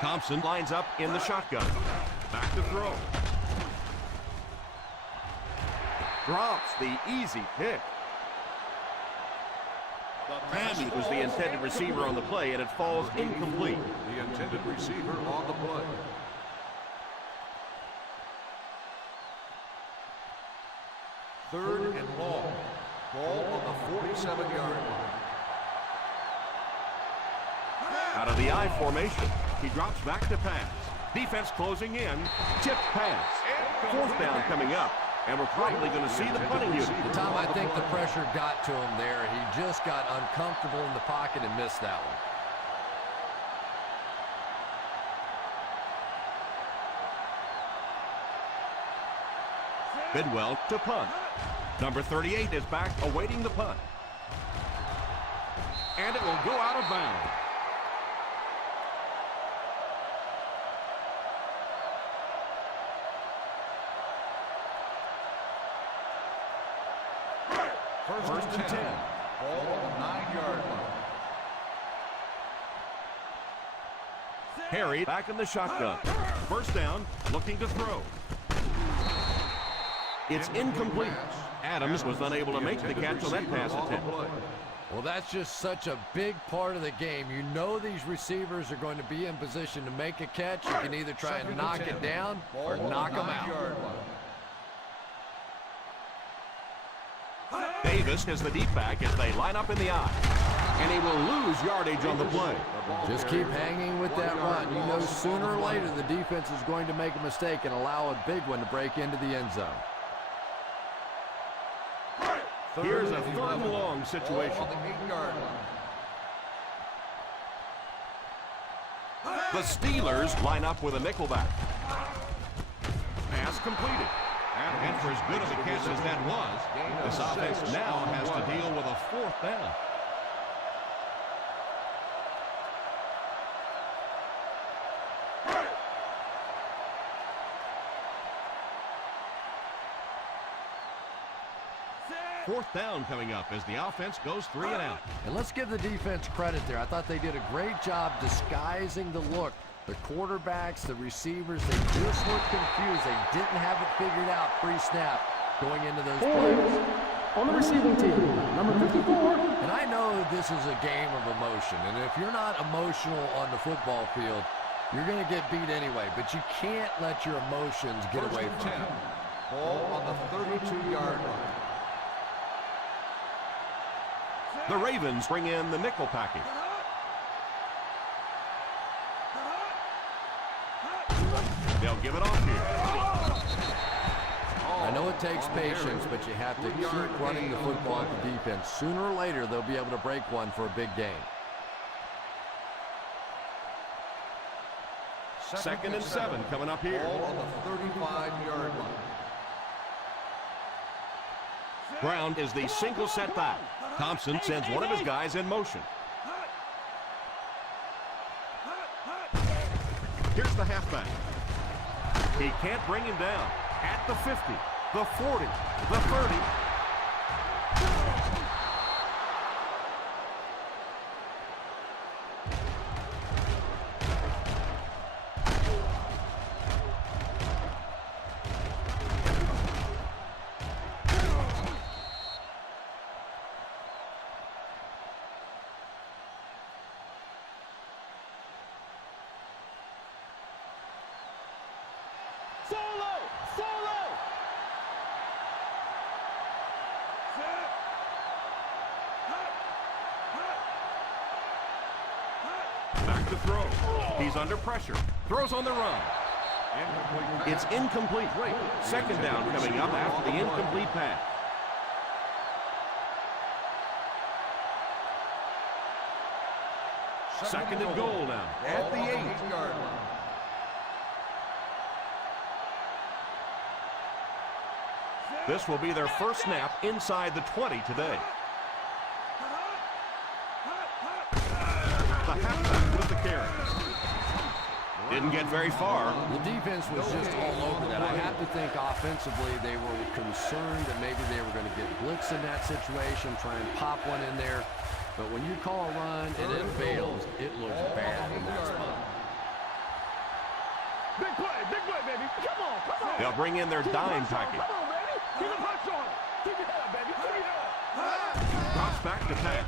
Thompson lines up in the shotgun. Back to throw. Drops the easy pick. It was the intended receiver on the play, and it falls incomplete. The intended receiver on the play. Third and long. Ball on the 47-yard line. Out of the I formation, he drops back to pass. Defense closing in. Tipped pass. Fourth down coming up. And we're probably going to see the punting unit. Tom, I think the pressure got to him there. He just got uncomfortable in the pocket and missed that one. Bidwell to punt. Number 38 is back awaiting the punt. And it will go out of bounds. First and 10. Ball on the 9-yard line. Harry back in the shotgun. First down, looking to throw. It's incomplete. Adams was unable to make the catch on that pass attempt. Well, that's just such a big part of the game. You know these receivers are going to be in position to make a catch. You can either try and knock it down or knock them out. Davis is the deep back as they line up in the I. And he will lose yardage on the play. Just keep hanging with that run. You know sooner or later the defense is going to make a mistake and allow a big one to break into the end zone. Here's a third and long situation. The Steelers line up with a nickelback. Pass completed. And for as good of a catch as that was, this offense now has to deal with a fourth down. Fourth down coming up as the offense goes 3 and out. And let's give the defense credit there. I thought they did a great job disguising the look. The quarterbacks, the receivers, they just looked confused. They didn't have it figured out pre-snap going into those plays. On the receiving team, number 54. And I know this is a game of emotion, and if you're not emotional on the football field, you're going to get beat anyway, but you can't let your emotions get away from you. Ball on the 32-yard line. The Ravens bring in the nickel package. They'll give it off here. I know it takes patience, but you have to keep running the football at the defense. Sooner or later, they'll be able to break one for a big game. Second and 7 coming up here. Ball on the 35-yard line. Brown is the single set back. Thompson sends one of his guys in motion. Here's the halfback. He can't bring him down. At the 50, the 40, the 30. Back to throw. He's under pressure. Throws on the run. It's incomplete. Second down coming up after the incomplete pass. Second and goal now. At the 8-yard line. This will be their first snap inside the 20 today. The halfback with the carry. Didn't get very far. The defense was just all over that. I have to think offensively they were concerned that maybe they were going to get blitz in that situation, try and pop one in there. But when you call a run and it fails, it looks bad in that spot. Big play, baby. Come on. They'll bring in their dime package. Come on, baby. Keep the punch on it. Keep your head up, baby. Keep your head up. Drops back to pass.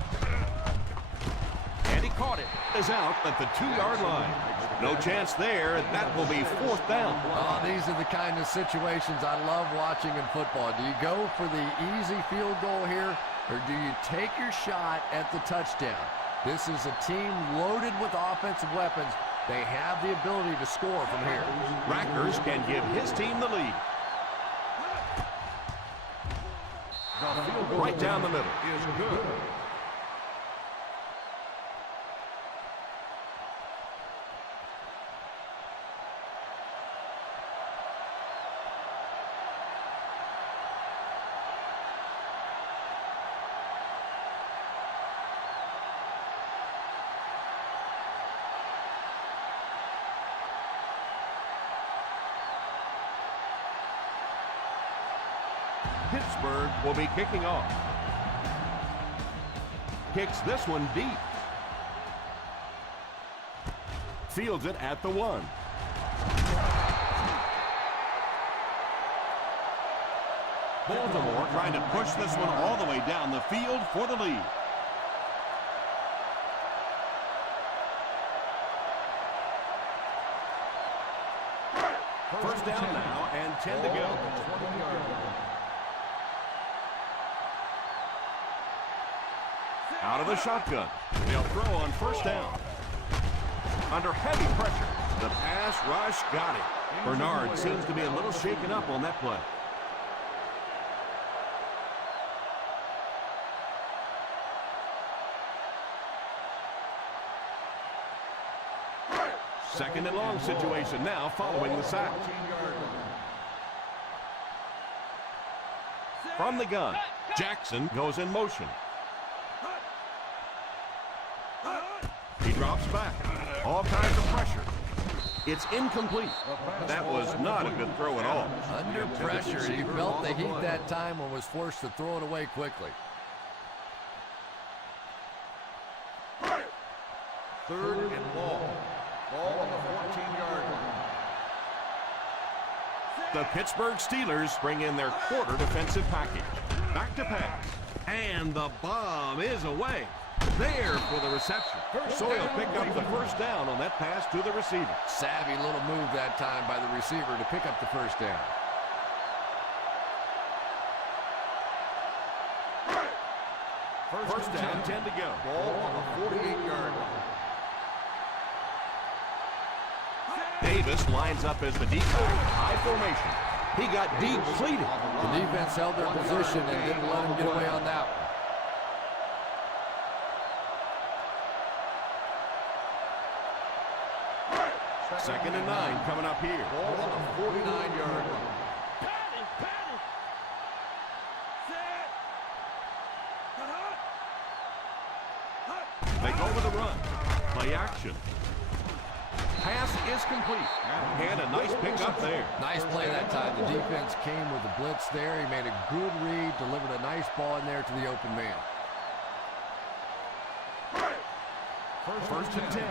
And he caught it. Is out at the 2-yard line. No chance there. That will be 4th down. Oh, these are the kind of situations I love watching in football. Do you go for the easy field goal here, or do you take your shot at the touchdown? This is a team loaded with offensive weapons. They have the ability to score from here. Rackers can give his team the lead. Right down the middle. Is good. Pittsburgh will be kicking off. Kicks this one deep. Fields it at the 1. Baltimore trying to push this one all the way down the field for the lead. First down now and 10 to go. Out of the shotgun. They'll throw on first down. Under heavy pressure, the pass rush got it. Bernard seems to be a little shaken up on that play. Second and long situation now following the sack. From the gun, Jackson goes in motion. He drops back. All kinds of pressure. It's incomplete. That was not a good throw at all. Under pressure, he felt the heat that time and was forced to throw it away quickly. Third and long. Ball on the 14-yard line. The Pittsburgh Steelers bring in their quarter defensive package. Back to pass. And the bomb is away. There for the reception. Soyle picked up the first down on that pass to the receiver. Savvy little move that time by the receiver to pick up the first down. First down, 10 to go. Ball on the 48-yard line. Davis lines up as the deep back. High formation. He got depleted. The defense held their position and didn't let him get away on that one. Second and 9 coming up here. Ball on the 49-yard line. They go with a run. Play action. Pass is complete. And a nice pick up there. Nice play that time. The defense came with a blitz there. He made a good read, delivered a nice ball in there to the open man. First and 10.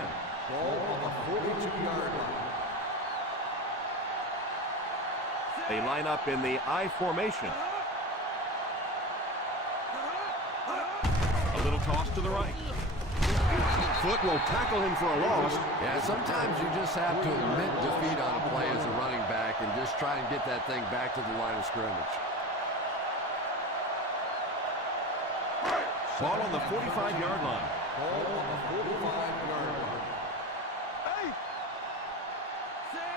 Ball on the 42-yard line. They line up in the I formation. A little toss to the right. Foot will tackle him for a loss. Yeah, sometimes you just have to admit defeat on a play as a running back and just try and get that thing back to the line of scrimmage. Ball on the 45-yard line. Ball on the 45-yard line.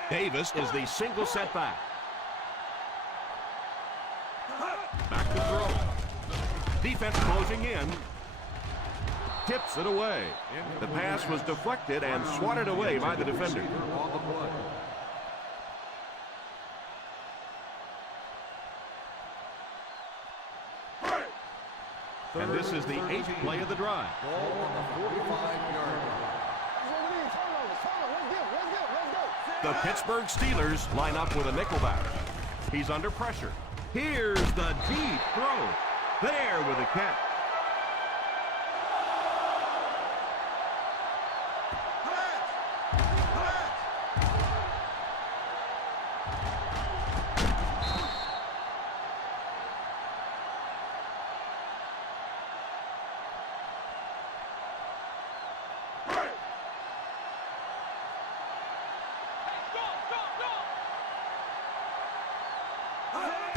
Davis is the single setback. Back to throw. Defense closing in. Tips it away. The pass was deflected and swatted away by the defender. On the play. And this is the 8th play of the drive. Ball on the 45-yard line. The Pittsburgh Steelers line up with a nickelback. He's under pressure. Here's the deep throw. There with a catch.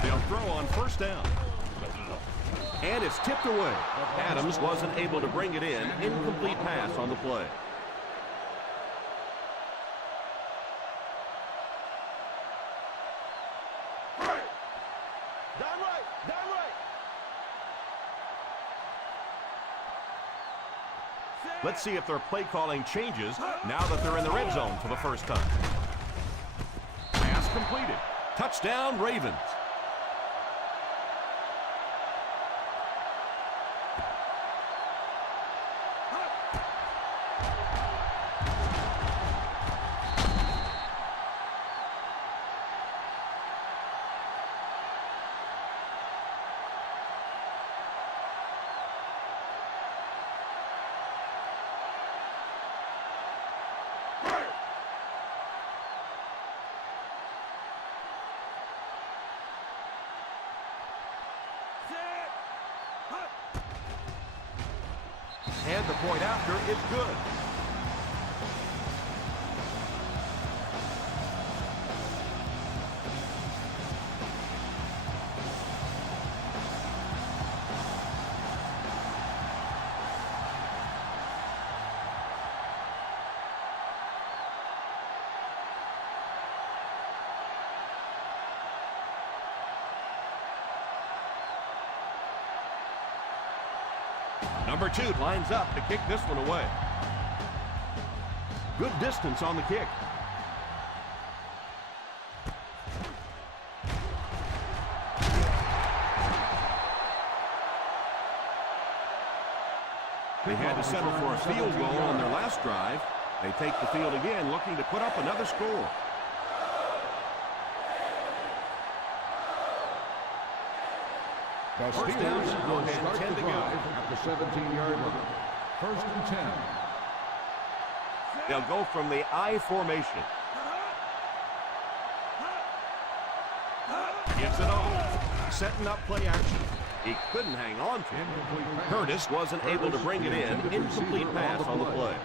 They'll throw on first down. And it's tipped away. Adams wasn't able to bring it in. Incomplete pass on the play. Let's see if their play calling changes now that they're in the red zone for the first time. Pass completed. Touchdown, Ravens. And the point after is good. Number 2 lines up to kick this one away. Good distance on the kick. They had to settle for a field goal on their last drive. They take the field again, looking to put up another score. First down and 10 to go at the 17-yard line. First and 10. They'll go from the I formation. Gives it off. Setting up play action. He couldn't hang on to it. Curtis wasn't able to bring it in. Incomplete pass on the play.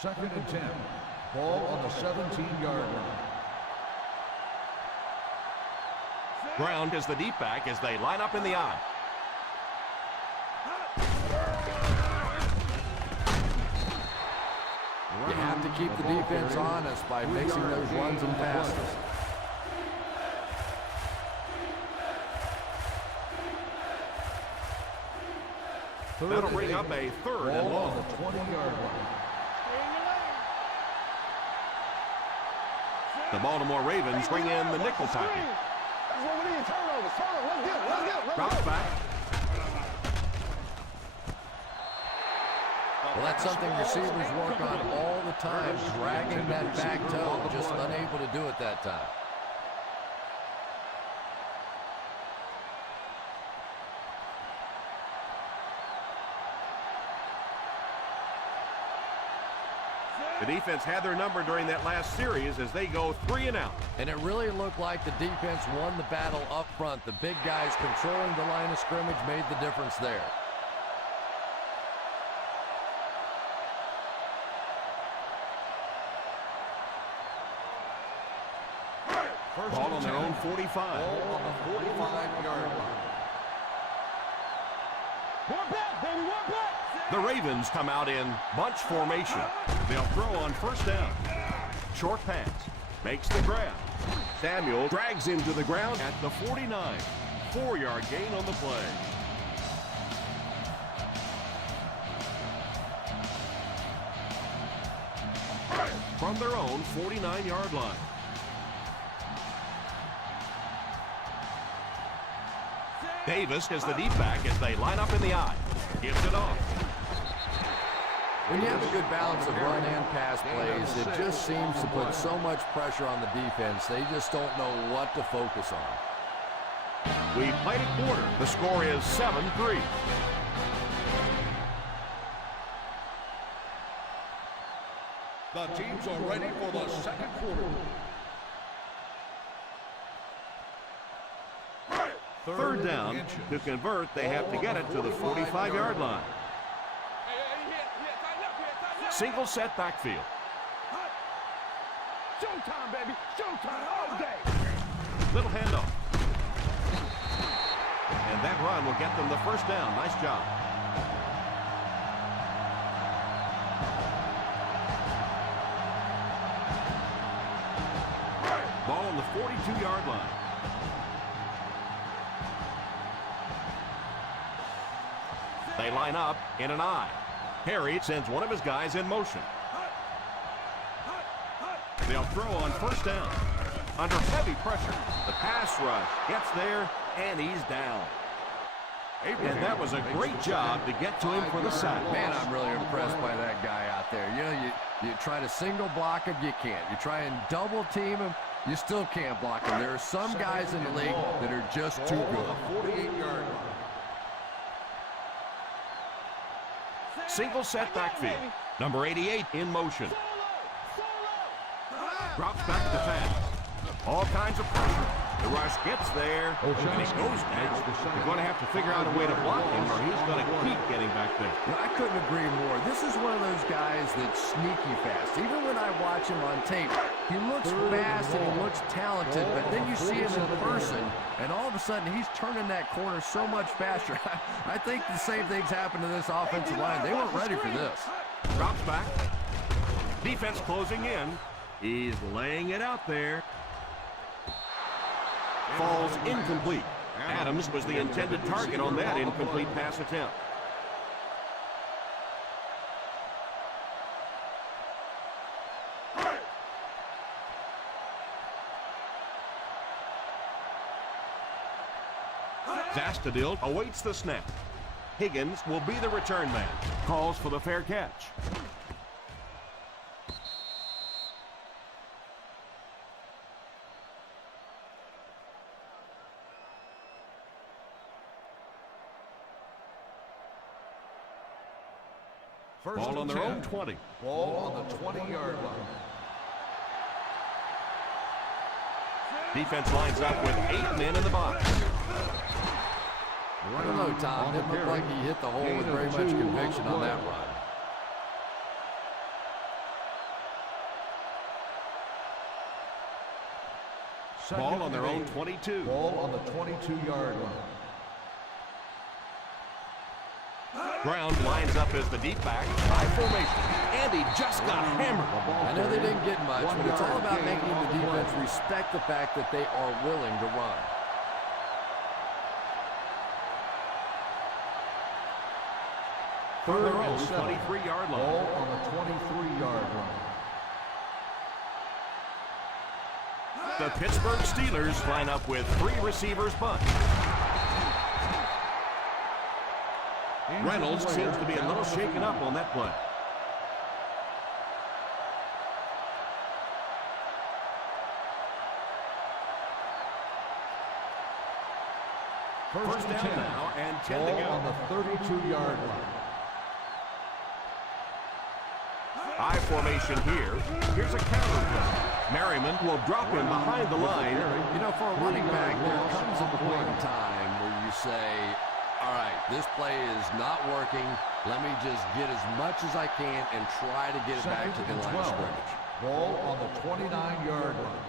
Second and 10. Ball on the 17-yard line. Brown is the deep back as they line up in the I. You have to keep the defense honest by mixing those runs and passes. That'll bring up a third and long. On the 20-yard line. The Baltimore Ravens bring in the nickel package. That's what we need. Turnovers. Let's get it. Let's get it. Drops back. Well, that's something receivers work on all the time, dragging that back toe, just unable to do it that time. The defense had their number during that last series as they go 3 and out. And it really looked like the defense won the battle up front. The big guys controlling the line of scrimmage made the difference there. Ball on their own 45. Ball on the 45-yard line. One back, baby. One back. The Ravens come out in bunch formation. They'll throw on first down. Short pass. Makes the grab. Samuel drags him to the ground at the 49. 4-yard gain on the play. From their own 49-yard line. Davis is the deep back as they line up in the I. Gives it off. When you have a good balance of run and pass plays, it just seems to put so much pressure on the defense. They just don't know what to focus on. We played a quarter. The score is 7-3. The teams are ready for the second quarter. Third down. To convert, they have to get it to the 45-yard line. Single set backfield. Showtime, baby. Showtime all day. Little handoff. And that run will get them the first down. Nice job. Ball on the 42-yard line. They line up in an I. Harry sends one of his guys in motion. They'll throw on first down. Under heavy pressure, the pass rush gets there, and he's down. And that was a great job to get to him for the sack. Man, I'm really impressed by that guy out there. You know, you try to single block him, you can't. You try and double team him, you still can't block him. There are some guys in the league that are just too good. 48-yard line. Single set backfield. Number 88 in motion. Drops back to pass. All kinds of pressure. The rush gets there, and he goes down. You're going to have to figure out a way to block him, or he's going to keep getting back there. I couldn't agree more. This is one of those guys that's sneaky fast. Even when I watch him on tape, he looks fast and he looks talented, but then you see him in person, and all of a sudden he's turning that corner so much faster. I think the same thing's happened to this offensive line. They weren't ready for this. Drops back. Defense closing in. He's laying it out there. Falls incomplete. Adams was the intended target on that incomplete pass attempt. Zastadil awaits the snap. Higgins will be the return man. Calls for the fair catch. Ball on their own 20. Ball on the 20-yard line. Defense lines up with 8 men in the box. I don't know, Tom. Didn't look like he hit the hole with very much conviction on that run. Ball on their own 22. Ball on the 22-yard line. Brown lines up as the deep back. High formation. And he just got hammered. I know they didn't get much, but it's all about making the defense respect the fact that they are willing to run. From their own 23-yard line. Ball on the 23-yard line. The Pittsburgh Steelers line up with 3 receivers bunt. Reynolds seems to be a little shaken up on that play. First down now and 10 to Ball on go. the 32-yard line. High formation here. Here's a counter play. Merriman will drop him behind the line. You know, for a running back, there comes a point in time where you say, all right, this play is not working. Let me just get as much as I can and try to get it back to the line of scrimmage. Ball on the 29-yard line.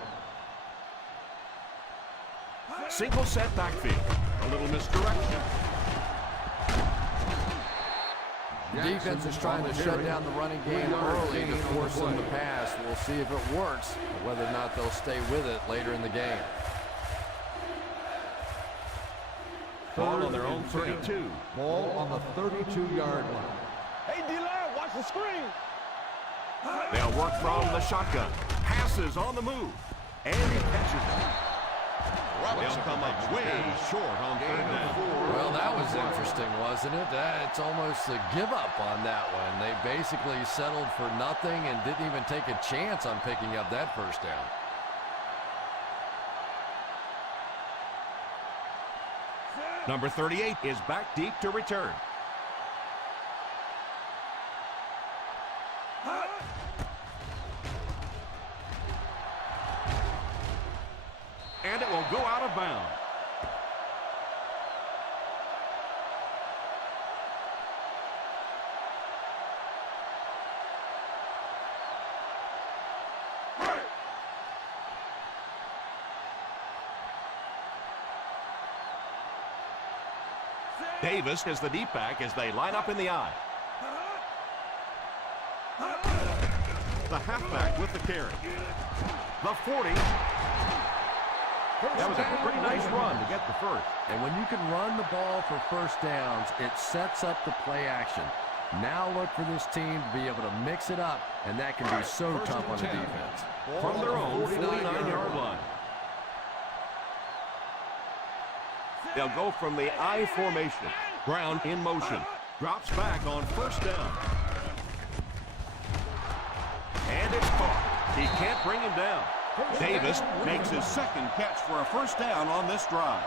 Single set backfield. A little misdirection. Defense is trying to shut down the running game early to force them to pass. We'll see if it works, or whether or not they'll stay with it later in the game. Ball on their own 32. Ball on the 32-yard line. Hey, D-line, watch the screen. They'll work from the shotgun. Passes on the move. And he catches it. They'll come up way short on third down. Well, that was interesting, wasn't it? It's almost a give-up on that one. They basically settled for nothing and didn't even take a chance on picking up that first down. Number 38 is back deep to return. And it will go out of bounds. Davis is the deep back as they line up in the I. The halfback with the carry. The 40. That was a pretty nice run to get the first. And when you can run the ball for first downs, it sets up the play action. Now look for this team to be able to mix it up, and that can be so tough on the defense. From their own 49-yard line. They'll go from the I formation. Brown in motion. Drops back on first down. And it's caught. He can't bring him down. Davis makes his second catch for a first down on this drive.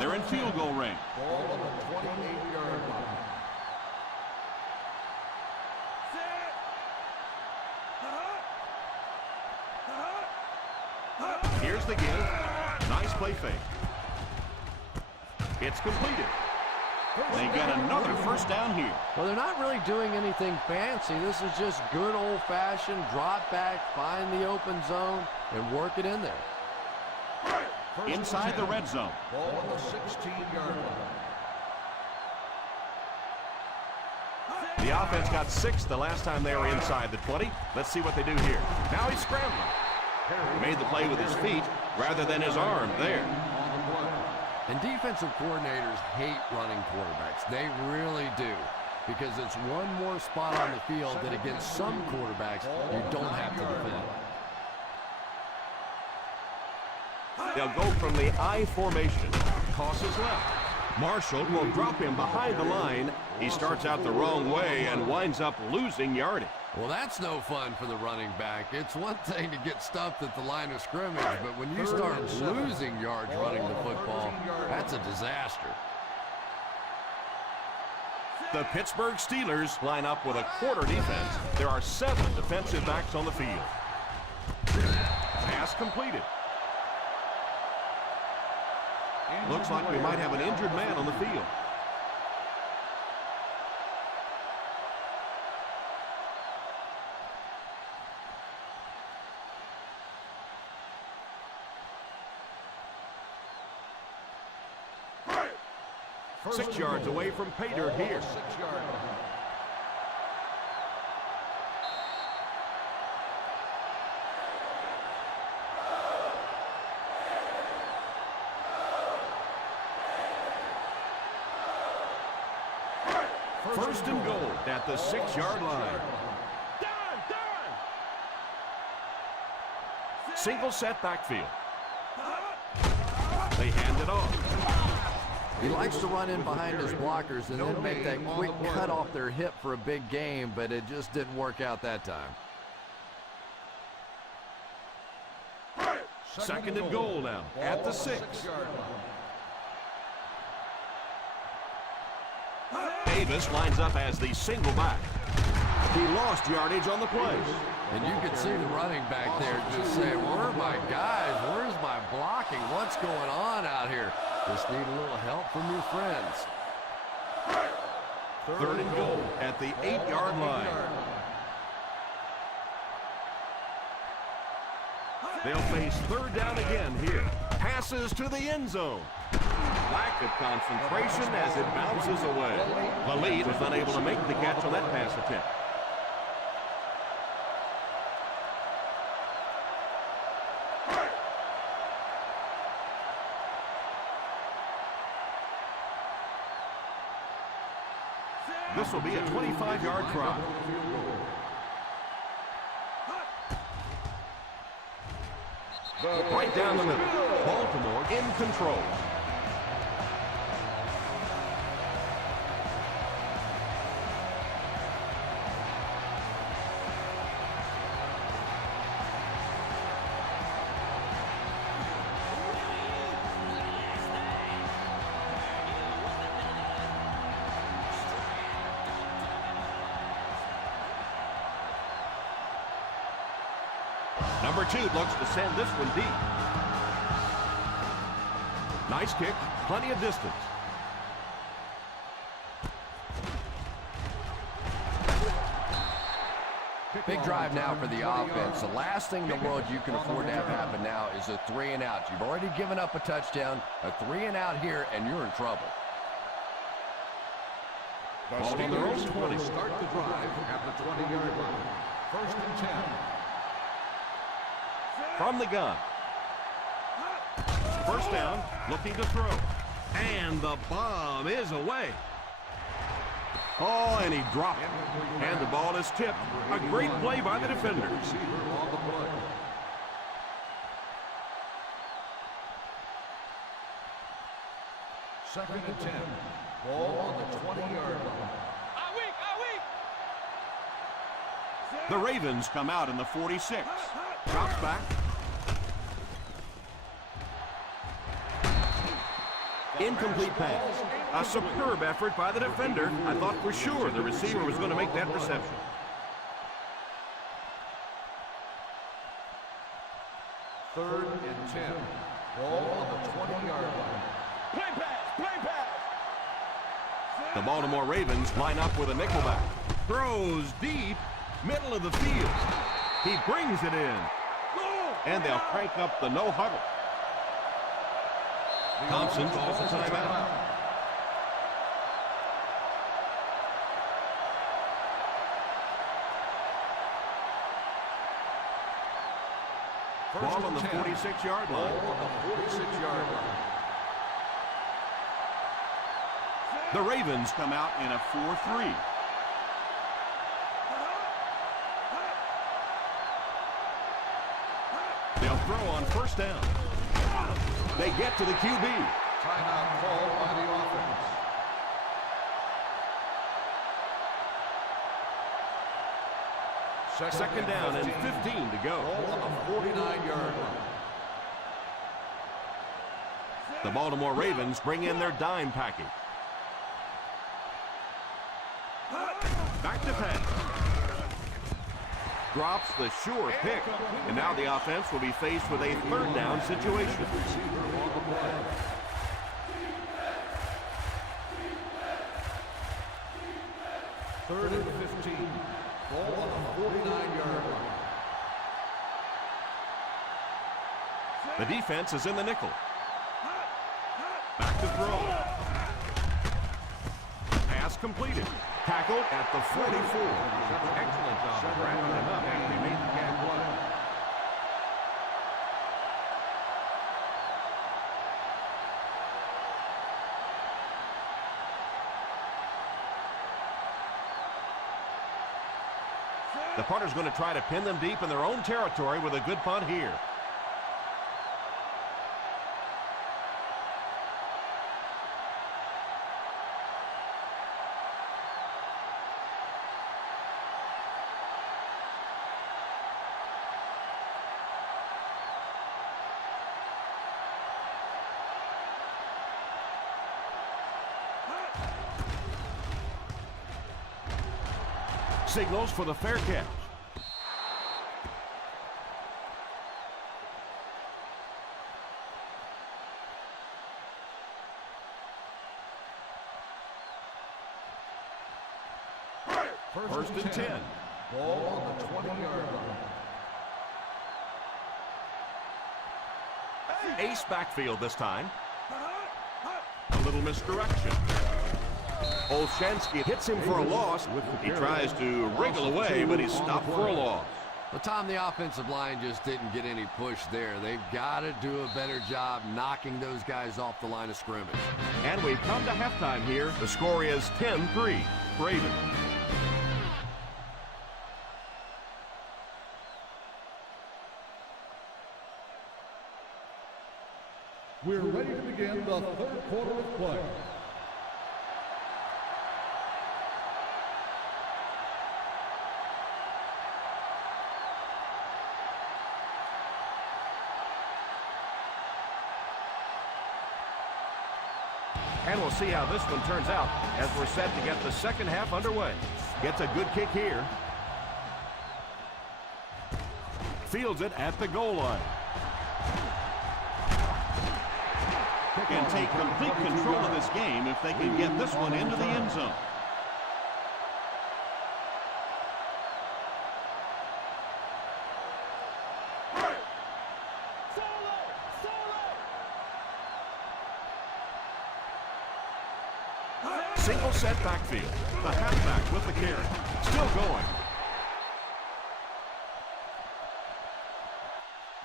They're in field goal range. Ball on the 28-yard line. Here's the give. Nice play fake. It's completed. They got another first down here. Well, they're not really doing anything fancy. This is just good old-fashioned drop back, find the open zone, and work it in there. Inside the red zone. Ball on the 16-yard line. The offense got 6 the last time they were inside the 20. Let's see what they do here. Now he's scrambling. Made the play with his feet rather than his arm there. And defensive coordinators hate running quarterbacks. They really do. Because it's one more spot on the field that against some quarterbacks you don't have to defend. They'll go from the I formation. Tosses left. Marshall will drop him behind the line. He starts out the wrong way and winds up losing yardage. Well, that's no fun for the running back. It's one thing to get stuffed at the line of scrimmage, but when you start losing yards running the football, that's a disaster. The Pittsburgh Steelers line up with a quarter defense. There are 7 defensive backs on the field. Pass completed. Looks like we might have an injured man on the field. Six yards away from pay dirt here. 6-yard line. First and goal at the 6-yard line. Single set backfield. They hand it off. He likes to run in behind his blockers and then make that quick cut off their hip for a big game, but it just didn't work out that time. Second and goal now at the 6. 6-yard line. Davis lines up as the single back. He lost yardage on the play. And you can see the running back there just saying, where are my guys? Where's my blocking? What's going on out here? Just need a little help from your friends. Third and goal at the 8-yard line. They'll face third down again here. Passes to the end zone. Lack of concentration as it bounces away. The lead was unable to make the catch on that pass attempt. This will be a 25-yard try. Right down the middle. Baltimore in control. Number 2 looks to send this one deep. Nice kick, plenty of distance. Big drive now for the offense. The last thing in the world you can afford to have happen now is a 3-and-out. You've already given up a touchdown, a 3-and-out here, and you're in trouble. Ball on their own 20. Start the drive at the 20-yard line. 1st and 10. From the gun. 1st down, looking to throw. And the bomb is away. Oh, and he dropped it. And the ball is tipped. A great play by the defender. Receiver on the play. Second and 10. Ball on the 20-yard line. The Ravens come out in the 46. Drops back. Incomplete pass. A superb effort by the defender. I thought for sure the receiver was going to make that reception. Third and 10. Ball on the 20-yard line. Play pass, play pass. The Baltimore Ravens line up with a nickelback. Throws deep, middle of the field. He brings it in. And they'll crank up the no huddle. Thompson calls a timeout. Ball on the 46-yard line. Ball on the 46-yard line. The Ravens come out in a 4-3. They'll throw on 1st down. They get to the QB. Timeout called by the offense. Second down and 15 to go. Ball on the 49-yard line. The Baltimore Ravens bring in their dime package. Back to pass. Drops the sure pick. And now the offense will be faced with a 3rd down situation. Receiver on the play. Third and 15. Ball on the 49-yard line. The defense is in the nickel. Back to throw. Pass completed. Tackled at the 44. Excellent job of wrapping him up after he made the gag play. The punter's going to try to pin them deep in their own territory with a good punt here. Signals for the fair catch. First and 10. Ball on the 20-yard line. Ace backfield this time. A little misdirection. Olshansky hits him for a loss. He tries to wriggle away, but he's stopped for a loss. Well, Tom, the offensive line just didn't get any push there. They've got to do a better job knocking those guys off the line of scrimmage. And we've come to halftime here. The score is 10-3. Ravens. We're ready to begin the 3rd quarter of play. And we'll see how this one turns out as we're set to get the second half underway. Gets a good kick here. Fields it at the goal line. Can take complete control of this game if they can get this one into the end zone. single set backfield. The halfback with the carry. Still going.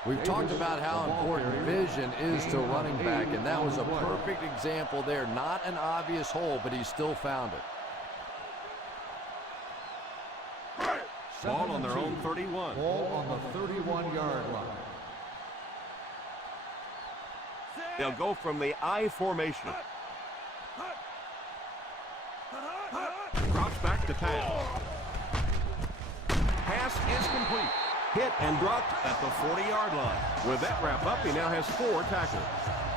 We've talked about how important vision is to a running back, and that was a perfect example there. Not an obvious hole, but he still found it. Ball on their own 31. Ball on the 31-yard line. They'll go from the I formation. Drops back to pass. Pass is complete. Hit and dropped at the 40-yard line. With that wrap up, he now has 4 tackles.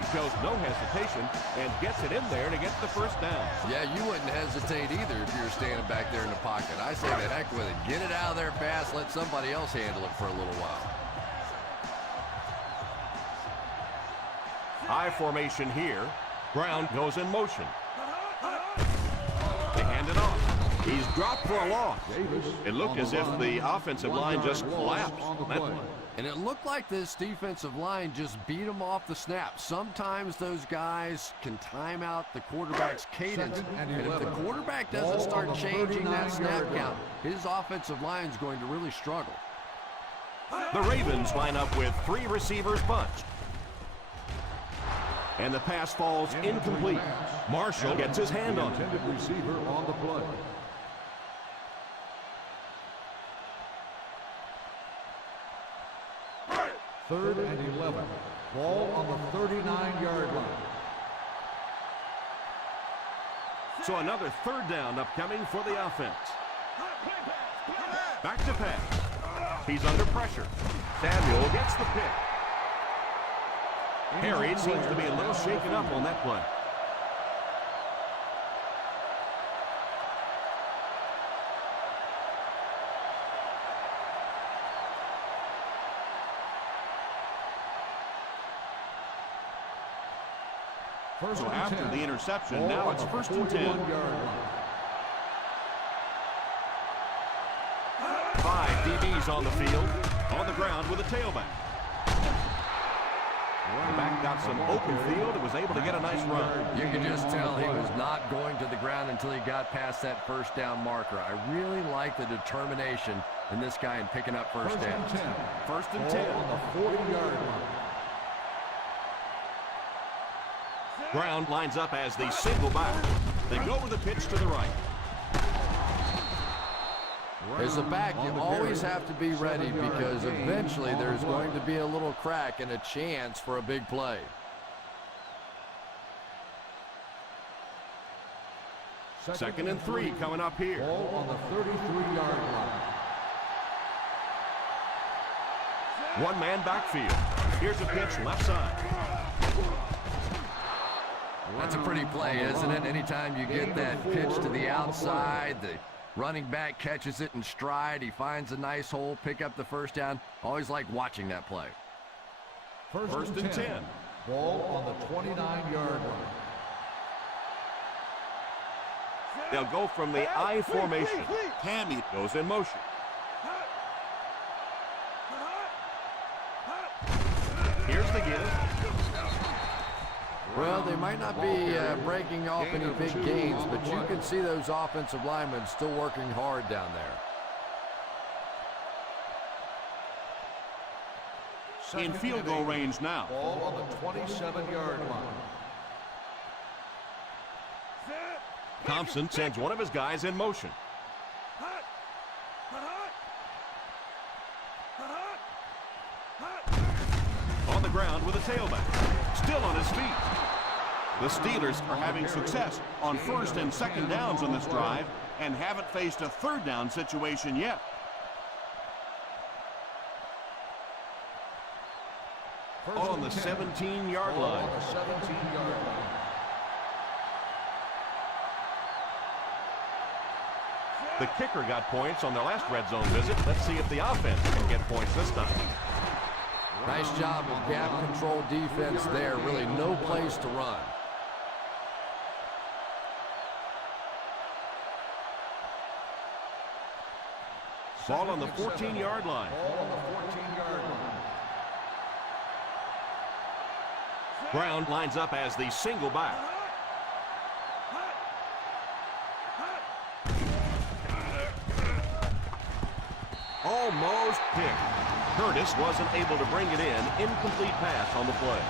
He shows no hesitation and gets it in there to get the first down. Yeah, you wouldn't hesitate either if you were standing back there in the pocket. I say the heck with it. Get it out of there fast. Let somebody else handle it for a little while. I formation here. Brown goes in motion. They hand it off. He's dropped for a loss. It looked as if the offensive line just collapsed. And it looked like this defensive line just beat him off the snap. Sometimes those guys can time out the quarterback's cadence. And if the quarterback doesn't start changing that snap count, his offensive line is going to really struggle. The Ravens line up with 3 receivers bunched. And the pass falls incomplete. Marshall gets his hand on it. Receiver on the play. Third and 11. Ball on the 39-yard line. So another third down upcoming for the offense. Back to pass. He's under pressure. Samuel gets the pick. Harry seems to be a little shaken up on that play. So after the interception, now it's 1st and 10. 5 DBs on the field. On the ground with a tailback. The back got some open field and was able to get a nice run. You can just tell he was not going to the ground until he got past that first down marker. I really like the determination in this guy in picking up first downs. 1st and 10. On the 40-yard line. Brown lines up as the single back. They go with the pitch to the right. As a back, you always have to be ready because eventually there's going to be a little crack and a chance for a big play. Second and 3 coming up here. Ball on the 33-yard line. One-man backfield. Here's a pitch left side. That's a pretty play, isn't it? Anytime you get that pitch to the outside, the running back catches it in stride, he finds a nice hole, pick up the first down. Always like watching that play. First and 10. Ball on the 29-yard line. They'll go from the I formation. Tammy goes in motion. Here's the give. Well, they might not be breaking off any big gains, but you can see those offensive linemen still working hard down there. In field goal range now. Ball on the 27-yard line. Thompson sends one of his guys in motion. On the ground with a tailback. Still on his feet. The Steelers are having success on 1st and 2nd downs on this drive and haven't faced a 3rd down situation yet. On the 17-yard line. On the 17-yard line. The kicker got points on their last red zone visit. Let's see if the offense can get points this time. Nice job of gap control defense there. Really no place to run. Ball on the 14-yard line. Ball on the 14-yard line. Brown lines up as the single back. almost picked. Curtis wasn't able to bring it in. Incomplete pass on the play.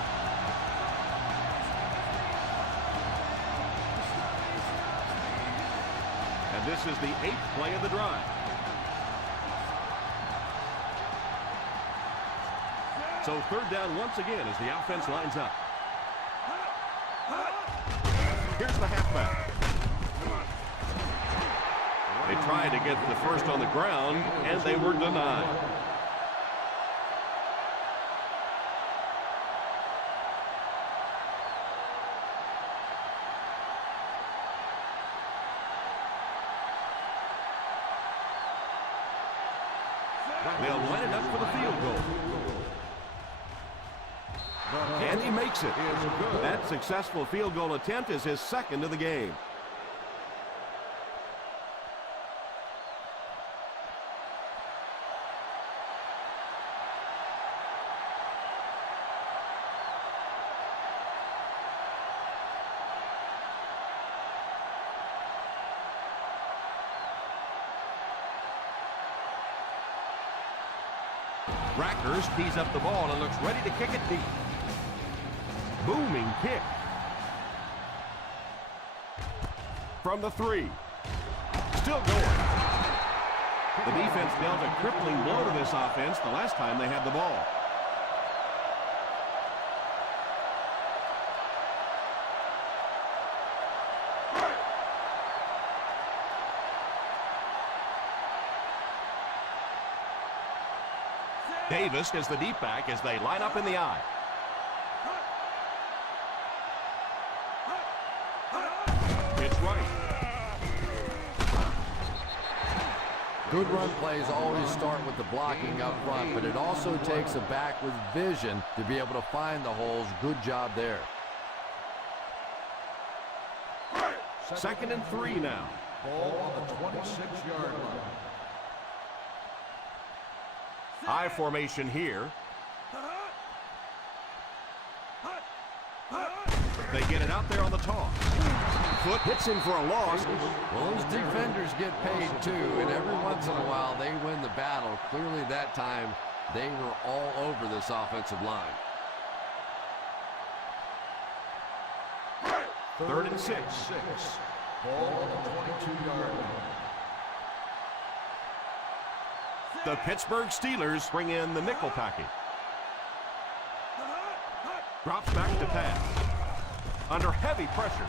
And this is the 8th play of the drive. So 3rd down once again as the offense lines up. Here's the halfback. They tried to get the first on the ground, and they were denied. They'll line it up for the field goal. And he makes it. That successful field goal attempt is his 2nd of the game. Rackers tees up the ball and looks ready to kick it deep. Booming kick. From the 3. Still going. The defense dealt a crippling blow to this offense the last time they had the ball. Davis is the deep back as they line up in the I. It's right. Good run plays always start with the blocking up front, but it also takes a back with vision to be able to find the holes. Good job there. 2nd and 3 now. Ball on the 26-yard line. I formation here. They get it out there on the toss. Foot hits him for a loss. Well, those defenders get paid too, and every once in a while they win the battle. Clearly that time they were all over this offensive line. 3rd and 6. Ball on the 22-yard line. The Pittsburgh Steelers bring in the nickel package. Drops back to pass. Under heavy pressure.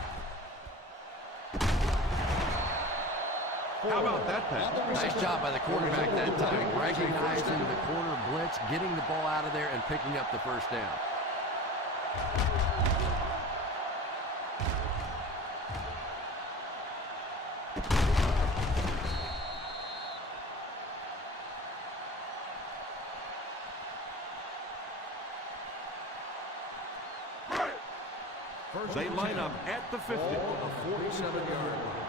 How about that pass? Nice job by the quarterback that time, recognizing the corner blitz, getting the ball out of there, and picking up the first down. They line up at the 50. Ball on the 47-yard line.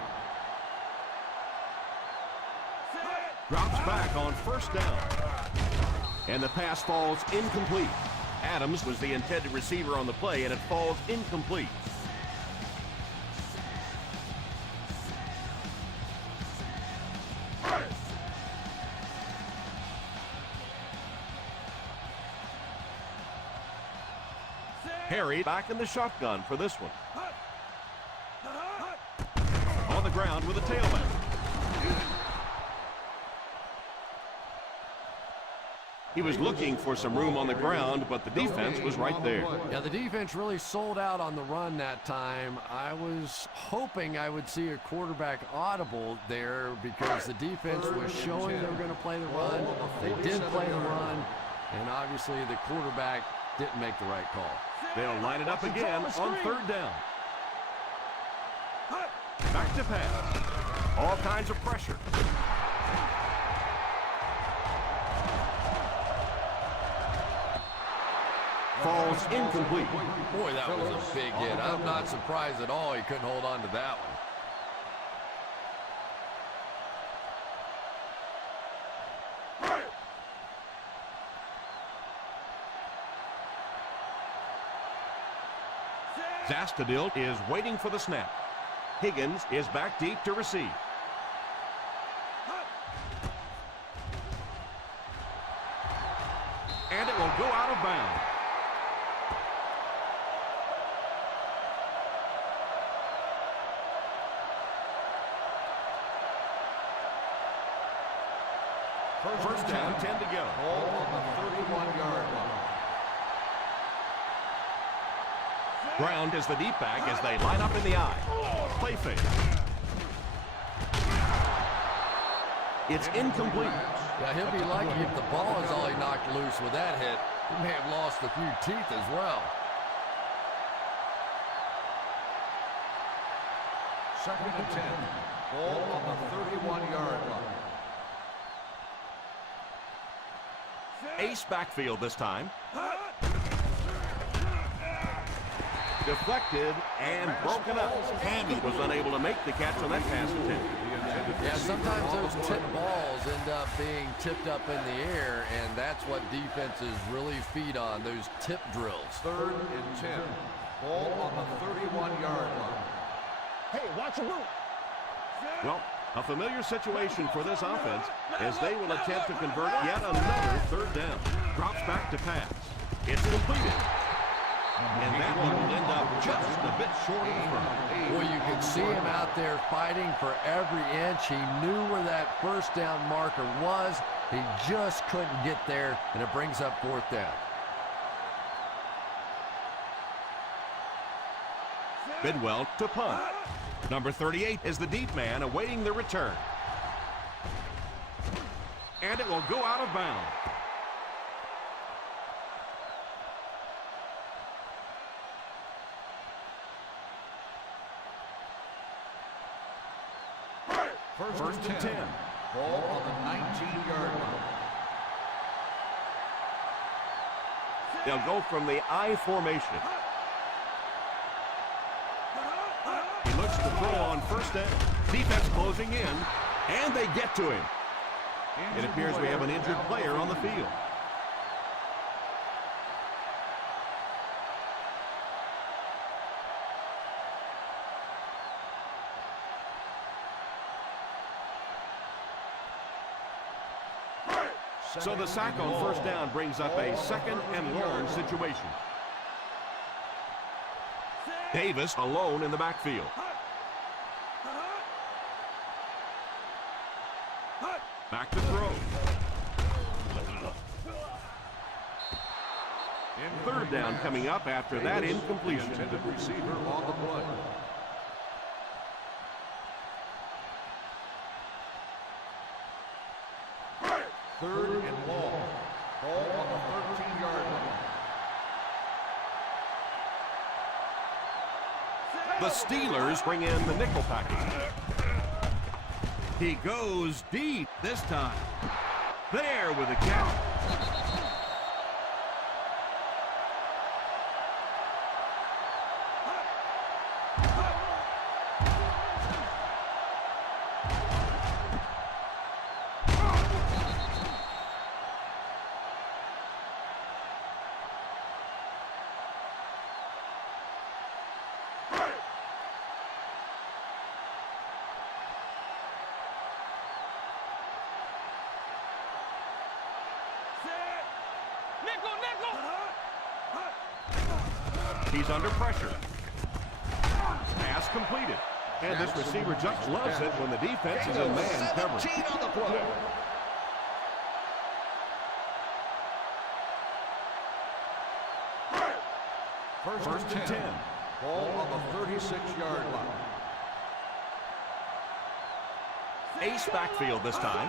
Drops back on 1st down. And the pass falls incomplete. Adams was the intended receiver on the play, and it falls incomplete. Harry back in the shotgun for this one. On the ground with a tailback. He was looking for some room on the ground, but the defense was right there. Yeah, the defense really sold out on the run that time. I was hoping I would see a quarterback audible there because the defense was showing they were going to play the run. They did play the run, and obviously the quarterback didn't make the right call. They'll line it up again on 3rd down. Back to pass. All kinds of pressure. Falls incomplete. Boy, that was a big hit. I'm not surprised at all he couldn't hold on to that one. Zastadil is waiting for the snap. Higgins is back deep to receive. go out of bounds. First down, 10 to go. Ball on the 31-yard line. Ground is the deep back as they line up in the eye. Play fake. It's incomplete. Yeah, he'll be lucky if the ball is all he knocked loose with that hit. He may have lost a few teeth as well. Second and 10. Ball on the 31-yard line. Ace backfield this time. Deflected and broken up. Hammy was unable to make the catch on that pass attempt. Yeah, sometimes those tip balls end up being tipped up in the air, and that's what defenses really feed on, those tip drills. Third and 10. Ball on the 31-yard line. Hey, watch your boot. Well, a familiar situation for this offense as they will attempt to convert yet another third down. Drops back to pass. It's completed. And that one will end up just a bit short of the front. Well, you can see him out there fighting for every inch. He knew where that first down marker was. He just couldn't get there, and it brings up fourth down. Bidwell to punt. Number 38 is the deep man awaiting the return. And it will go out of bounds. First and 10. Ball on the 19-yard line. They'll go from the I formation. He looks to throw on first down. Defense closing in, and they get to him. It appears we have an injured player on the field. So the sack on first down brings up a second and long situation. Davis alone in the backfield. Back to throw. Third down coming up after that incompletion. Intended receiver on the play. Third and long. Ball on the 13-yard line. The Steelers bring in the nickel package. He goes deep this time. There with a catch. He's under pressure. Pass completed. And this receiver just loves it when the defense is in man coverage. On the play. First and 10. Ball on the 36-yard line. Ace backfield this time.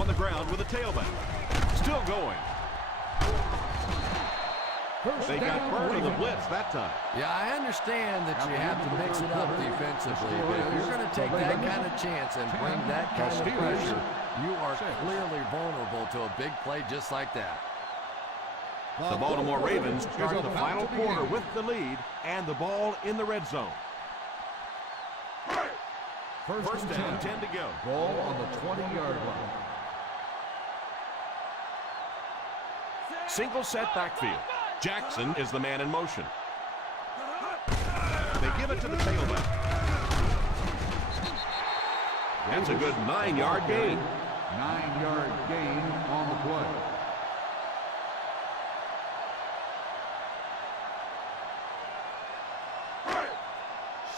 On the ground with a tailback. Still going. They got burned in the blitz that time. Yeah, I understand that you have to mix it up defensively, but if you're going to take that kind of chance and bring that kind of pressure, you are clearly vulnerable to a big play just like that. The Baltimore Ravens start the final quarter with the lead and the ball in the red zone. First down, 10 to go. Ball on the 20-yard line. Single set backfield. Jackson is the man in motion. They give it to the tailback. That's a good 9-yard gain. 9-yard gain on the play.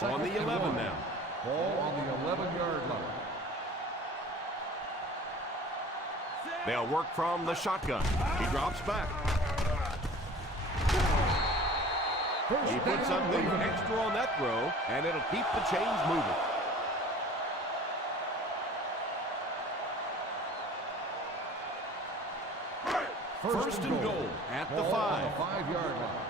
On the 11 now. Ball on the 11-yard line. They'll work from the shotgun. He drops back. He puts something extra on that throw, and it'll keep the chains moving. First and goal at the 5. On the 5-yard line.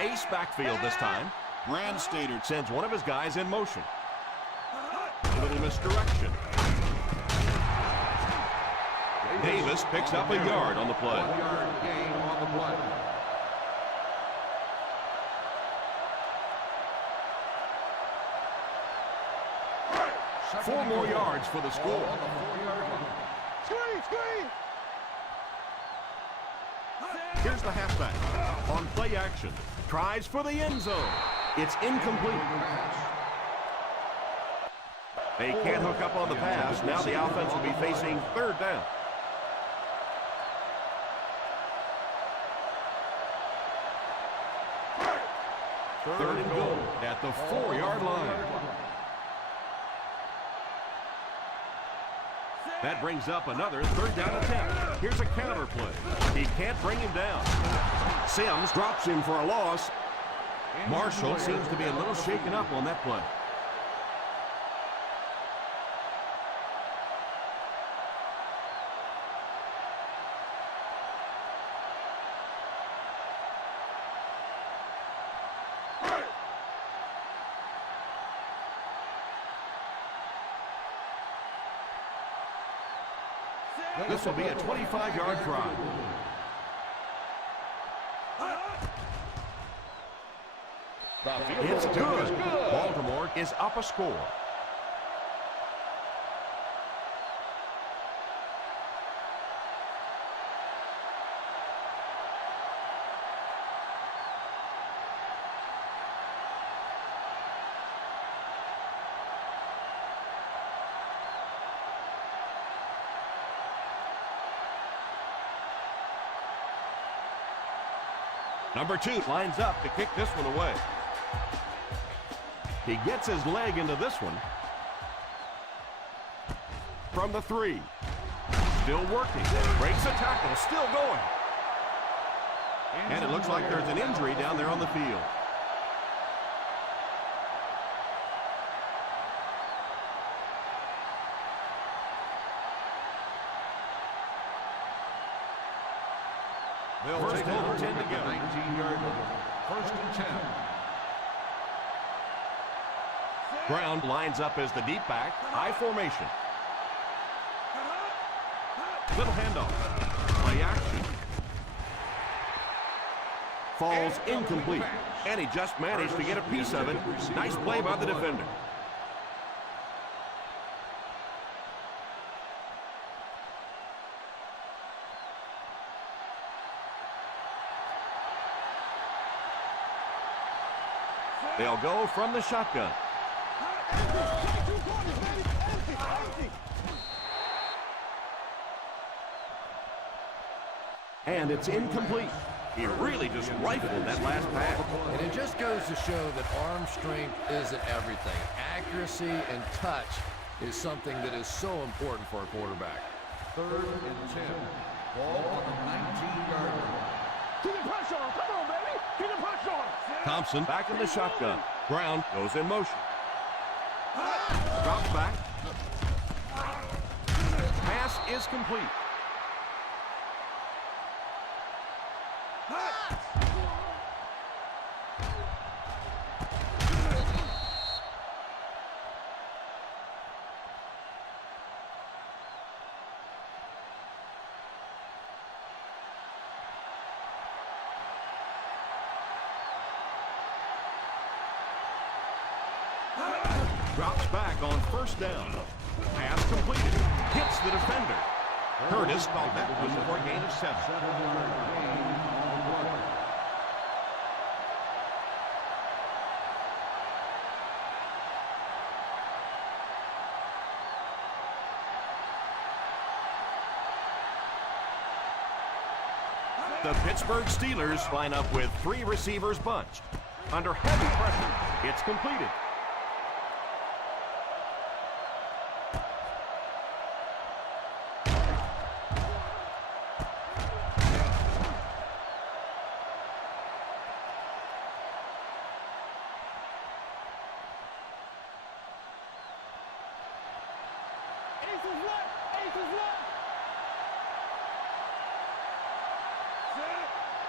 Ace backfield this time. Brandstater sends one of his guys in motion. A little misdirection. Davis picks up a yard on the play. 1-yard gain on the play. Four more yards for the score. On the 4-yard line. Screen! Here's the halfback. On play action. Tries for the end zone. It's incomplete. They can't hook up on the pass. Now the offense will be facing third down. Third and goal at the 4-yard line. That brings up another third down attempt. Here's a counter play. He can't bring him down. Sims drops him for a loss. Marshall seems to be a little shaken up on that play. This will be a 25-yard try. It's good. Baltimore is up a score. Number 2 lines up to kick this one away. He gets his leg into this one. From the 3. Still working. Breaks a tackle. Still going. And it looks like there's an injury down there on the field. First and 10 to go. 19-yard line. First and 10. Brown lines up as the deep back. High formation. Little handoff. Play action. Falls incomplete. And he just managed to get a piece of it. Nice play by the defender. They'll go from the shotgun. And it's incomplete. He really just rifled that last pass. And it just goes to show that arm strength isn't everything. Accuracy and touch is something that is so important for a quarterback. Third and 10. Ball on the 19-yard line. Keep the pressure on. Come on, baby. Keep the pressure on. Thompson back in the shotgun. Brown goes in motion. Drops back. Pass is complete. Drops back on first down. Pass completed. Hits the defender. Curtis thought that was for a gain of 7. 7-yard gain on the play. The Pittsburgh Steelers line up with 3 receivers bunched. Under heavy pressure, it's completed.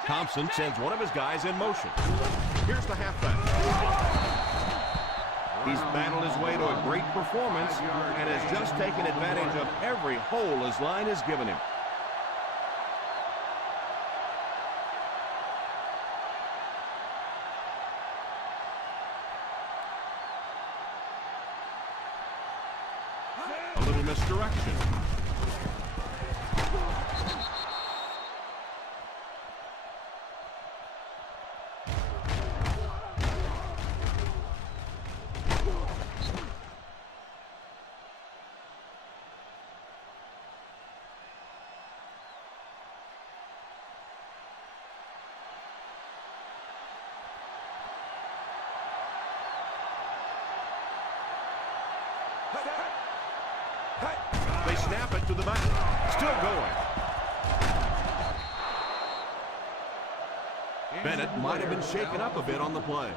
Thompson sends one of his guys in motion. Here's the halfback. He's battled his way to a great performance and has just taken advantage of every hole his line has given him. A little misdirection. They snap it to the back. Still going. Bennett might have been shaken up a bit on the play.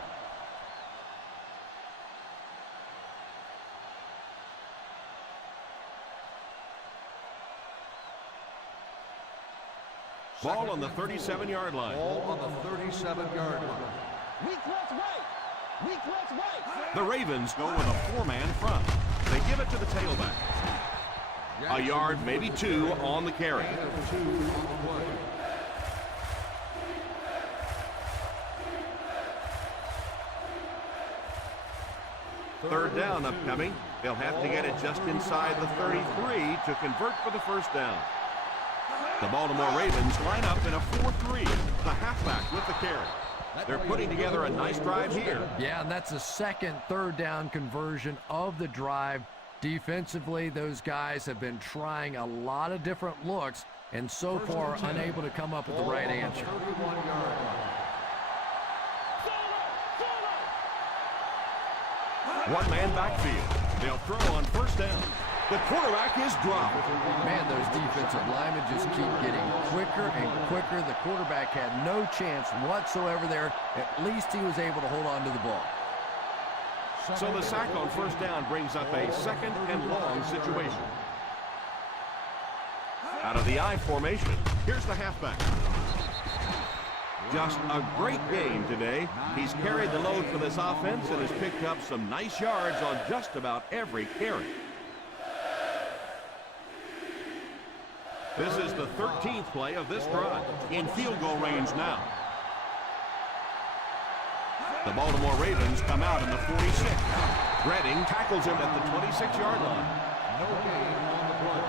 Ball on the 37-yard line. Ball on the 37-yard line. Weak left right. Weak left right. The Ravens go with a 4-man front. They give it to the tailback. A yard, maybe 2 on the carry. Third down upcoming. They'll have to get it just inside the 33 to convert for the first down. The Baltimore Ravens line up in a 4-3. The halfback with the carry. They're putting together a nice drive here. Yeah, and that's the second third down conversion of the drive. Defensively, those guys have been trying a lot of different looks and so far unable to come up with the right answer. One-man backfield. They'll throw on first down. The quarterback is dropped. Man, those defensive linemen just keep getting quicker and quicker. The quarterback had no chance whatsoever there. At least he was able to hold on to the ball. So the sack on first down brings up a second and long situation. Out of the I formation, here's the halfback. Just a great game today. He's carried the load for this offense and has picked up some nice yards on just about every carry. This is the 13th play of this drive. In field goal range now. The Baltimore Ravens come out in the 46. Redding tackles him at the 26-yard line. No gain on the play.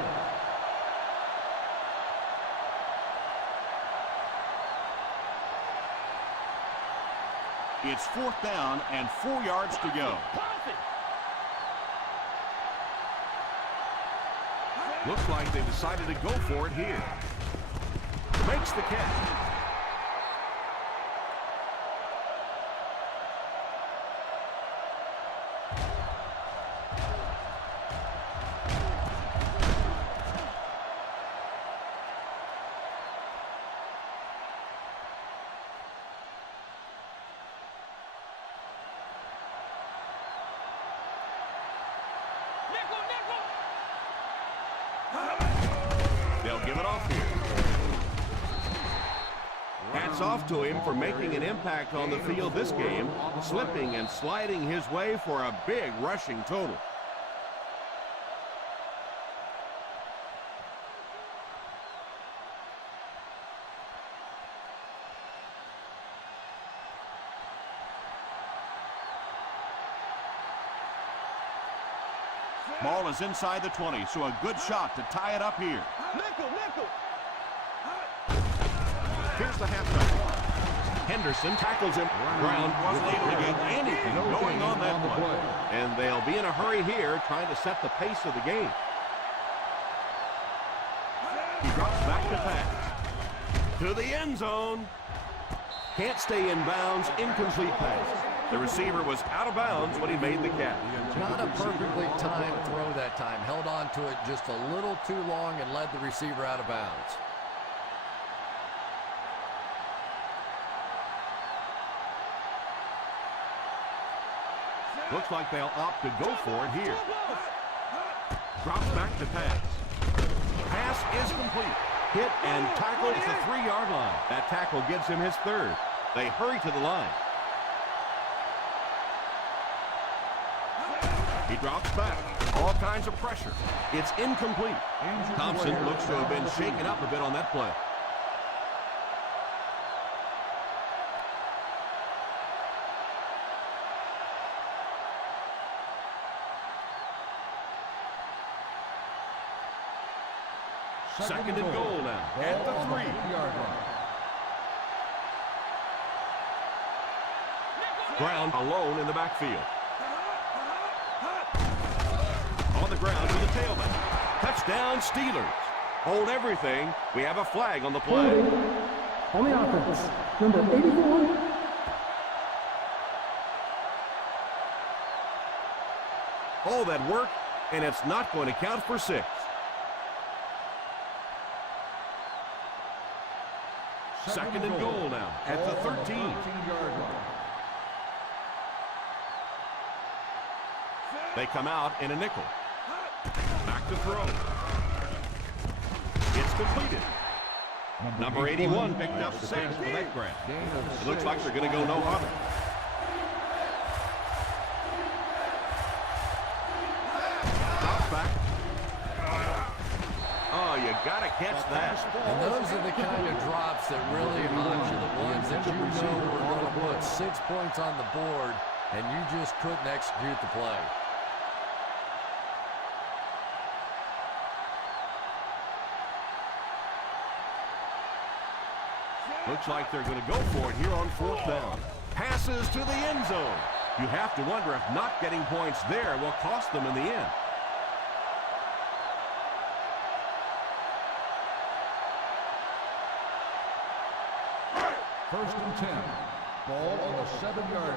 It's 4th down and 4 yards to go. Looks like they decided to go for it here. Makes the catch. They'll give it off here. Hats off to him for making an impact on the field this game, slipping and sliding his way for a big rushing total. Ball is inside the 20, so a good shot to tie it up here. Here's the halfback. Henderson tackles him. Brown wasn't able to get anything going on that play. And they'll be in a hurry here, trying to set the pace of the game. He drops back to pass. To the end zone. Can't stay in bounds. Incomplete pass. The receiver was out of bounds when he made the catch. Not a perfectly timed throw that time. Held on to it just a little too long and led the receiver out of bounds. Looks like they'll opt to go for it here. Drops back to pass. Pass is complete. Hit and tackled at the 3-yard line. That tackle gives him his third. They hurry to the line. He drops back. All kinds of pressure. It's incomplete. Thompson looks to have been shaken up a bit on that play. Second and goal now at the 3-yard line. Brown alone in the backfield. On the ground to the tailback. Touchdown Steelers. Hold everything. We have a flag on the play. On the offense, number 84. All that work, and it's not going to count for 6. Second and goal now at the 13-yard line. They come out in a nickel. Back to throw. It's completed. Number 81 picked up 6 for that grab. It looks like they're going to go no huddle. Drops back. Oh, you got to catch that. And those are the kind of drops that really haunt you. The ones that you know were going to put 6 points on the board, and you just couldn't execute the play. Looks like they're going to go for it here on 4th down. Passes to the end zone. You have to wonder if not getting points there will cost them in the end. First and 10. Ball on the 7-yard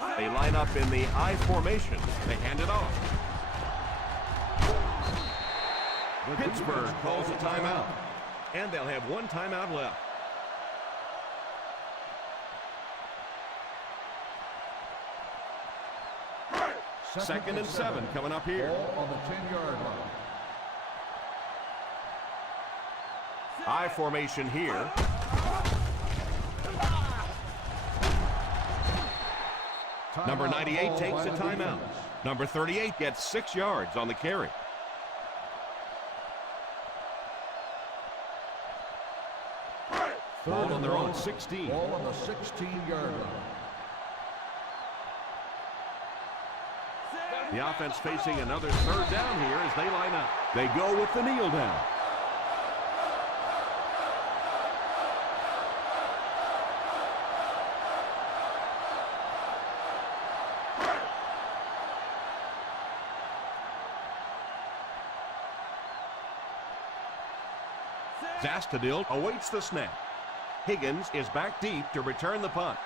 line. They line up in the I formation. They hand it off. Pittsburgh calls a timeout. And they'll have 1 timeout left. Second and 7 coming up here. Ball on the 10-yard line. I formation here. Number 98 takes a timeout. Number 38 gets 6 yards on the carry. Ball on their own 16. Ball on the 16-yard line. The offense facing another 3rd down here as they line up. They go with the kneel down. Zastadil awaits the snap. Higgins is back deep to return the punt.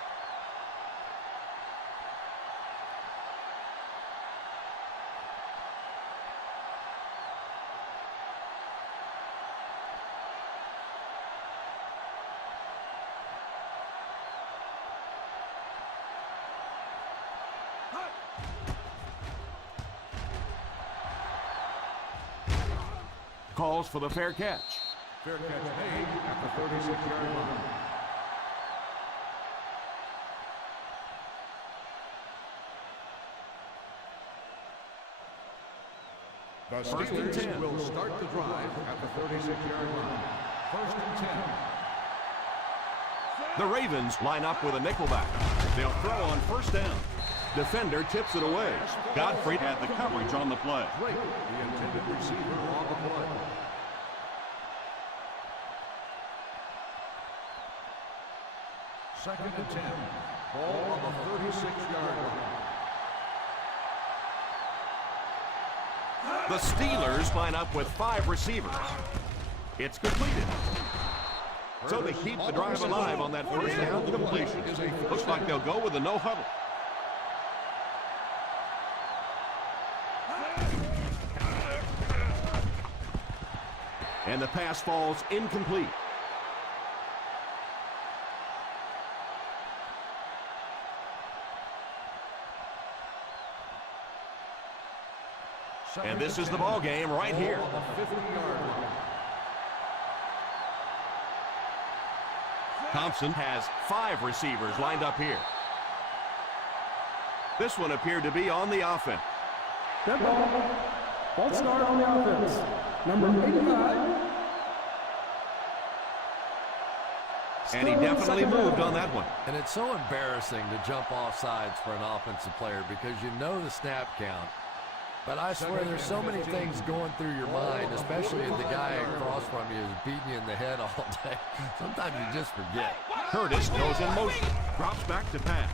Calls for the fair catch. Fair catch made at the 36-yard line. The Steelers will start the drive at the 36-yard line. First and 10. The Ravens line up with a nickelback. They'll throw on 1st down. Defender tips it away. Godfrey had the coverage on the play. Drake, the intended receiver on the play. Second and 10. Ball on the 36-yard line. The Steelers line up with 5 receivers. It's completed. So they keep the drive alive on that first down completion. Looks like they'll go with a no huddle. And the pass falls incomplete. And this is the ball game right here. Thompson has 5 receivers lined up here. This one appeared to be on the offense. Dead ball. False start on the offense. Number 85. And he definitely moved on that one. And it's so embarrassing to jump off sides for an offensive player because you know the snap count. But I swear there's so many things going through your mind, especially if the guy across from you is beating you in the head all day. Sometimes you just forget. Curtis goes in motion, drops back to pass.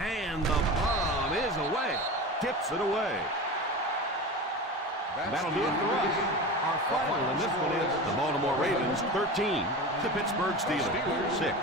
And the bomb is away. Tips it away. That'll do it for us. Our final in this one is the Baltimore Ravens 13, the Pittsburgh Steelers 6.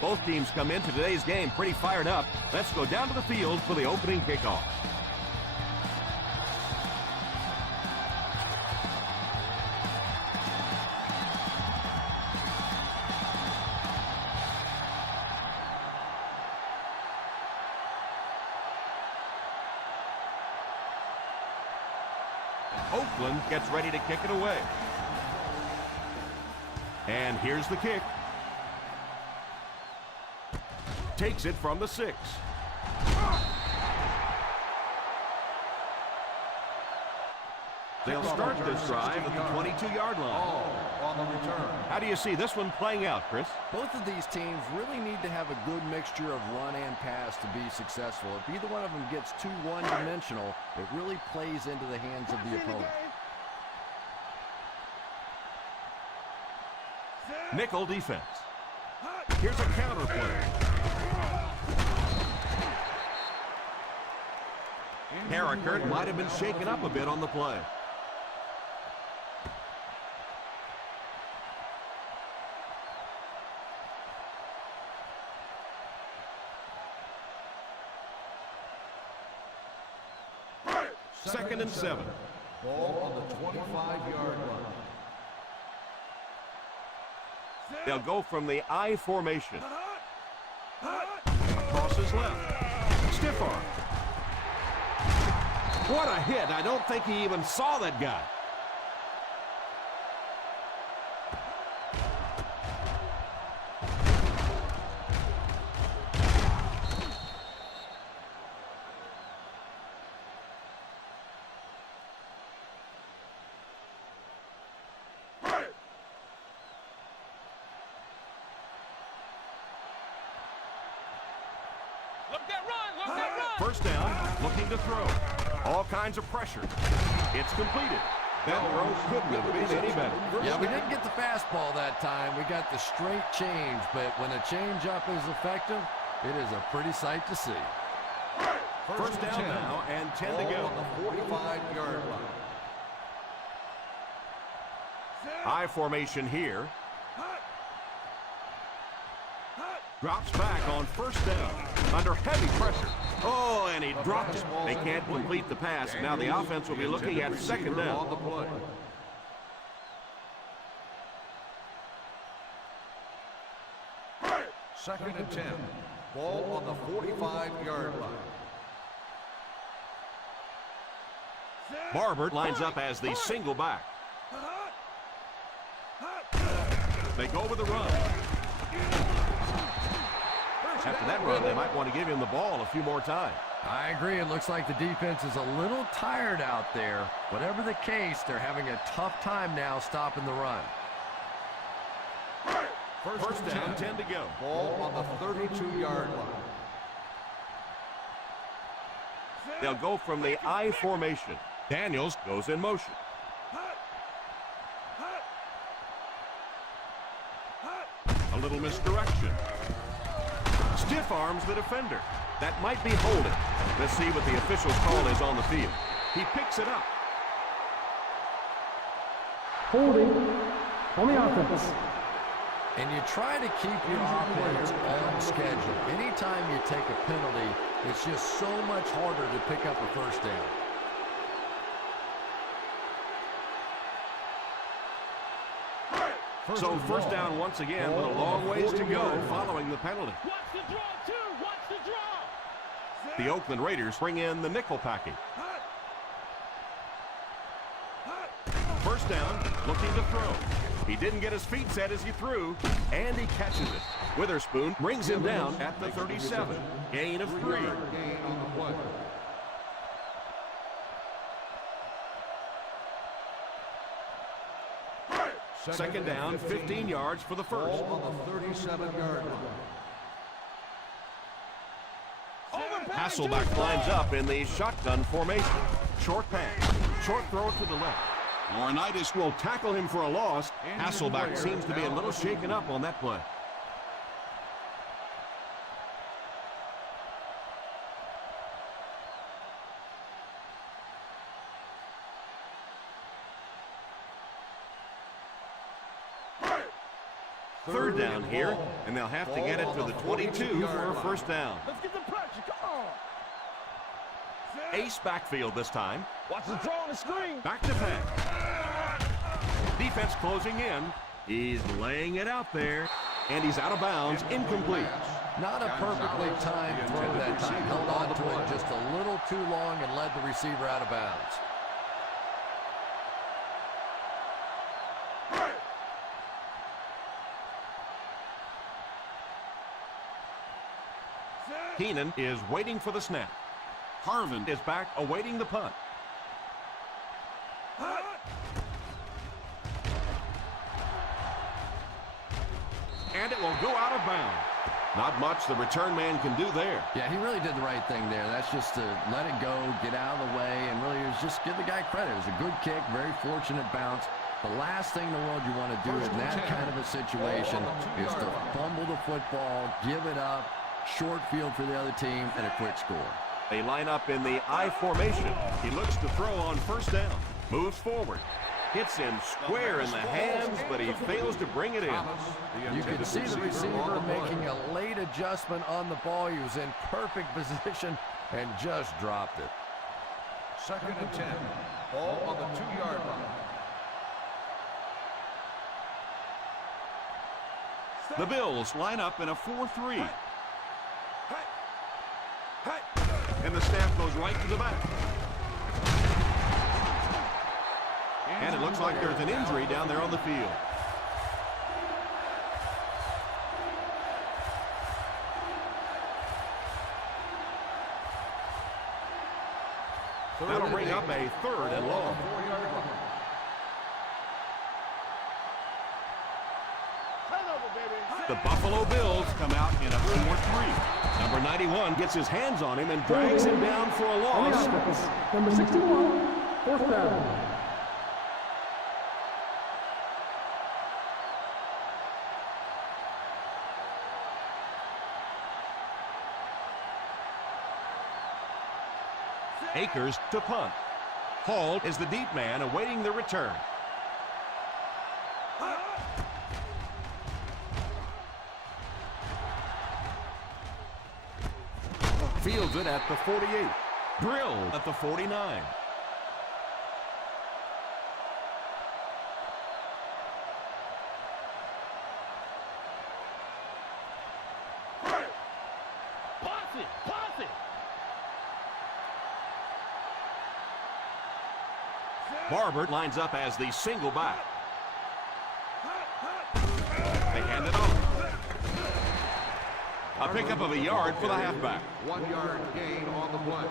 Both teams come into today's game pretty fired up. Let's go down to the field for the opening kickoff. Oakland gets ready to kick it away. And here's the kick. Takes it from the 6. They'll start this drive at the 22-yard line. On the return. How do you see this one playing out, Chris? Both of these teams really need to have a good mixture of run and pass to be successful. If either one of them gets too one-dimensional, it really plays into the hands of the opponent. Nickel defense. Here's a counter play. Harrison might have been shaken up a bit on the play. Second and 7. Ball on the 25-yard line. They'll go from the I formation. Crosses left. Stiff arm. What a hit. I don't think he even saw that guy. First down, looking to throw. All kinds of pressure. It's completed. That throw couldn't have been any better. Yeah, we didn't get the fastball that time. We got the straight change, but when a changeup is effective, it is a pretty sight to see. First down now and 10 to go. On the 45-yard line. I formation here. Drops back on first down. Under heavy pressure. Oh, and he dropped it. They can't complete the pass. Now the offense will be looking at second down. On the play. Second and 10. Ball on the 45-yard line. Barber lines up as the single back. They go with the run. After that run, they might want to give him the ball a few more times. I agree. It looks like the defense is a little tired out there. Whatever the case, they're having a tough time now stopping the run. First down, 10 to go. Ball on the 32-yard line. They'll go from the I formation. Daniels goes in motion. A little misdirection. Stiff arms the defender. That might be holding. Let's see what the official's call is on the field. He picks it up. Holding on the offense. And you try to keep your offense on schedule. Anytime you take a penalty, it's just so much harder to pick up a first down. So first down once again, but a long ways to go following the penalty. Watch the draw, too. Watch the draw. The Oakland Raiders bring in the nickel package. First down, looking to throw. He didn't get his feet set as he threw, and he catches it. Witherspoon brings him down at the 37. Gain of 3. Gain on the play. Second down, 15 yards for the first. Ball on the 37-yard line. Hasselbeck lines up in the shotgun formation. Short pass, short throw to the left. Laurinaitis will tackle him for a loss. Hasselbeck seems to be a little shaken up on that play. Third down here, and they'll have to get it to the 22 for a first down. Let's get the pressure. Come on. Ace backfield this time. Watch the draw on the screen. Back to pass. Defense closing in. He's laying it out there, and he's out of bounds, incomplete. Not a perfectly timed throw that time. Held on to it just a little too long and led the receiver out of bounds. Keenan is waiting for the snap. Harvin is back awaiting the punt. And it will go out of bounds. Not much the return man can do there. Yeah, he really did the right thing there. That's just to let it go, get out of the way, and really just give the guy credit. It was a good kick, very fortunate bounce. The last thing in the world you want to do in that kind of a situation is to fumble the football, give it up, short field for the other team, and a quick score. They line up in the I formation. He looks to throw on first down. Moves forward. Hits him square in the hands, but he fails to bring it in. You can see the receiver making a late adjustment on the ball. He was in perfect position and just dropped it. Second and 10. Ball on the 2-yard line. The Bills line up in a 4-3. And the snap goes right to the back. And it looks like there's an injury down there on the field. That'll bring up a third and long. The Buffalo Bills come out in a 4-3. Number 91 gets his hands on him and drags him down for a On the loss. offense. Number 61, fourth down. Akers to punt. Hall is the deep man awaiting the return. Fields it at the 48. Drilled at the 49. Pass it. Pass it. Barber lines up as the single back. They hand it off. A pickup of a yard for the halfback. 1-yard gain on the play.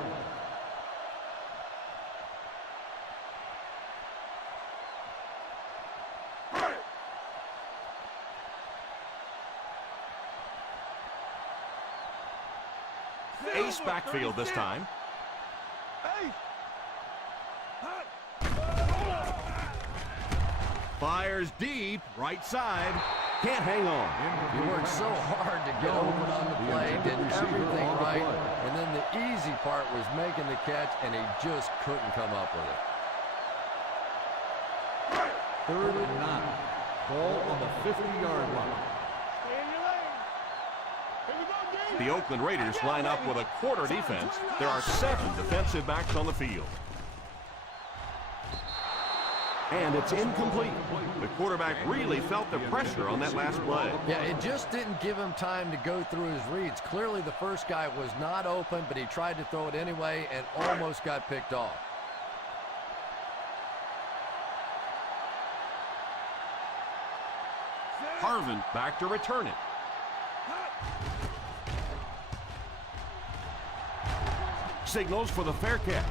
Ace backfield this time. Fires deep, right side. Can't hang on. He worked so hard to get open on the play, did everything right, and then the easy part was making the catch, and he just couldn't come up with it. Third and 9. Ball on the 50-yard line. Stay in your lane. Here we go, Dave. The Oakland Raiders line up with a quarter defense. There are 7 defensive backs on the field. And it's incomplete. The quarterback really felt the pressure on that last play. Yeah, it just didn't give him time to go through his reads. Clearly the first guy was not open, but he tried to throw it anyway and almost got picked off. Harvin back to return it. Signals for the fair catch.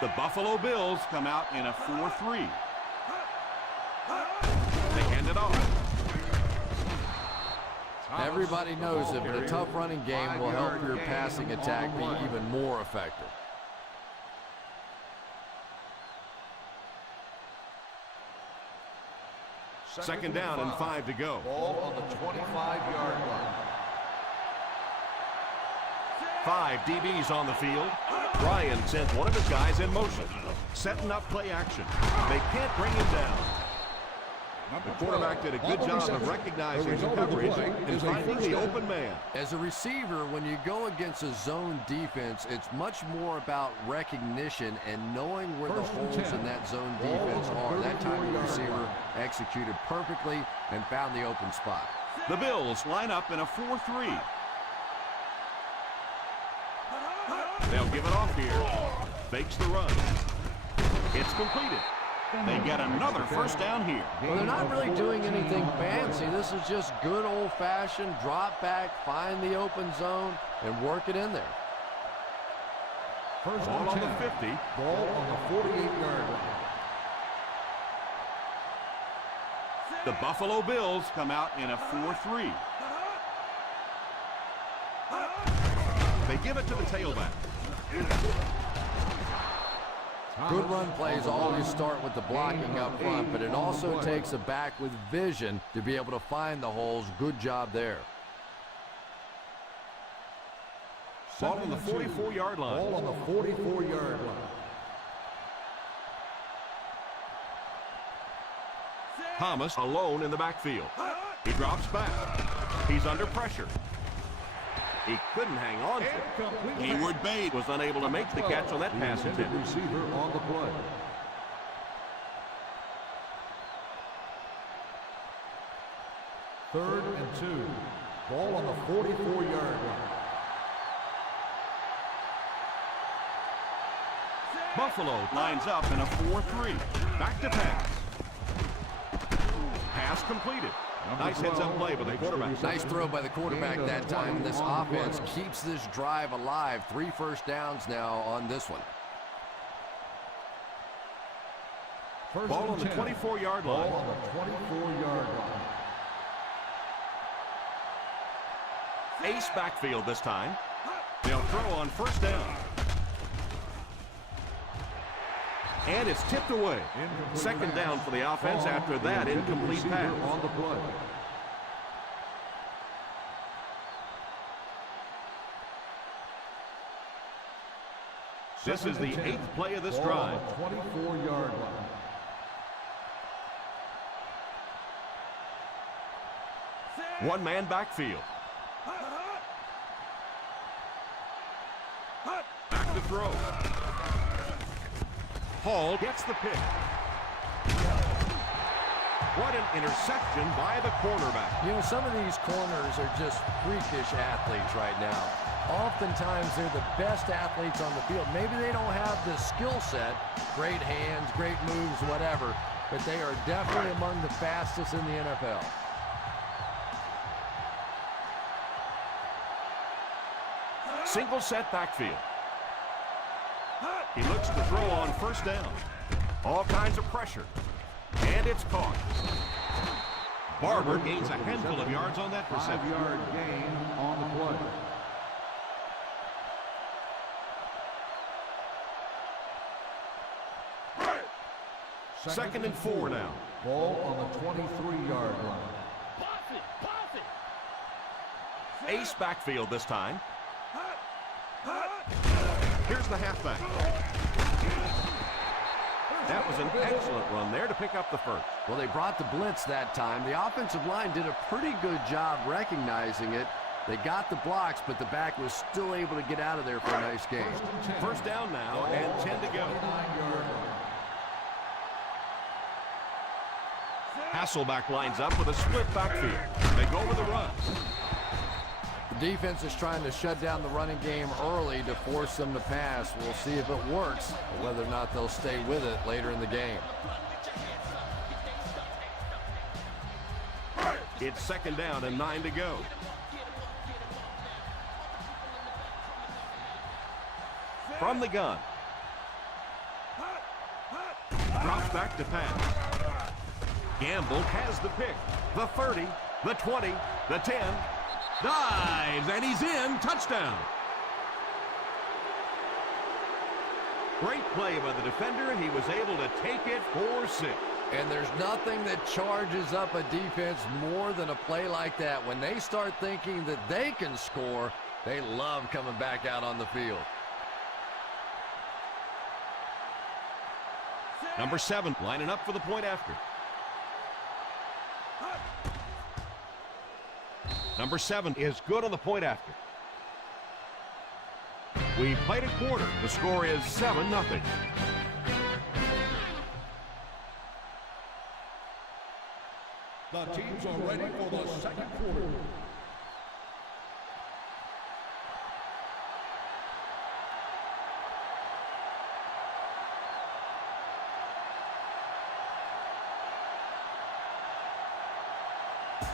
The Buffalo Bills come out in a 4-3. They hand it off. Everybody knows that a tough running game will help your passing attack be even more effective. Second down and 5 to go. Ball on the 25-yard line. 5 DBs on the field. Ryan sent one of his guys in motion, setting up play action. They can't bring him down. The quarterback did a good job of recognizing the coverage and finding the open man. As a receiver, when you go against a zone defense, it's much more about recognition and knowing where the holes in that zone defense are. That time the receiver executed perfectly and found the open spot. The Bills line up in a 4-3. They'll give it off here. Fakes the run. It's completed. They get another first down here. Well, they're not really doing anything fancy. This is just good old-fashioned drop back, find the open zone, and work it in there. First Ball on the 50. Ball on the 48-yard line. The Buffalo Bills come out in a 4-3. They give it to the tailback. Good run plays always start with the blocking up front, but it also takes a back with vision to be able to find the holes. Good job there. Ball on the 44-yard line. Ball on the 44-yard line. Thomas alone in the backfield. He drops back. He's under pressure. He couldn't hang on to it. Hayward Bade was unable to make the catch on that pass attempt. Receiver on the play. Third and 2. Ball on the 44-yard line. Buffalo lines up in a 4-3. Back to pass. Pass completed. Nice heads-up play by the quarterback. Nice throw by the quarterback that time, and this offense keeps this drive alive. 3 first downs now on this one. Ball on the 24-yard line. Ball on the 24-yard line. Ace backfield this time. They'll throw on first down. And it's tipped away. Second down for the offense after that incomplete pass. On the play. This is the 8th play of this drive. 24-yard line. One man backfield. Back to throw. Hall gets the pick. What an interception by the cornerback. You know, some of these corners are just freakish athletes right now. Oftentimes, they're the best athletes on the field. Maybe they don't have the skill set, great hands, great moves, whatever, but they are definitely among the fastest in the NFL. Single set backfield. He looks to throw on first down. All kinds of pressure. And it's caught. Barber gains a handful of yards on that reception. 5-yard gain on the play. Second and 4 now. Ball on the 23-yard line. Pass it, pass it. Ace backfield this time. Here's the halfback. That was an excellent run there to pick up the first. Well, they brought the blitz that time. The offensive line did a pretty good job recognizing it. They got the blocks, but the back was still able to get out of there for a nice gain. First down now and 10 to go. Hasselback lines up with a split backfield. They go with the run. The defense is trying to shut down the running game early to force them to pass. We'll see if it works, or whether or not they'll stay with it later in the game. It's second down and 9 to go. From the gun. Drops back to pass. Gamble has the pick. The 30, the 20, the 10. Dives, and he's in. Touchdown. Great play by the defender. He was able to take it for 6. And there's nothing that charges up a defense more than a play like that. When they start thinking that they can score, they love coming back out on the field. Number 7 lining up for the point after. Number 7 is good on the point after. We played a quarter. The score is 7-0. The teams are ready for the second quarter.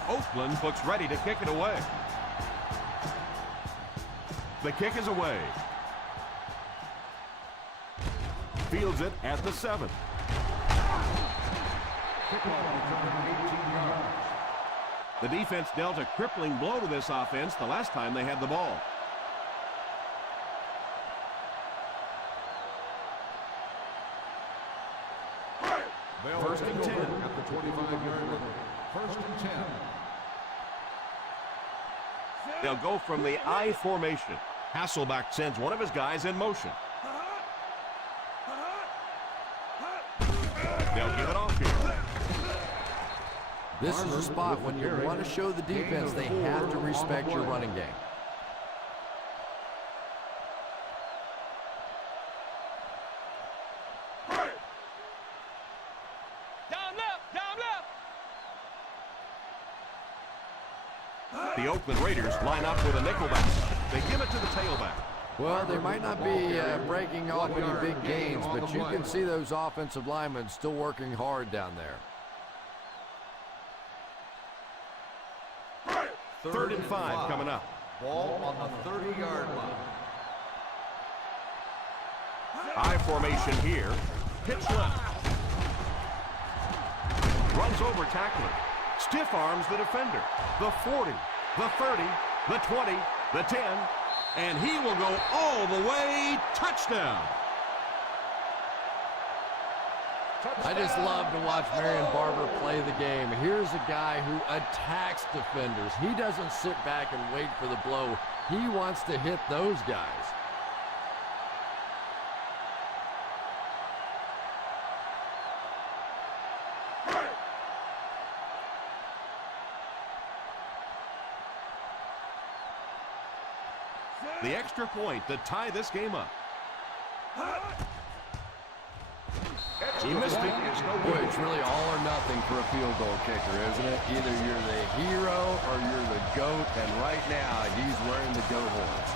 Oakland looks ready to kick it away. The kick is away. Fields it at the 7. The defense dealt a crippling blow to this offense the last time they had the ball. First and 10 at the 25-yard line. First and 10. They'll go from the I formation. Hasselback sends one of his guys in motion. They'll give it off here. This is a spot when you want to show the defense they have to respect your running game. The Oakland Raiders line up with a nickelback. They give it to the tailback. Well, they might not be breaking off any big gains, but you can see those offensive linemen still working hard down there. Third and 5 coming up. Ball on the 30-yard line. I formation here. Pitch left. Runs over tackler. Stiff arms the defender. The 40, the 30, the 20, the 10, and he will go all the way. Touchdown. I just love to watch Marion Barber play the game. Here's a guy who attacks defenders. He doesn't sit back and wait for the blow. He wants to hit those guys. The extra point to tie this game up. He missed it. Boy, it's really all or nothing for a field goal kicker, isn't it? Either you're the hero or you're the GOAT, and right now he's wearing the GOAT horns.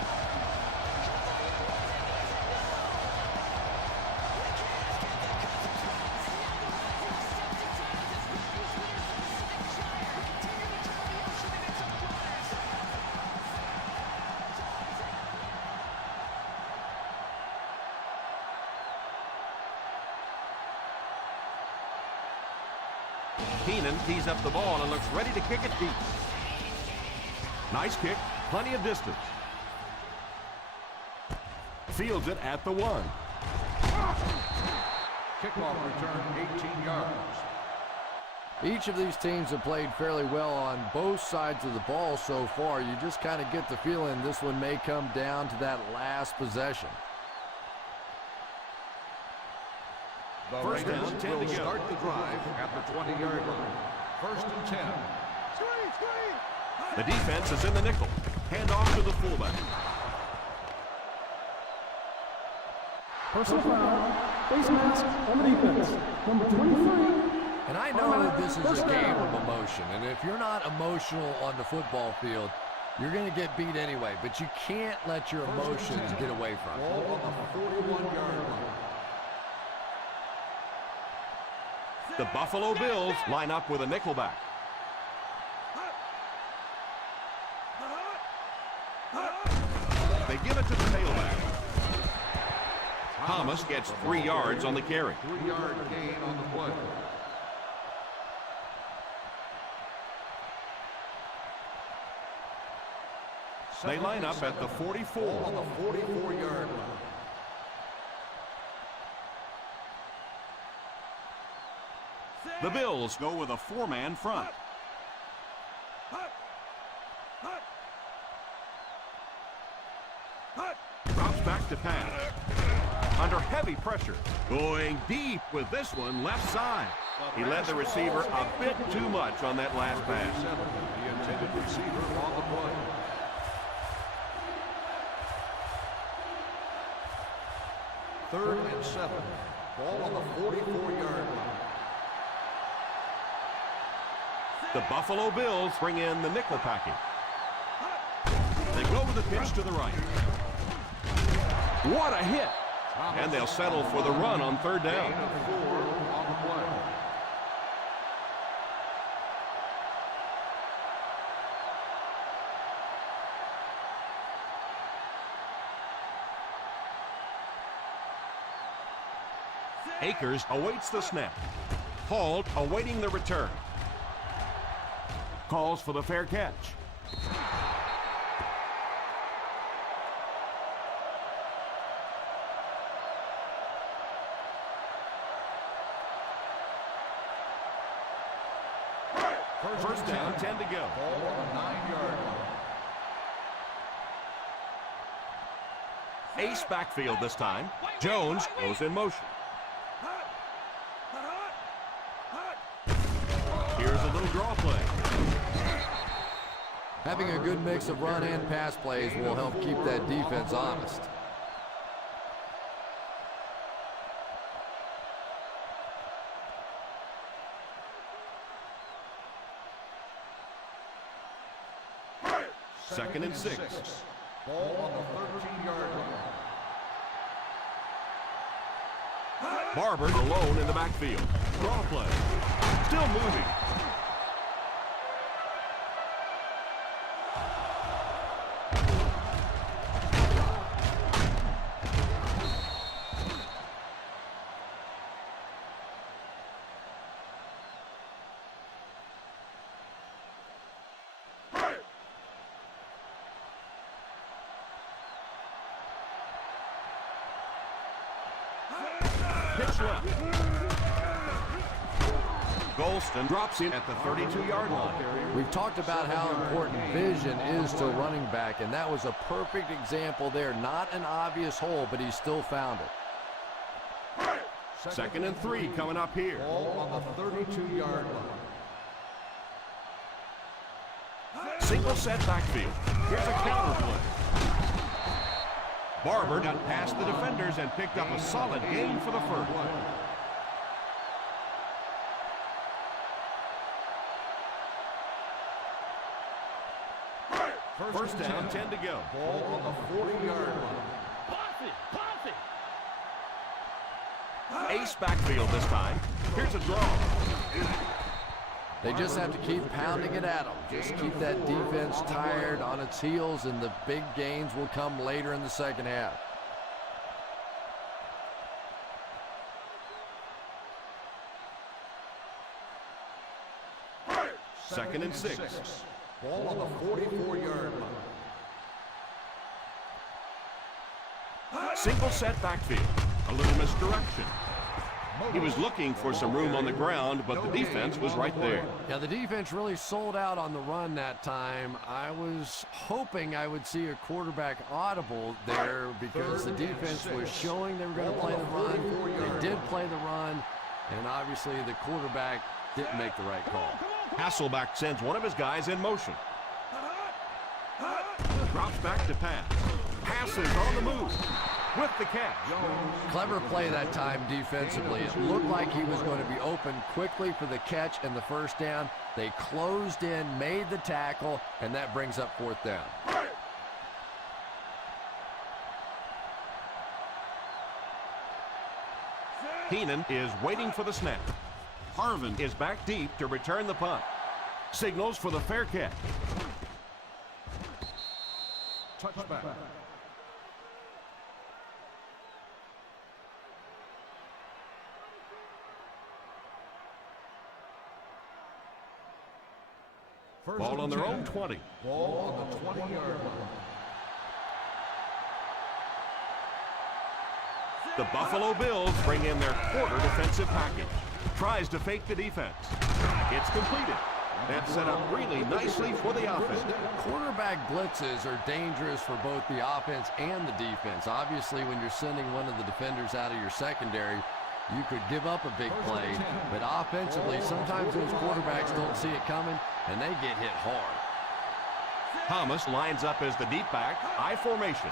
Keenan tees up the ball and looks ready to kick it deep. Nice kick, plenty of distance. Fields it at the 1. Kickoff return 18 yards. Each of these teams have played fairly well on both sides of the ball so far. You just kind of get the feeling this one may come down to that last possession. The First down, Raiders 10 will to go. start the drive at the 20-yard line. First and 10. Screen, screen. The defense is in the nickel. Hand off to the fullback. Personal foul. Face mask on the defense. Number 23. And I know that this is a game of emotion, and if you're not emotional on the football field, you're going to get beat anyway, but you can't let your emotions get away from you. Ball on the 41-yard line. The Buffalo Bills line up with a nickelback. They give it to the tailback. Thomas gets 3 yards on the carry. 3-yard gain on the play. They line up at the 44. Ball on the 44-yard line. The Bills go with a 4-man front. Drops back to pass. Under heavy pressure. Going deep with this one, left side. He led the receiver a bit too much on that last pass. The intended receiver on the play. Third and 7. Ball on the 44-yard line. The Buffalo Bills bring in the nickel package. They go with the pitch to the right. What a hit! And they'll settle for the run on third down. Gain of 4 on the play. Akers awaits the snap. Hall awaiting the return. Calls for the fair catch. First down, 10 to go. Ball on the 9-yard line. Ace backfield this time. Jones goes in motion. Here's a little draw play. Having a good mix of run and pass plays will help keep that defense honest. Second and 6. Ball on the 13-yard line. Barber alone in the backfield. Draw play. Still moving. Pitch left. Golston drops in at the 32-yard line. We've talked about how important vision is to running back, and that was a perfect example there. Not an obvious hole, but he still found it. Second and 3 coming up here. Ball on the 32-yard line. Single set backfield. Here's a counter play. Barber got past the defenders and picked up a solid gain for the first. First down, 10 to go. Ball on the 40-yard line. Ace backfield this time. Here's a draw. They just have to keep pounding it at them. Just keep that defense tired on its heels, and the big gains will come later in the second half. Second and 6. Ball on the 44-yard line. Single set backfield. A little misdirection. He was looking for some room on the ground, but the defense was right there. Yeah, the defense really sold out on the run that time. I was hoping I would see a quarterback audible there because the defense was showing they were going to play the run. They did play the run, and obviously the quarterback didn't make the right call. Hasselbeck sends one of his guys in motion. Drops back to pass. Passes on the move with the catch. Clever play that time defensively. It looked like he was going to be open quickly for the catch and the first down. They closed in, made the tackle, and that brings up fourth down. Heenan is waiting for the snap. Harvin is back deep to return the punt. Signals for the fair catch. Touchback. Ball on their own 20. Ball on the 20-yard line. The Buffalo Bills bring in their quarter defensive package. Tries to fake the defense. It's completed. That's set up really nicely for the offense. Quarterback blitzes are dangerous for both the offense and the defense. Obviously, when you're sending one of the defenders out of your secondary, you could give up a big play, but offensively, sometimes those quarterbacks don't see it coming, and they get hit hard. Thomas lines up as the deep back, I formation.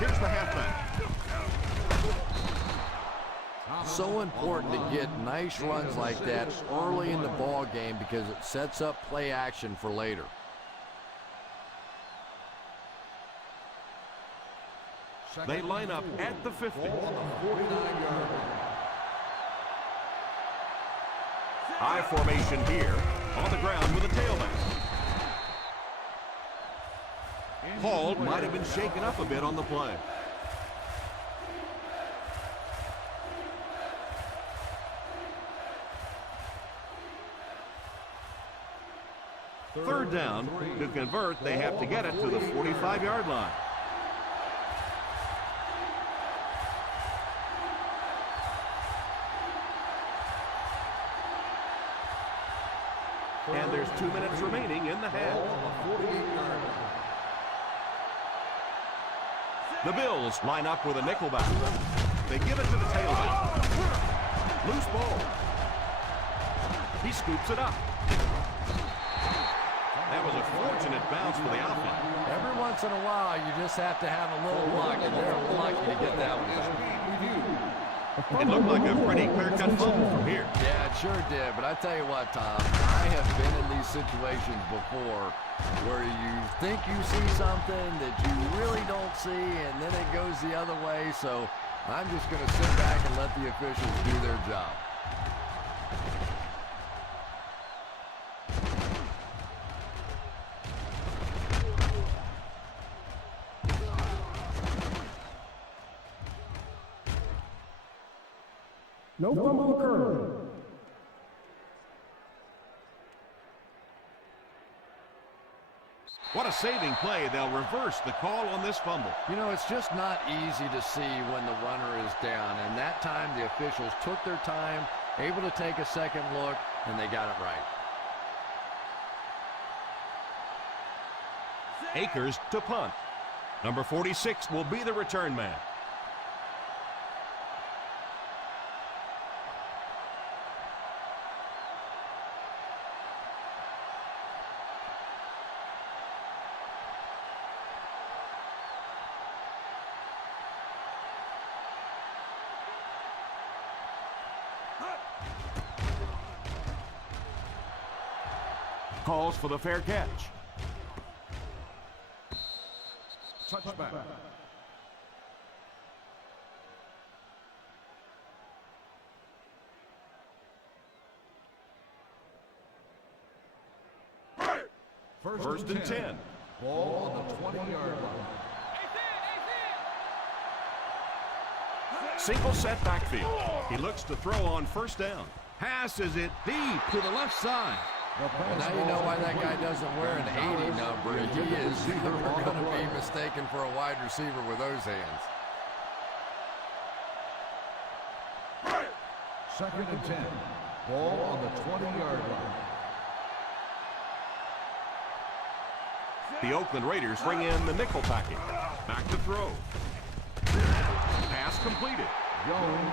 Here's the halfback. So important to get nice runs like that early in the ball game because it sets up play action for later. They line up at the 50. I formation here, on the ground with a tailback. Hall might have been shaken up a bit on the play. Third down. To convert, they have to get it to the 45-yard line. And there's 2 minutes remaining in the half. The Bills line up with a nickelback. They give it to the tailback. Loose ball. He scoops it up. That was a fortunate bounce for the offense. Every once in a while, you just have to have a little luck, and they're lucky to get that one. It looked like a pretty clear-cut fumble from here. Yeah, it sure did. But I tell you what, Tom, I have been in these situations before where you think you see something that you really don't see, and then it goes the other way. So I'm just going to sit back and let the officials do their job. No fumble occurred. What a saving play. They'll reverse the call on this fumble. You know, it's just not easy to see when the runner is down. And that time, the officials took their time, able to take a second look, and they got it right. Akers to punt. Number 46 will be the return man. Calls for the fair catch. Touchback. First and 10. Ball on the 20-yard line. Single set backfield. He looks to throw on first down. Passes it deep to the left side. Well, now you know why that guy doesn't wear an 80 number. He is never going to be mistaken for a wide receiver with those hands. Second and 10. Ball on the 20-yard line. The Oakland Raiders bring in the nickel package. Back to throw. Pass completed. Jones.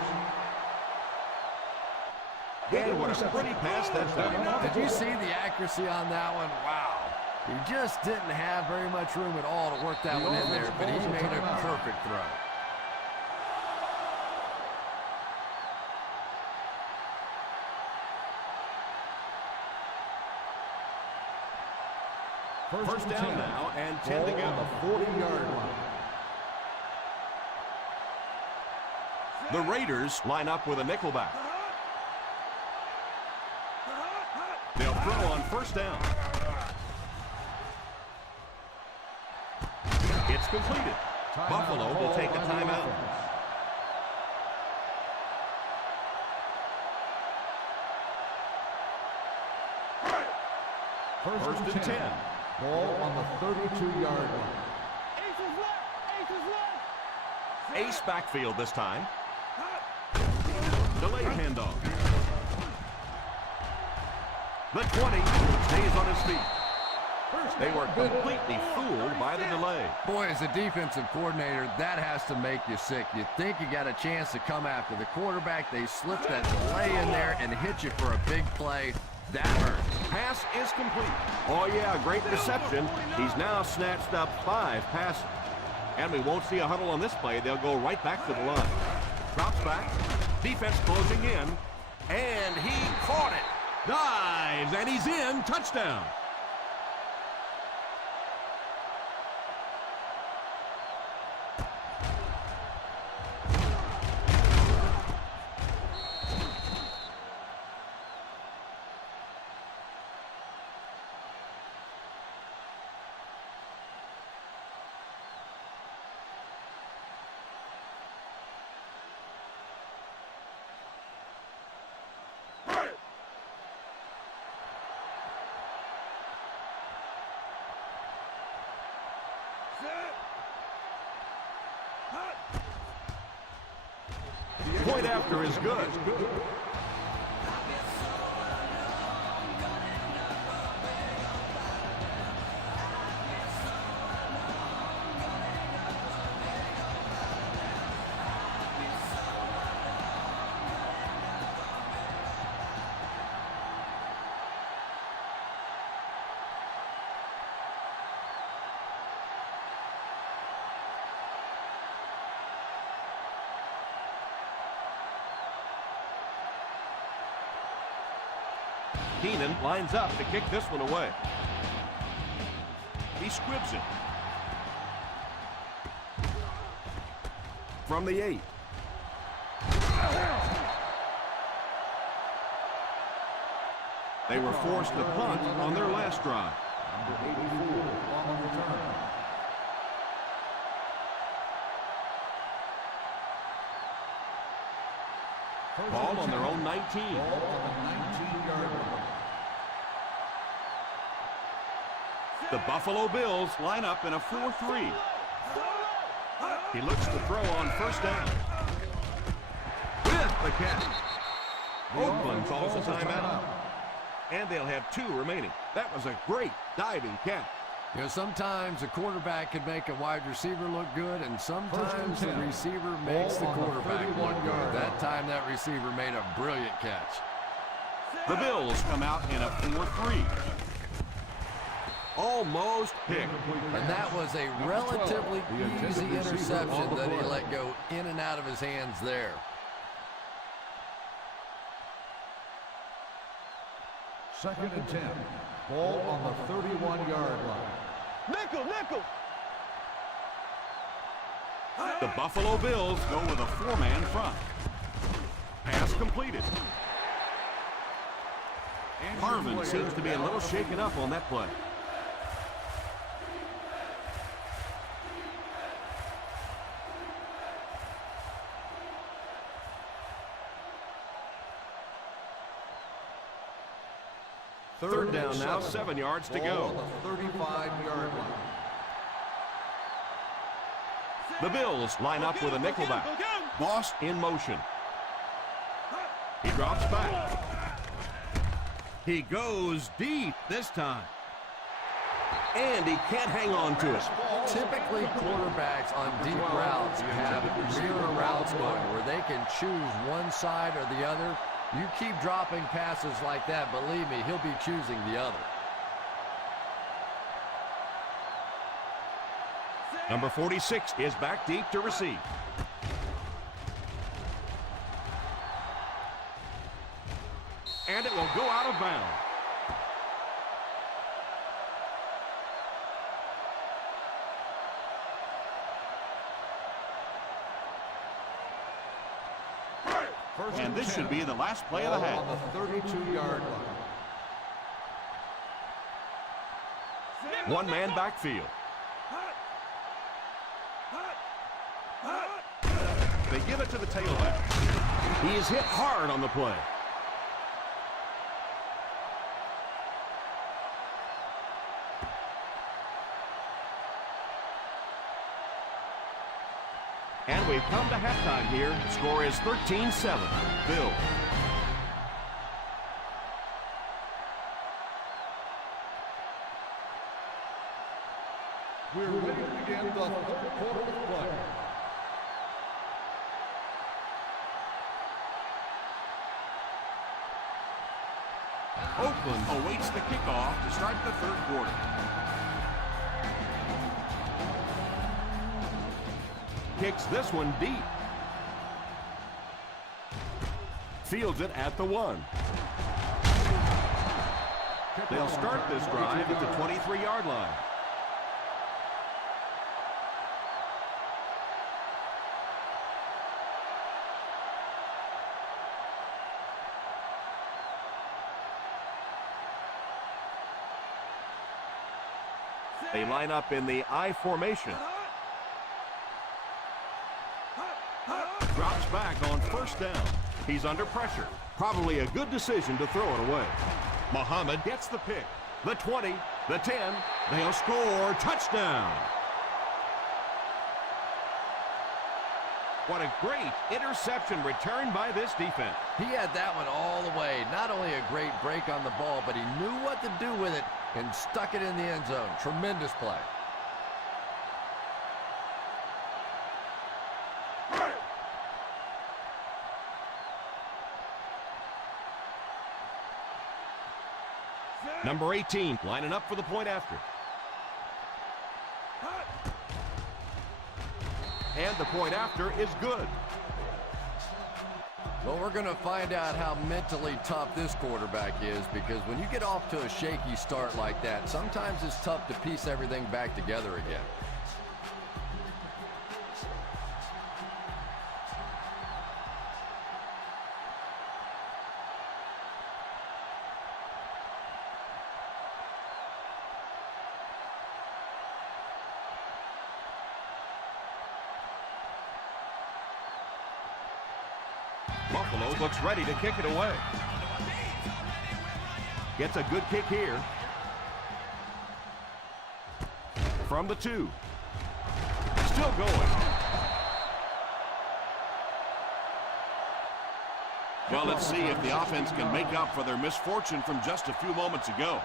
And what a pretty pass that's done. Did you see the accuracy on that one? Wow. He just didn't have very much room at all to work that one in there, but he made a perfect throw. First down now and 10 to go. On the 40-yard line. The Raiders line up with a nickelback. They'll throw on first down. It's completed. Buffalo will take a timeout. First and 10. Ball on the 32-yard line. Ace is left. Ace is left. Ace backfield this time. Delayed handoff. The 20 stays on his feet. They were completely fooled by the delay. Boy, as a defensive coordinator, that has to make you sick. You think you got a chance to come after the quarterback. They slipped that delay in there and hit you for a big play. That hurts. Pass is complete. Oh, yeah, great reception. He's now snatched up 5 passes. And we won't see a huddle on this play. They'll go right back to the line. Drops back. Defense closing in. And he caught it. Dives, and he's in. Touchdown. Point after is good. Keenan lines up to kick this one away. He squibs it. From the 8. They were forced to punt on their last drive. Number 84 on the return. Ball on their own 19. Ball on the 19-yard line. The Buffalo Bills line up in a 4-3. He looks to throw on first down. With the catch. Oakland calls a timeout. And they'll have 2 remaining. That was a great diving catch. You know, sometimes a quarterback can make a wide receiver look good, and sometimes the receiver makes the quarterback look good. That time, that receiver made a brilliant catch. The Bills come out in a 4-3. Almost picked. And that was a relatively easy interception that he let go in and out of his hands there. Second and 10. Ball on the 31-yard line. Nickel, nickel. The Buffalo Bills go with a 4-man front. Pass completed. Harvin seems to be a little shaken up on that play. Third down now, 7 yards to go. On the 35-yard line. The Bills line up with a nickelback. Boss in motion. He drops back. He goes deep this time. And he can't hang on to it. Typically, quarterbacks on deep routes have mirror routes going where they can choose one side or the other. You keep dropping passes like that, believe me, he'll be choosing the other. Number 46 is back deep to receive. And it will go out of bounds. And this should be the last play of the half. On the 32-yard line. One man backfield. They give it to the tailback. He is hit hard on the play. And we've come to halftime here. Score is 13-7. Bill. We're ready to begin the third quarter of play. Oakland awaits the kickoff to start the third quarter. Kicks this one deep. Fields it at the 1. They'll start this drive at the 23-yard line. They line up in the I formation. Drops back on first down. He's under pressure. Probably a good decision to throw it away. Muhammad gets the pick. The 20, the 10. They'll score. Touchdown. What a great interception return by this defense. He had that one all the way. Not only a great break on the ball, but he knew what to do with it and stuck it in the end zone. Tremendous play. Number 18 lining up for the point after. And the point after is good. Well, we're going to find out how mentally tough this quarterback is, because when you get off to a shaky start like that, sometimes it's tough to piece everything back together again. Buffalo looks ready to kick it away. Gets a good kick here. From the 2. Still going. Well, let's see if the offense can make up for their misfortune from just a few moments ago.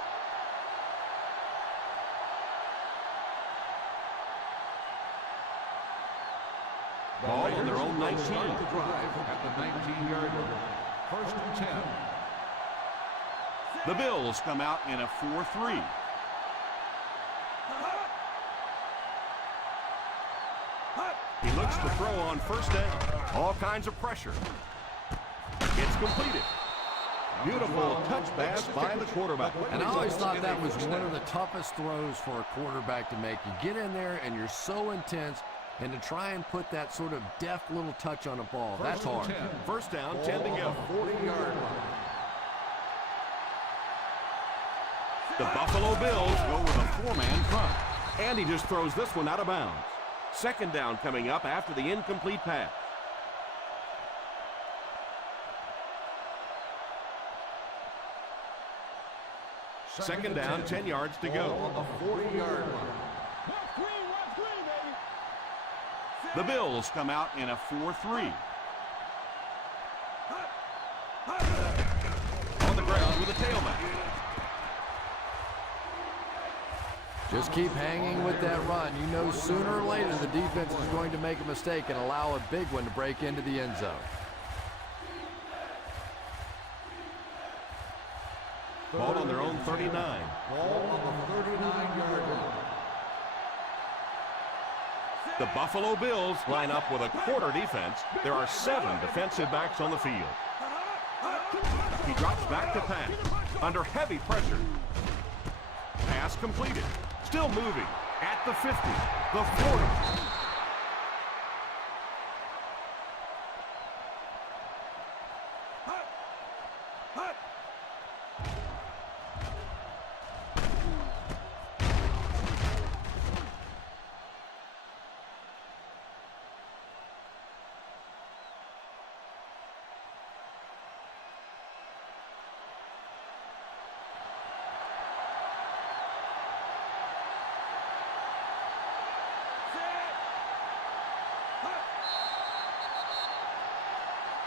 Ball on their own 19. Start the drive at the 19-yard line. First and 10. The Bills come out in a 4-3. He looks to throw on first down. All kinds of pressure. It's completed. Beautiful touch pass by the quarterback. And I always thought that was one of the toughest throws for a quarterback to make. You get in there and you're so intense, and to try and put that sort of deft little touch on a ball, that's hard. First down, 10 to go. 40-yard line. The Buffalo Bills go with a 4-man front. And he just throws this one out of bounds. Second down coming up after the incomplete pass. Second down, 10 yards to go. On the 40-yard line. The Bills come out in a 4-3. On the ground with a tailback. Just keep hanging with that run. You know sooner or later the defense is going to make a mistake and allow a big one to break into the end zone. Ball on their own 39. Ball on the 39-yard line. The Buffalo Bills line up with a quarter defense. There are 7 defensive backs on the field. He drops back to pass. Under heavy pressure. Pass completed. Still moving. At the 50. The 40.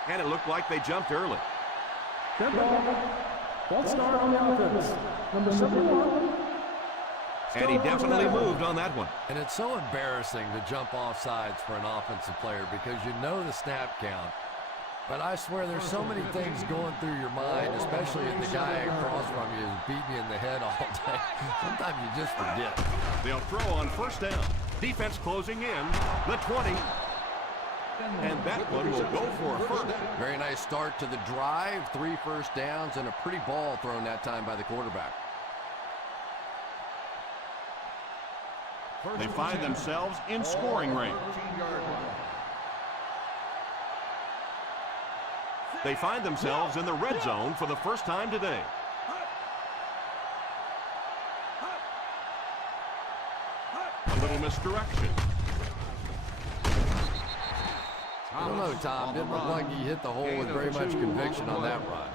And it looked like they jumped early. Dead ball. False start on the offense. Number 71. And he definitely moved on that one. And it's so embarrassing to jump off sides for an offensive player because you know the snap count. But I swear there's so many things going through your mind, especially if the guy across from you is beating you in the head all day. Sometimes you just forget. They'll throw on first down. Defense closing in. The 20. And that one will go for a first. Very nice start to the drive. 3 first downs and a pretty ball thrown that time by the quarterback. They find themselves in scoring range. They find themselves in the red zone for the first time today. A little misdirection. I don't know, Tom. Didn't look like he hit the hole with very much conviction on that run.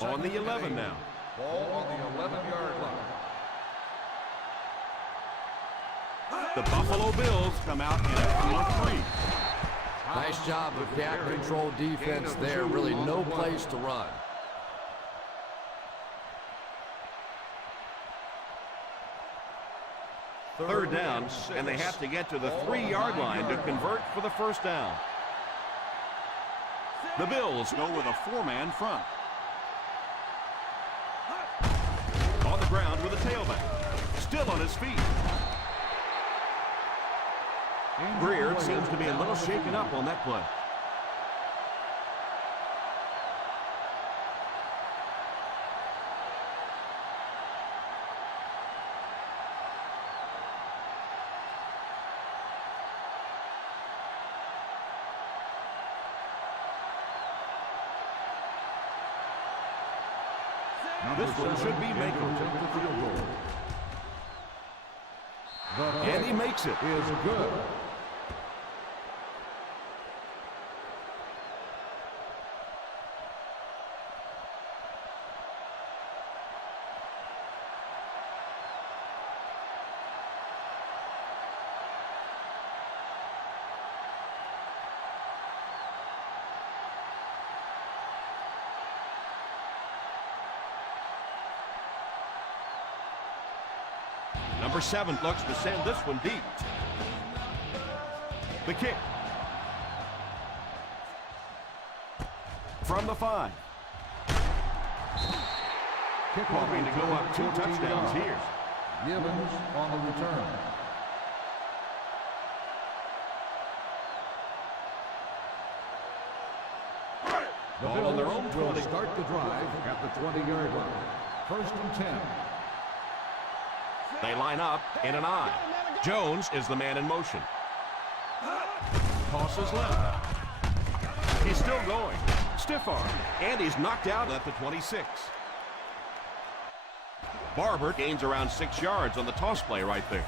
On the 11 now. Ball on the 11-yard line. The Buffalo Bills come out in a field of 3. Nice job of gap control defense there. Really no place to run. Third down, and they have to get to the 3-yard line to convert for the first down. The Bills go with a 4-man front. On the ground with a tailback. Still on his feet. Greer seems to be a little shaken up on that play. This one should be making the field goal. And he makes it. Is good. Number 7 looks to send this one deep. The kick. From the 5. Hoping to go up 2 touchdowns here. Gibbons on the return. Ball on their own Will 20. start the drive at the 20-yard line. First and 10. They line up in an I. Jones is the man in motion. Tosses left. He's still going. Stiff arm. And he's knocked out at the 26. Barber gains around 6 yards on the toss play right there.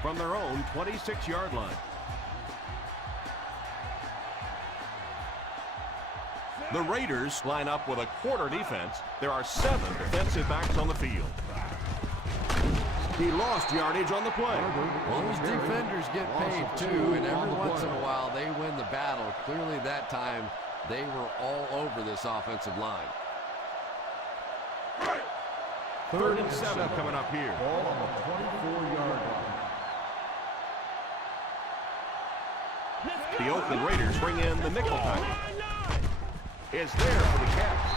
From their own 26-yard line. The Raiders line up with a quarter defense. There are 7 defensive backs on the field. He lost yardage on the play. Well, those defenders get paid too, and every once in a while they win the battle. Clearly that time they were all over this offensive line. 3rd and 7 coming up here. Ball on the 24-yard line. The Oakland Raiders bring in the nickel package. It's there for the catch.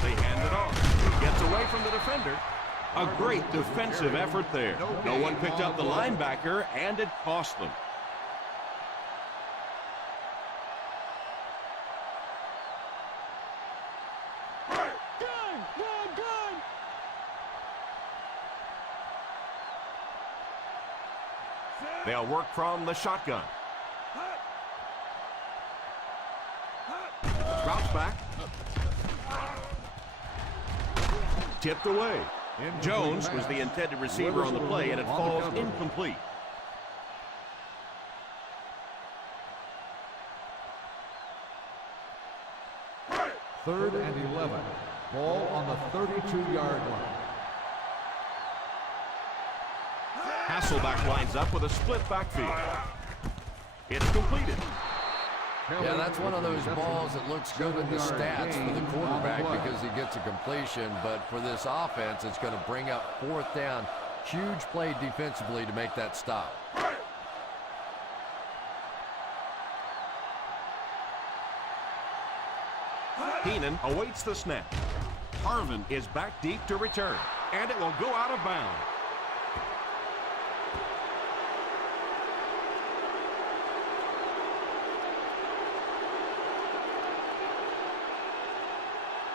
They hand it off. He gets away from the defender. A great defensive effort there. No one picked up the linebacker, and it cost them. They'll work from the shotgun. Drops back. Tipped away. Jones was the intended receiver on the play, and it falls incomplete. Third and 11. Ball on the 32-yard line. Hasselback lines up with a split backfield. It's completed. Yeah, that's one of those balls that looks good in the stats for the quarterback because he gets a completion, but for this offense, it's going to bring up 4th down. Huge play defensively to make that stop. Heenan awaits the snap. Harvin is back deep to return, and it will go out of bounds.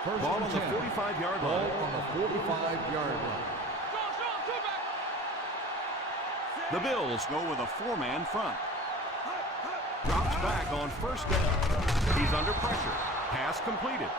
Ball on the 45-yard line. Ball on the 45-yard line. The Bills go with a 4-man front. Drops back on 1st down. He's under pressure. Pass completed.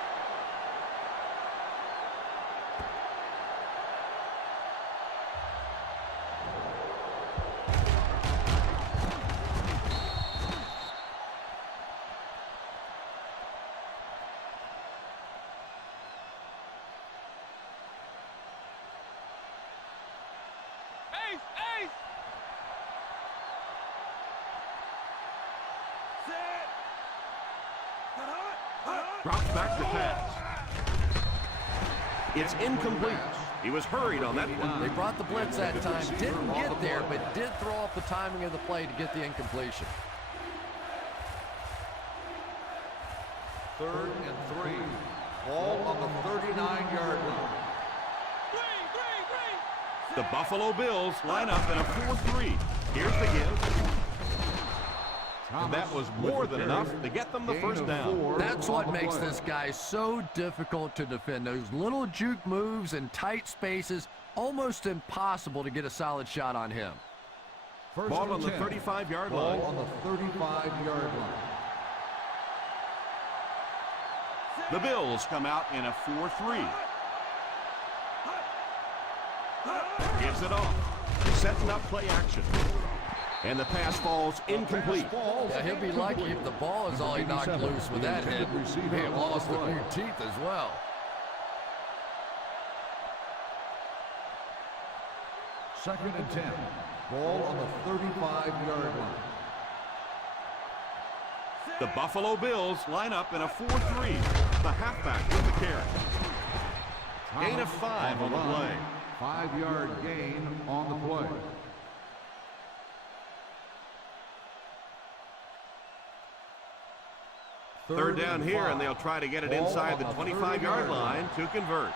Drops back to pass. It's incomplete. He was hurried on that one. They brought the blitz that time. Didn't get there, but did throw off the timing of the play to get the incompletion. 3rd and 3. Ball on the 39-yard line. The Buffalo Bills line up in a 4-3. Here's the give. And that was more than enough to get them the 1st down. That's what makes this guy so difficult to defend. Those little juke moves in tight spaces, almost impossible to get a solid shot on him. Ball on the 35-yard line. Ball on the 35-yard line. The Bills come out in a 4-3. Gives it off. Setting up play action. And the pass falls incomplete. Yeah, he'll be lucky if the ball is all he knocked loose with that hit. He lost a few teeth as well. Second and 10. Ball on the 35-yard line. The Buffalo Bills line up in a 4-3. The halfback with the carry. Gain of 5 on the play. 5-yard gain on the play. Third down here, and they'll try to get it inside the 25-yard line to convert.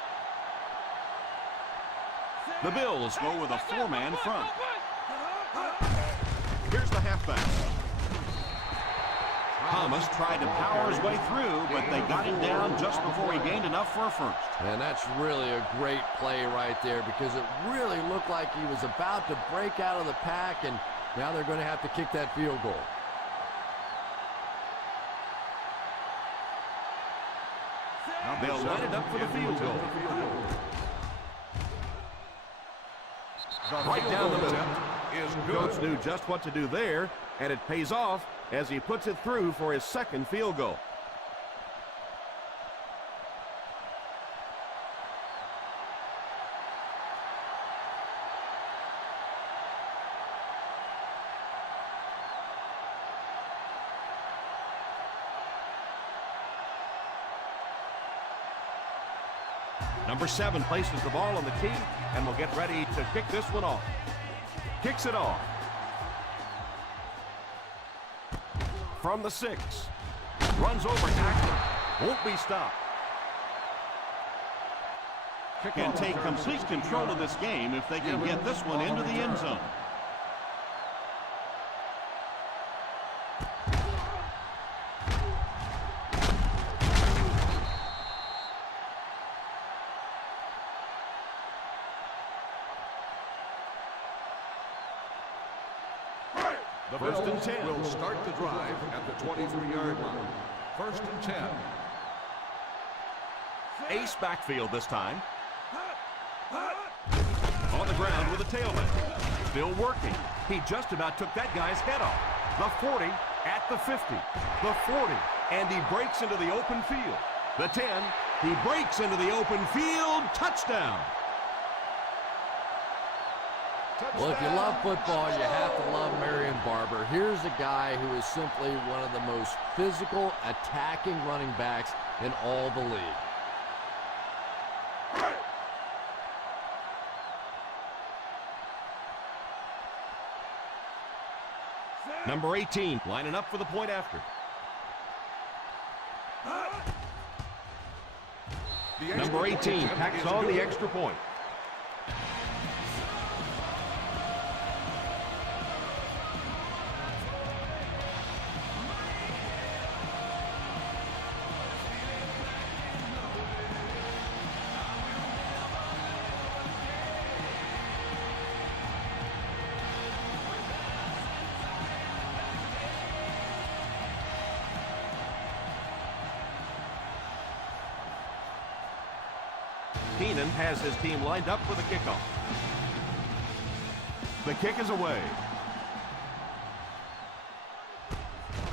The Bills go with a 4-man front. Here's the halfback. Thomas tried to power his way through, but they got him down just before he gained enough for a first. And that's really a great play right there because it really looked like he was about to break out of the pack, and now they're going to have to kick that field goal. They'll line it up for the field goal. Right down the middle. Coach knew just what to do there, and it pays off as he puts it through for his second field goal. Number 7 places the ball on the tee and will get ready to kick this one off. Kicks it off. From the 6. Runs over tackler. Won't be stopped. Can take complete control of this game if they can get this one into the end zone. The Bengals will start the drive at the 23-yard line. First and 10. Ace backfield this time. On the ground with a tailback. Still working. He just about took that guy's head off. The 40 at the 50. The 40. And he breaks into the open field. The 10. He breaks into the open field. Touchdown. Well, if you love football, you have to love Marion Barber. Here's a guy who is simply one of the most physical, attacking running backs in all the league. Number 18, lining up for the point after. Number 18 tacks on the extra point. Keenan has his team lined up for the kickoff. The kick is away.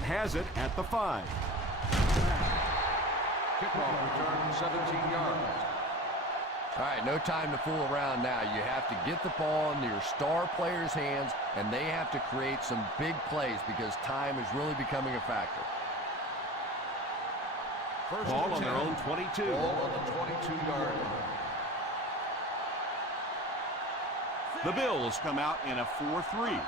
Has it at the 5. Kickoff return 17 yards. All right, no time to fool around now. You have to get the ball into your star players' hands, and they have to create some big plays because time is really becoming a factor. First Ball on 10. their own 22. Ball on the 22-yard line. The Bills come out in a 4-3.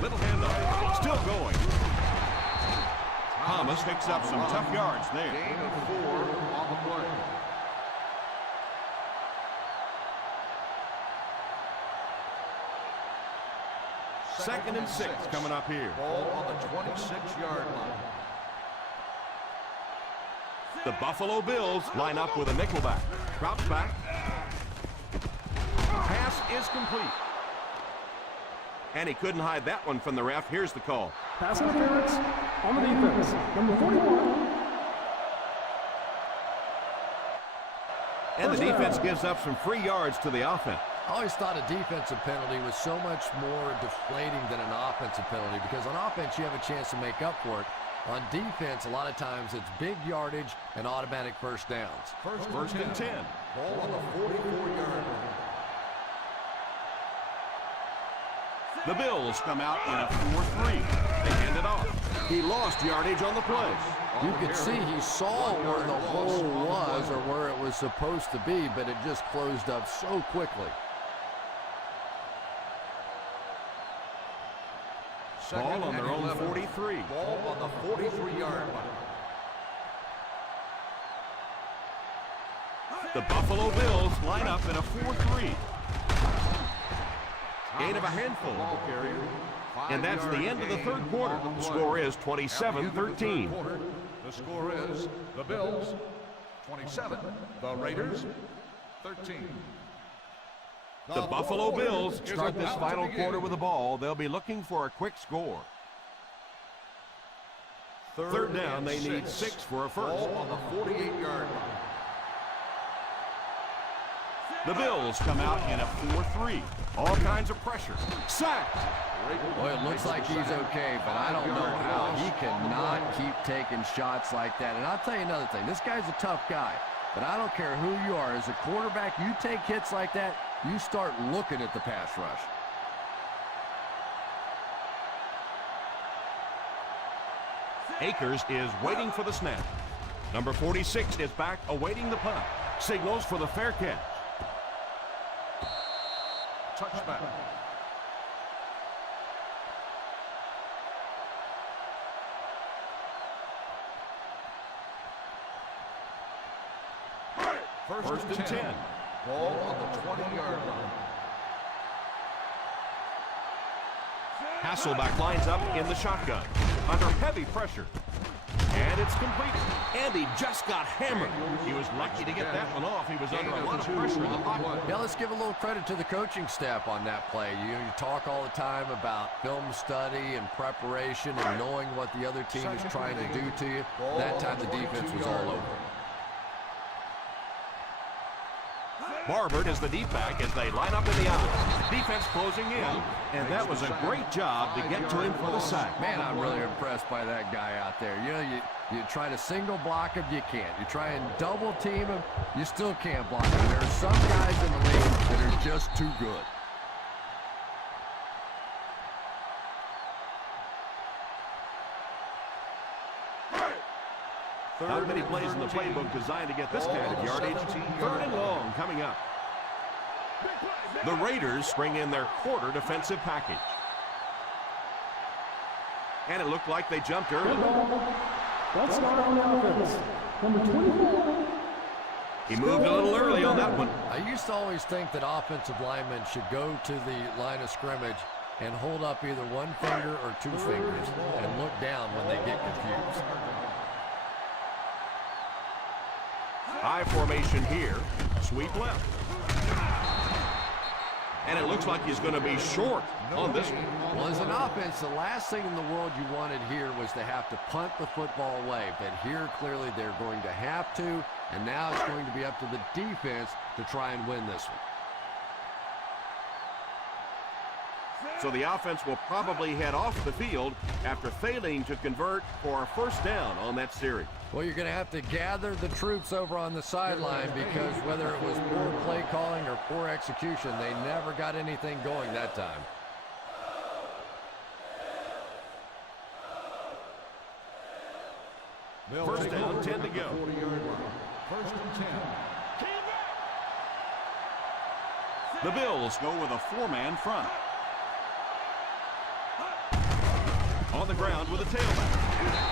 Little handoff. Still going. Thomas picks up some tough yards there. Gain of 4 on the play. Second and 6 coming up here. Ball on the 26-yard line. The Buffalo Bills line up with a nickelback. Drops back. Pass is complete. And he couldn't hide that one from the ref. Here's the call. Pass interference on the defense. Number 41. And the defense gives up some free yards to the offense. I always thought a defensive penalty was so much more deflating than an offensive penalty because on offense you have a chance to make up for it. On defense, a lot of times it's big yardage and automatic first downs. First and 10. Ball on the 44-yard line. The Bills come out in a 4-3. They hand it off. He lost yardage on the play. You could see he saw where the hole was or where it was supposed to be, but it just closed up so quickly. Ball on their own 43. Ball on the 43-yard line. The Buffalo Bills line up in a 4-3. Gain of a handful. Ball carrier, And that's the end of the third quarter. The score is 27-13. The score is the Bills 27, the Raiders 13. The Buffalo Bills start this final quarter with the ball. They'll be looking for a quick score. Third down, they need 6 for a first. Ball on the 48-yard line. The Bills come out in a 4-3. All kinds of pressure. Sacked. Well, it looks like he's okay, but I don't know how. He cannot keep taking shots like that. And I'll tell you another thing. This guy's a tough guy, but I don't care who you are. As a quarterback, you take hits like that, you start looking at the pass rush. Akers is waiting for the snap. Number 46 is back awaiting the punt. Signals for the fair catch. Touchback. First and 10. Ball on the 20-yard line. Hasselback lines up in the shotgun. Under heavy pressure. And it's complete. Andy just got hammered. He was lucky to get that one off. He was under a lot of pressure in the pocket. Yeah, let's give a little credit to the coaching staff on that play. You talk all the time about film study and preparation and knowing what the other team is trying to do to you. That time the defense was all over. Barbert is the deep back as they line up in the out. Defense closing in, and that was a great job to get to him for the sack. Man, I'm really impressed by that guy out there. You know, you try to single block him, you can't. You try and double team him, you still can't block him. There are some guys in the league that are just too good. Not many plays in the playbook designed to get this kind of yardage. Third and long coming up. The Raiders bring in their quarter defensive package. And it looked like they jumped early. Let's start on the offense. Number 24. He moved a little early on that one. I used to always think that offensive linemen should go to the line of scrimmage and hold up either one finger or two fingers and look down when they get confused. High formation here. Sweep left. And it looks like he's going to be short on this one. Well, as an offense, the last thing in the world you wanted here was to have to punt the football away. But here, clearly, they're going to have to. And now it's going to be up to the defense to try and win this one. So the offense will probably head off the field after failing to convert for a first down on that series. Well, you're going to have to gather the troops over on the sideline because whether it was poor play calling or poor execution, they never got anything going that time. First down, 10 to go. First and 10. The Bills go with a four-man front. On the ground with a tailback.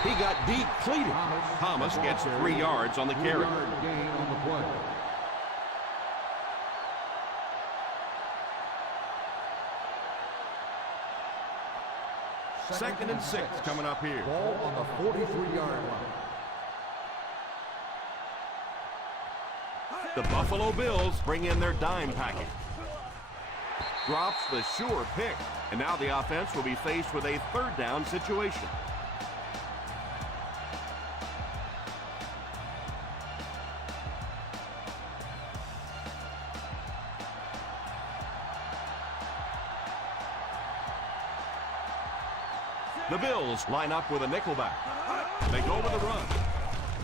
He got depleted. Thomas gets 3 yards on the carry. Gain on the play. Second and 6 coming up here. Ball on the 43-yard line. The Buffalo Bills bring in their dime package. Drops the sure pick. And now the offense will be faced with a third down situation. The Bills line up with a nickelback. They go with a run.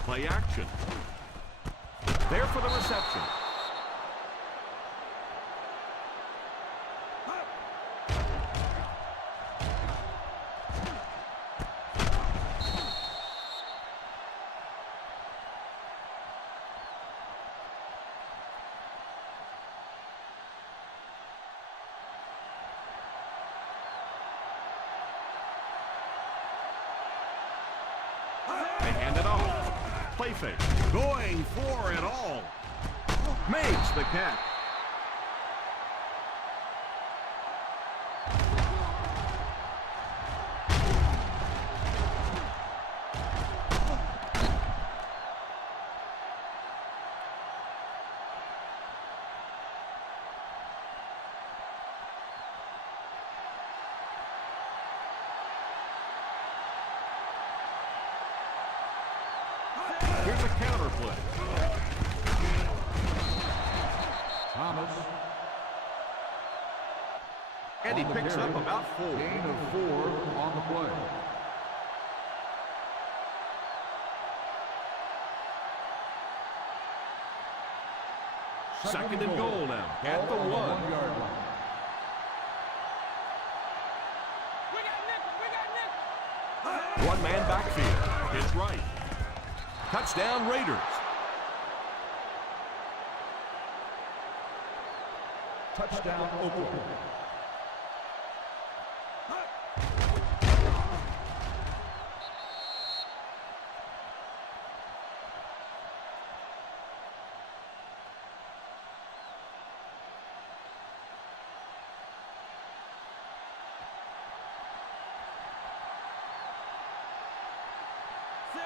Play action. There for the reception. They hand it off. Play fake. Going for it all. Makes the catch. Here's a counter play. Thomas. And he picks up about 4. Gain of 4 on the play. Second and goal now at the 1. 1 yard line. One-man backfield. It's right. Touchdown Raiders. Touchdown Oklahoma.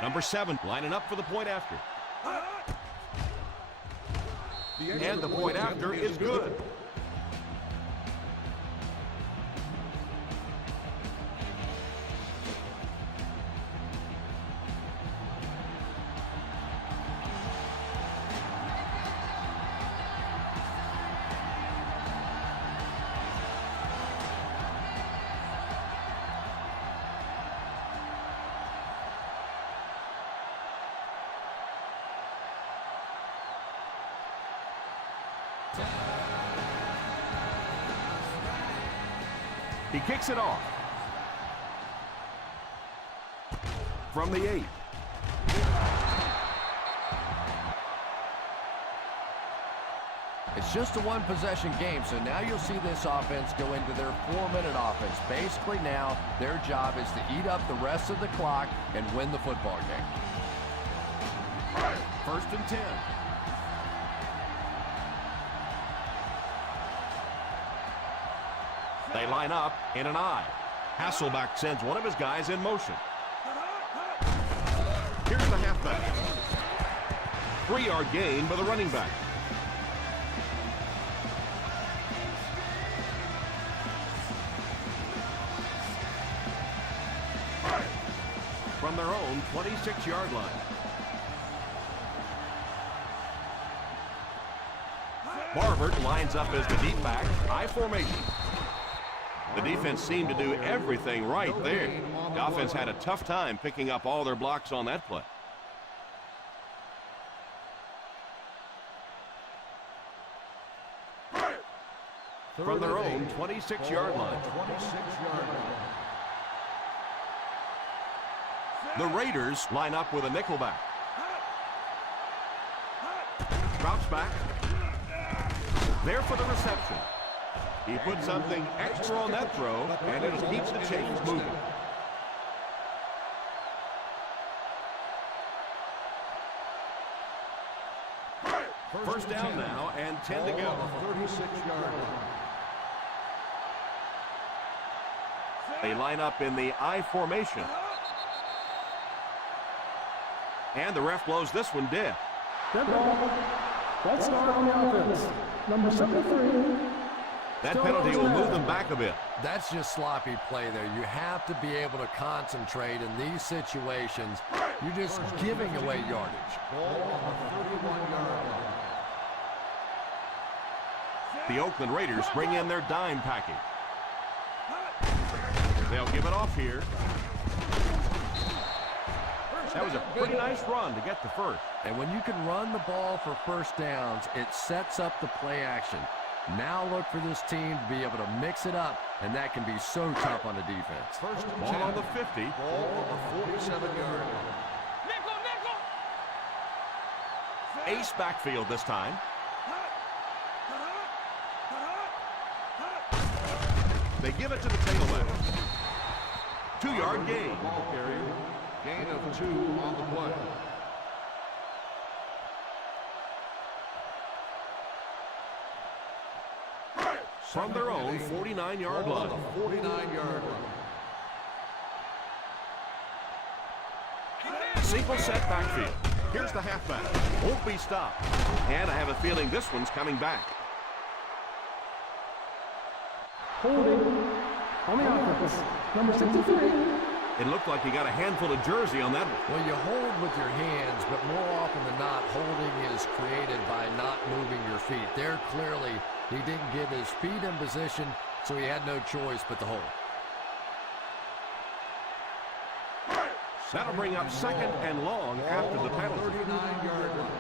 Number 7 lining up for the point after. And the point after is good. He kicks it off. From the 8. It's just a one-possession game, so now you'll see this offense go into their 4-minute offense. Basically now, their job is to eat up the rest of the clock and win the football game. First and 10. They line up in an I. Hasselbeck sends one of his guys in motion. Here's the halfback. 3-yard gain by the running back. From their own 26-yard line. Barvert lines up as the deep back, I formation. The defense seemed to do everything right there. The offense had a tough time picking up all their blocks on that play. From their own 26-yard line. The Raiders line up with a nickelback. Drops back. There for the reception. He put something extra on that throw, and it'll keep the chains moving. First down now, and 10 to go. 36-yard line. They line up in the I formation. And the ref blows this one dead. Dead ball. False start on the offense. Number 73. That penalty will move them back a bit. That's just sloppy play there. You have to be able to concentrate in these situations. You're just giving away yardage. Ball on the 31-yard line. The Oakland Raiders bring in their dime package. They'll give it off here. That was a pretty nice run to get the first. And when you can run the ball for first downs, it sets up the play action. Now look for this team to be able to mix it up, and that can be so tough on the defense. First and Ball 10. on the 50. Ball on the 47-yard line. Ace backfield this time. They give it to the tailback. 2-yard gain. Ball carrier. Gain of 2 on the play. From their own 49-yard line. 49-yard line. Single set backfield. Here's the halfback. Won't be stopped. And I have a feeling this one's coming back. Holding on the offense. Number 63. It looked like he got a handful of jersey on that one. Well, you hold with your hands, but more often than not, holding is created by not moving your feet. There, clearly, he didn't get his feet in position, so he had no choice but to hold. That'll bring up 2nd and long after the penalty. 39-yard line.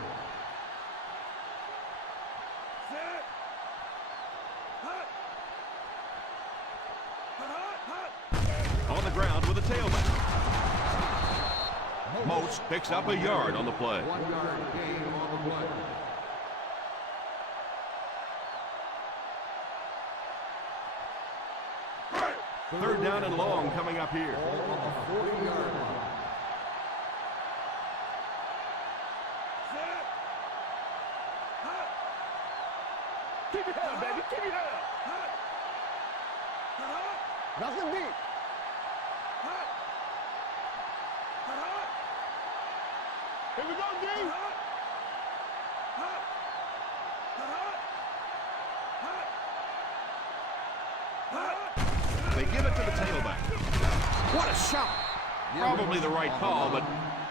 On the ground with a tailback. Most picks up a yard on the play. 1 yard gain on the play. Third down and long coming up here. Ball on the 40-yard line. Keep your head up, baby. Keep your head up. Nothing deep. Here we go, D. They give it to the tailback. What a shot! Probably the right call, but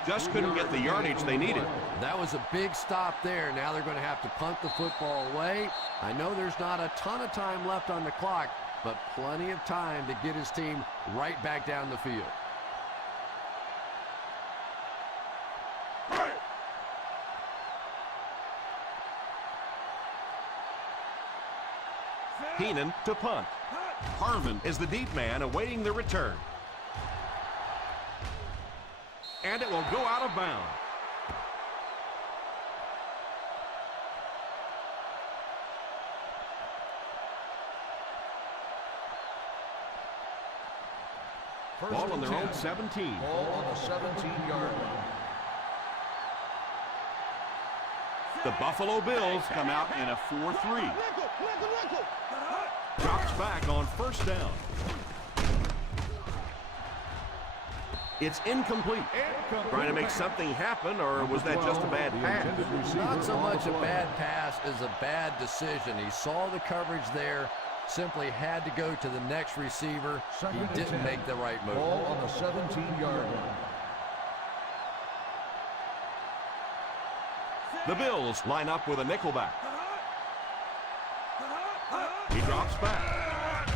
just couldn't get the yardage they needed. That was a big stop there. Now they're going to have to punt the football away. I know there's not a ton of time left on the clock, but plenty of time to get his team right back down the field. Keenan to punt. Harvin is the deep man awaiting the return. And it will go out of bounds. Ball on their own 17. Ball on the 17-yard line. The Buffalo Bills come out in a 4-3. Drops back on first down. It's incomplete. Trying to make something happen, or was that just a bad pass? Not so much a bad pass as a bad decision. He saw the coverage there, simply had to go to the next receiver. He didn't make the right move. Ball on the 17-yard line. The Bills line up with a nickelback. He drops back.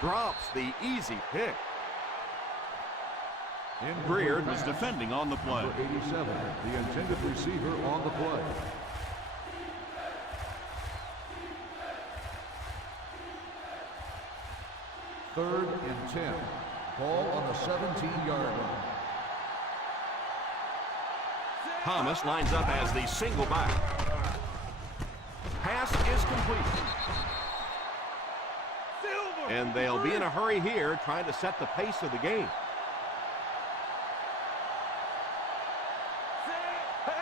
Drops the easy pick. Greer was defending on the play. Number 87, the intended receiver on the play. Third and 10. Ball on the 17-yard line. Thomas lines up as the single back. Pass is complete. And they'll be in a hurry here, trying to set the pace of the game.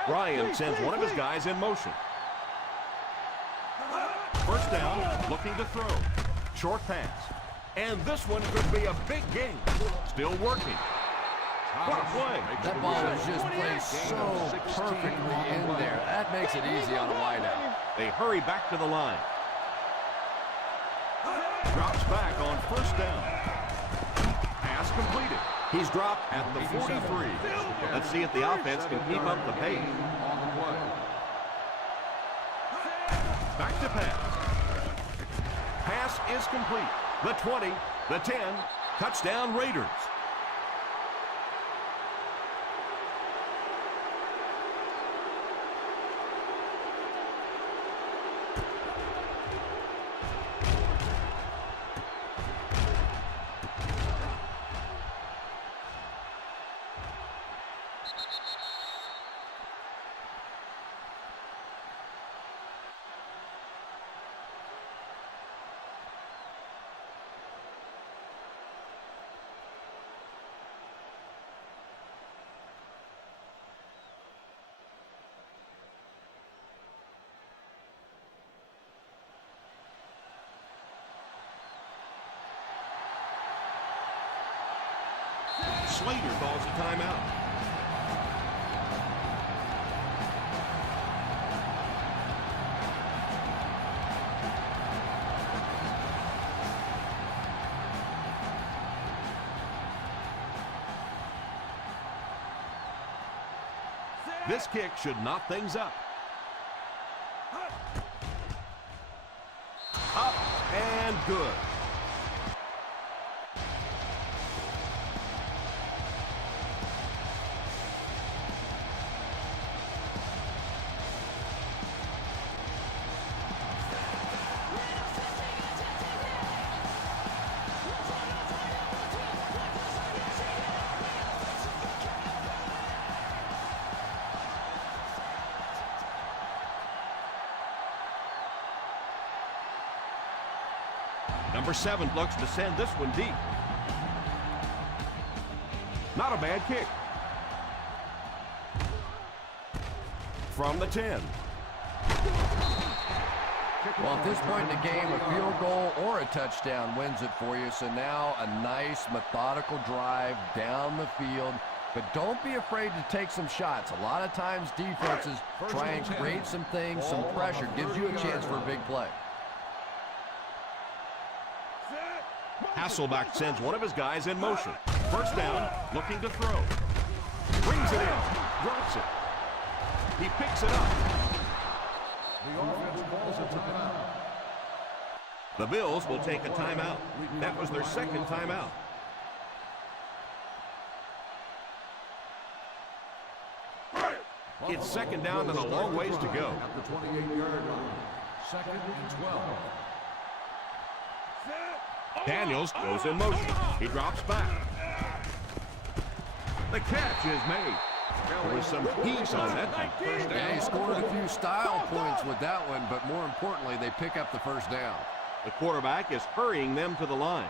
Ryan sends one of his guys in motion. First down, looking to throw. Short pass. And this one could be a big game. Still working. What a play. That ball is just placed so perfectly in there. That makes it easy on a wideout. They hurry back to the line. Drops back on first down. Pass completed. He's dropped at the 43. Let's see if the offense can keep up the pace. Back to pass. Pass is complete. The 20, the 10, touchdown Raiders. Slater calls a timeout. This kick should knock things up. Up and good. Number 7 looks to send this one deep. Not a bad kick. From the 10. Well, at this point in the game, a field goal or a touchdown wins it for you. So now a nice methodical drive down the field. But don't be afraid to take some shots. A lot of times defenses try and create some things, some pressure. Gives you a chance for a big play. Hasselbeck sends one of his guys in motion. First down, looking to throw. Brings it in, drops it. He picks it up. The offense calls a timeout. The Bills will take a timeout. That was their second timeout. It's second down and a long ways to go. At the 28-yard line. 2nd and 12. Daniels goes in motion. He drops back. The catch is made. There was some heat on that one. Yeah, he scored a few style points with that one, but more importantly, they pick up the first down. The quarterback is hurrying them to the line.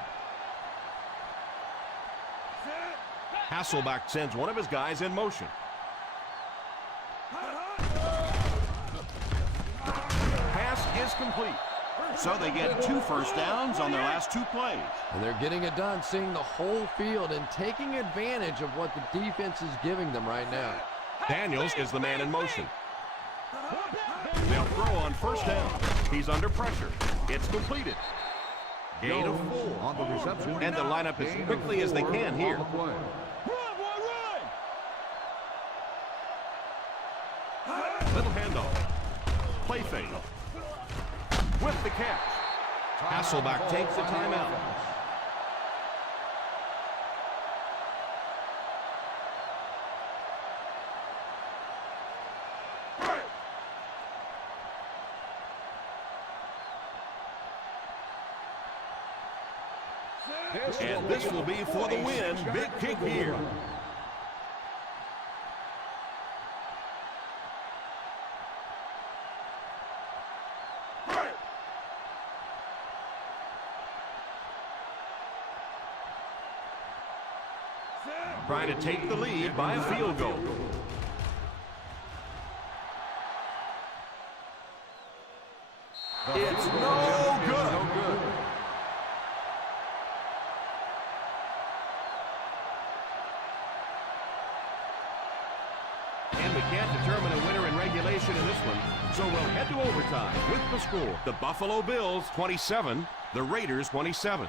Hasselbeck sends one of his guys in motion. Pass is complete. So they get 2 first downs on their last 2 plays. And they're getting it done, seeing the whole field and taking advantage of what the defense is giving them right now. Daniels is the man in motion. They'll throw on first down. He's under pressure. It's completed. Gain of 4 on the reception. And the lineup as quickly as they can here. Little handoff. Play fake. With the catch. Hasselbeck takes a timeout. And this will be for the win. Big kick here. Trying to take the lead by a field goal. It's no good. And we can't determine a winner in regulation in this one, so we'll head to overtime with the score. The Buffalo Bills 27, the Raiders 27.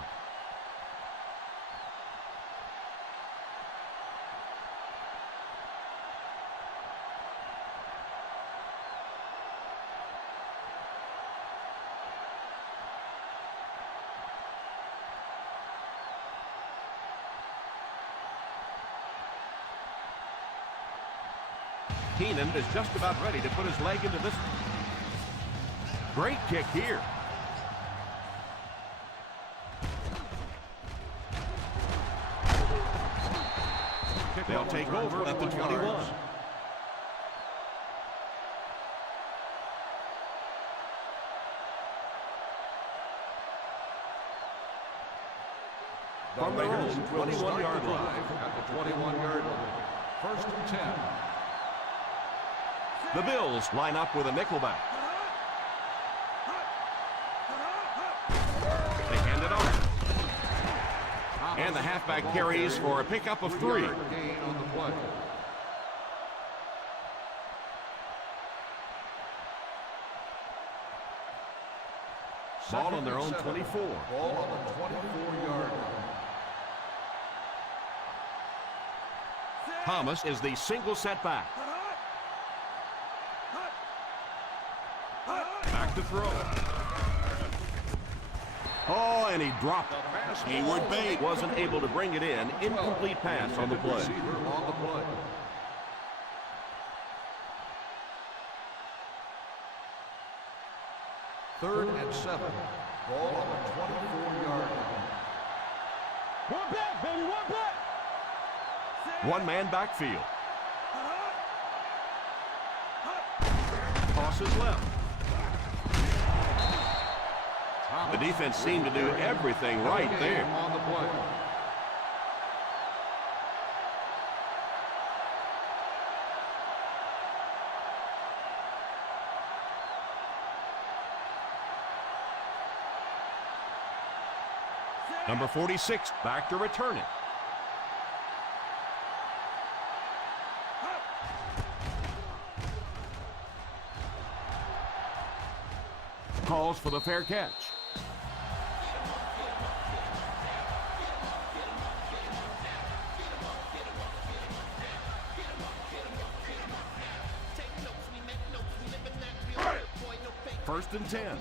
Keenan is just about ready to put his leg into this. Great kick here. They'll take over at the 21. From their own 21-yard line. At the 21-yard line. 1st and 10. The Bills line up with a nickelback. They hand it off. And the halfback carries for a pickup of 3. Gain on the play. Ball on their own 24. Ball on the 24-yard line. Thomas is the single setback. Back to throw. Oh, and he dropped it. Hayward Bate wasn't able to bring it in. Incomplete pass on the play. Receiver on the play. Third and 7. Ball on the 24-yard line. One back, baby, one back. One-man backfield. Tosses left. The defense seemed to do everything right there. On the play. Number 46 back to return it. Calls for the fair catch. First and 10.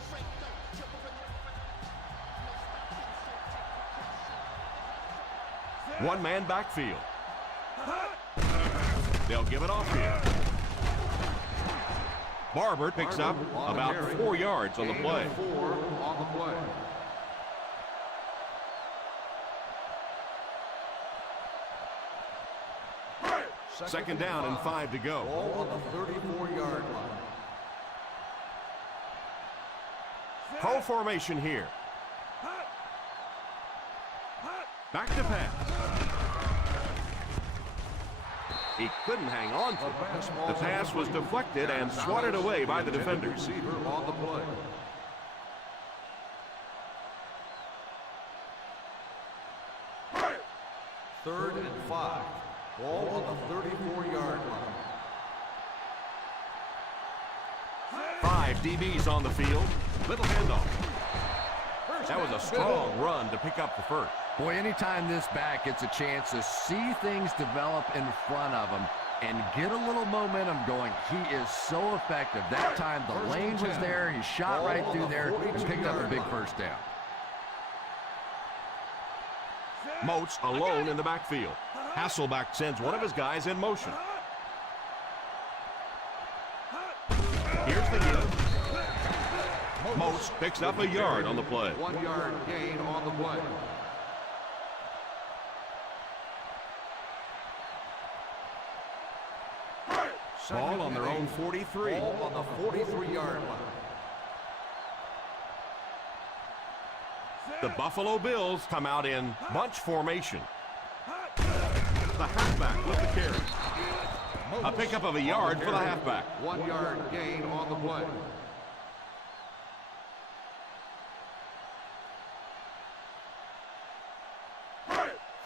One-man backfield. They'll give it off here. Barber picks up about 4 yards on the play. 4 on the play. Second down and 5 to go. Ball on the 34-yard line. Pro formation here. Back to pass. He couldn't hang on to it. The pass was deflected and swatted away by the defenders. Receiver on the play. Third and 5. Ball on the 34-yard line. 5 DBs on the field. Little handoff. That was a strong run to pick up the first. Boy, anytime this back gets a chance to see things develop in front of him and get a little momentum going, he is so effective. That time the lane was there, he shot right through there and picked up a big first down. Moats alone in the backfield. Hasselbeck sends one of his guys in motion. Here's the give. Moats picks up a yard on the play. 1 yard gain on the play. Ball on their own 43. Ball on the 43-yard line. The Buffalo Bills come out in bunch formation. The halfback with the carry. A pickup of a yard for the halfback. 1 yard gain on the play.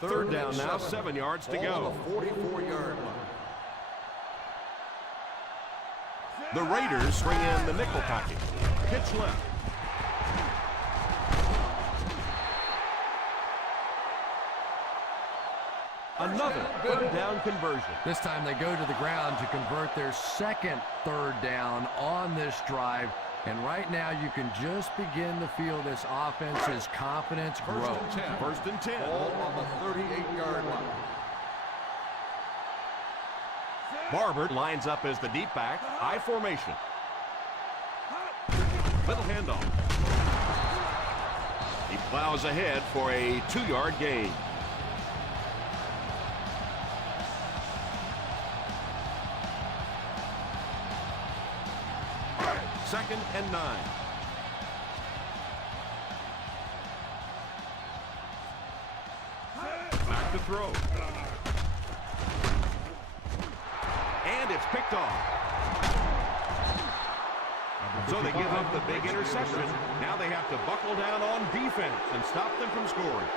Third down now, 7 yards to go. On the 44-yard line. The Raiders bring in the nickel package. Pitch left. Another third down conversion. This time they go to the ground to convert their second third down on this drive. And right now you can just begin to feel this offense's confidence grow. First and 10. Ball on the 38-yard line. Barber lines up as the deep back. I formation. Little handoff. He plows ahead for a 2-yard gain. Second and 9. Back to throw. And it's picked off. So they give up the big interception. Now they have to buckle down on defense and stop them from scoring.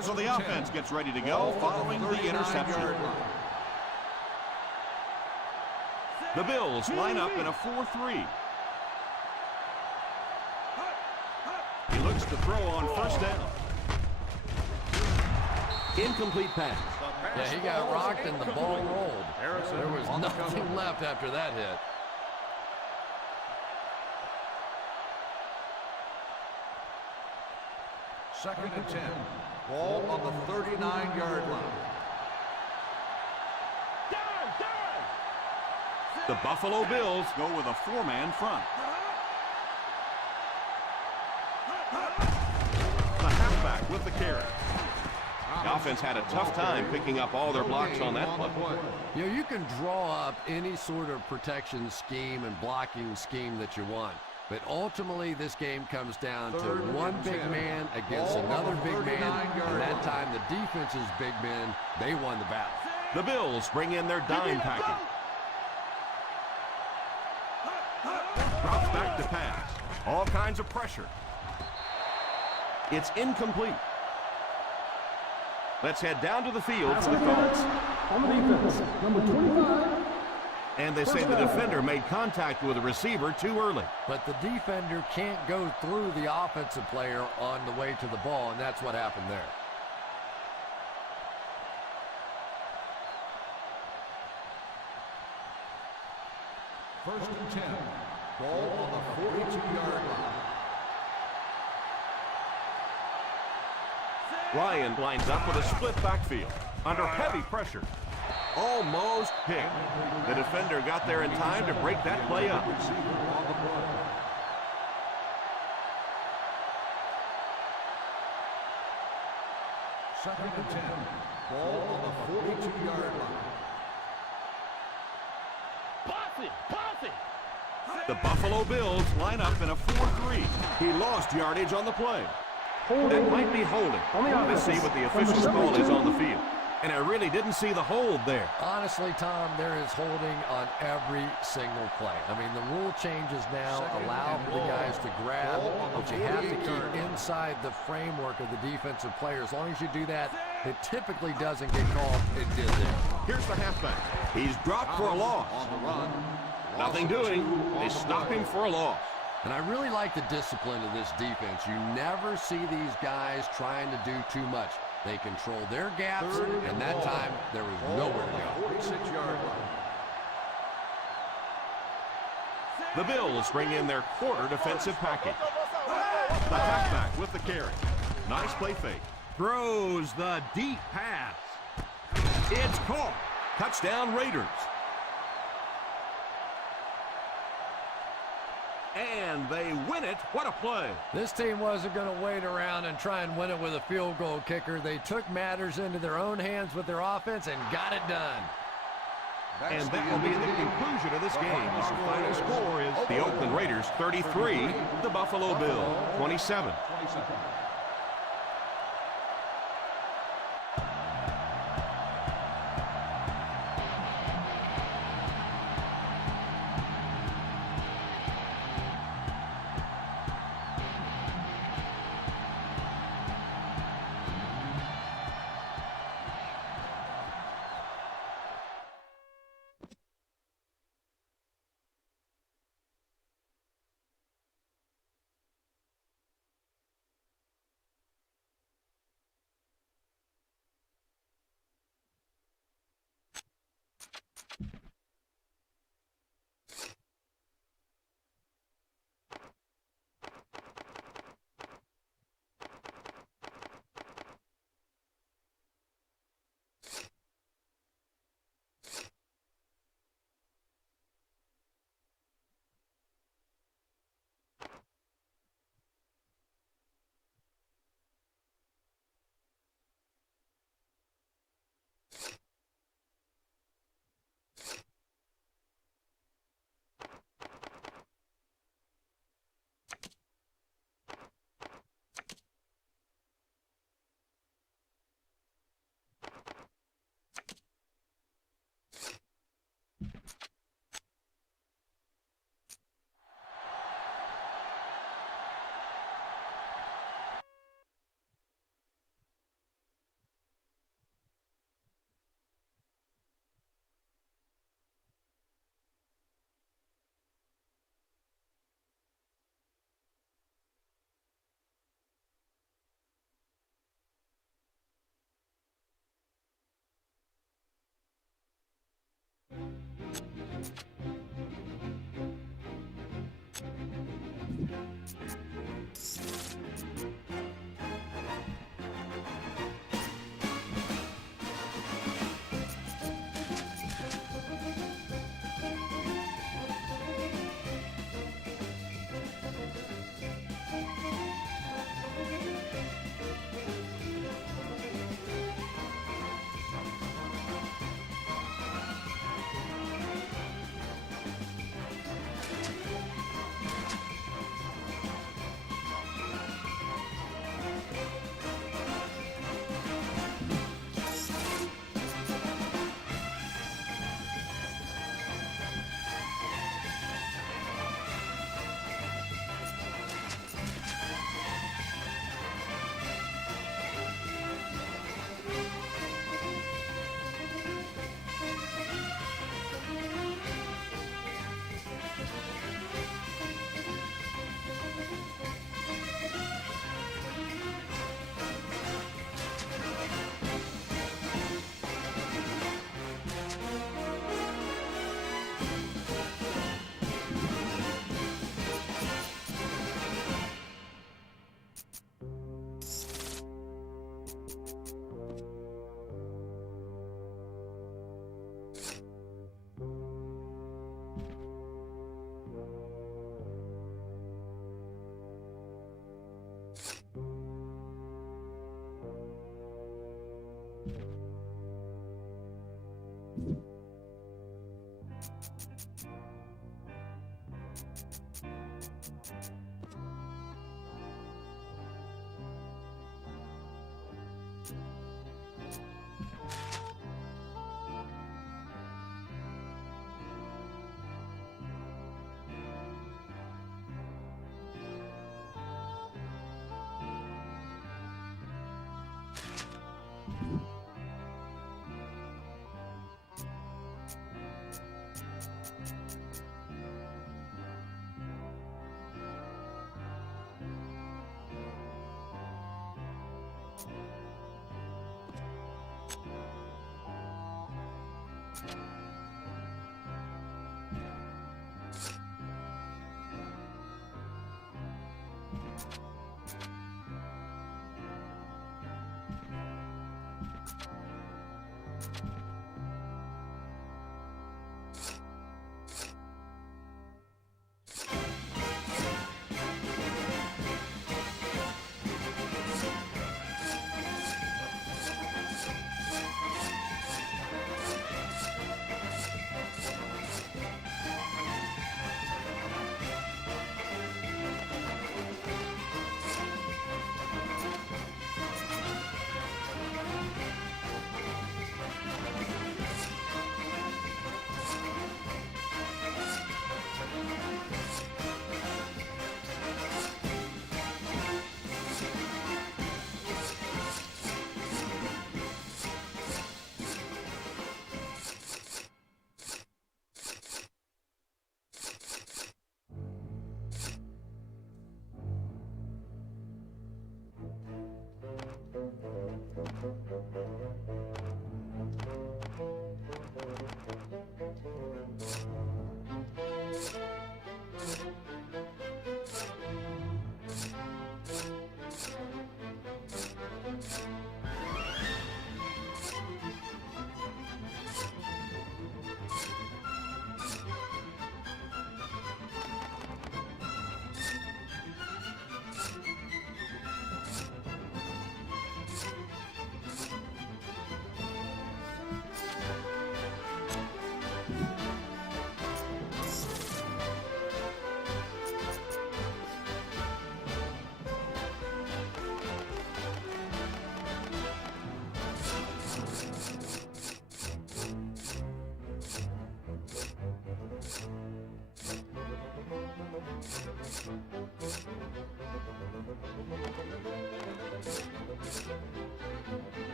So the offense gets ready to go following the interception. The Bills line up in a 4-3. He looks to throw on first down. Incomplete pass. Yeah, he got rocked and the ball rolled. There was nothing left after that hit. Second and 10. Ball on the 39-yard line. The Buffalo Bills go with a 4-man front. The halfback with the carry. The offense had a tough time picking up all their blocks on that play. You know, you can draw up any sort of protection scheme and blocking scheme that you want. But ultimately, this game comes down to one big man against another big man. And that time, the defense's big men, they won the battle. The Bills bring in their dime package. Drops back to pass. All kinds of pressure. It's incomplete. Let's head down to the field for the calls. On the defense, number 25. And they say the defender made contact with the receiver too early. But the defender can't go through the offensive player on the way to the ball, and that's what happened there. First and 10. Ball on the 42-yard line. Ryan lines up with a split backfield under heavy pressure. Almost picked. The defender got there in time to break that play up. Second and 10. Ball on the 42-yard line. The Buffalo Bills line up in a 4-3. He lost yardage on the play. That might be holding. Let's see what the official's call is on the field. And I really didn't see the hold there. Honestly, Tom, there is holding on every single play. I mean, the rule changes now allow for the guys to grab, but you have to keep inside the framework of the defensive player. As long as you do that, it typically doesn't get called. It did there. Here's the halfback. He's dropped for a loss. On the run. Nothing doing. They stop him for a loss. And I really like the discipline of this defense. You never see these guys trying to do too much. They control their gaps, and that time there was nowhere to go. 46-yard line. The Bills bring in their quarter defensive package. The halfback with the carry. Nice play fake. Throws the deep pass. It's caught. Touchdown Raiders. And they win it. What a play. This team wasn't going to wait around and try and win it with a field goal kicker. They took matters into their own hands with their offense and got it done. And that will be the conclusion of this game. The final score is the Oakland Raiders 33, the Buffalo Bills 27.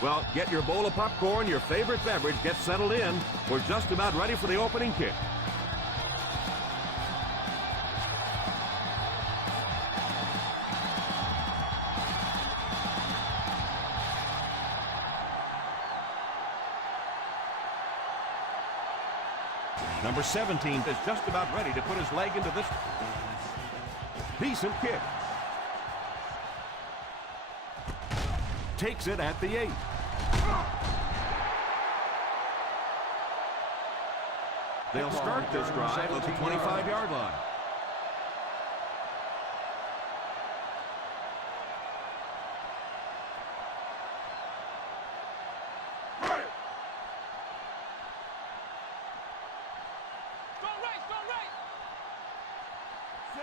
Well, get your bowl of popcorn, your favorite beverage, get settled in. We're just about ready for the opening kick. Number 17 is just about ready to put his leg into this decent kick. Takes it at the 8. They'll start this drive at the 25-yard line.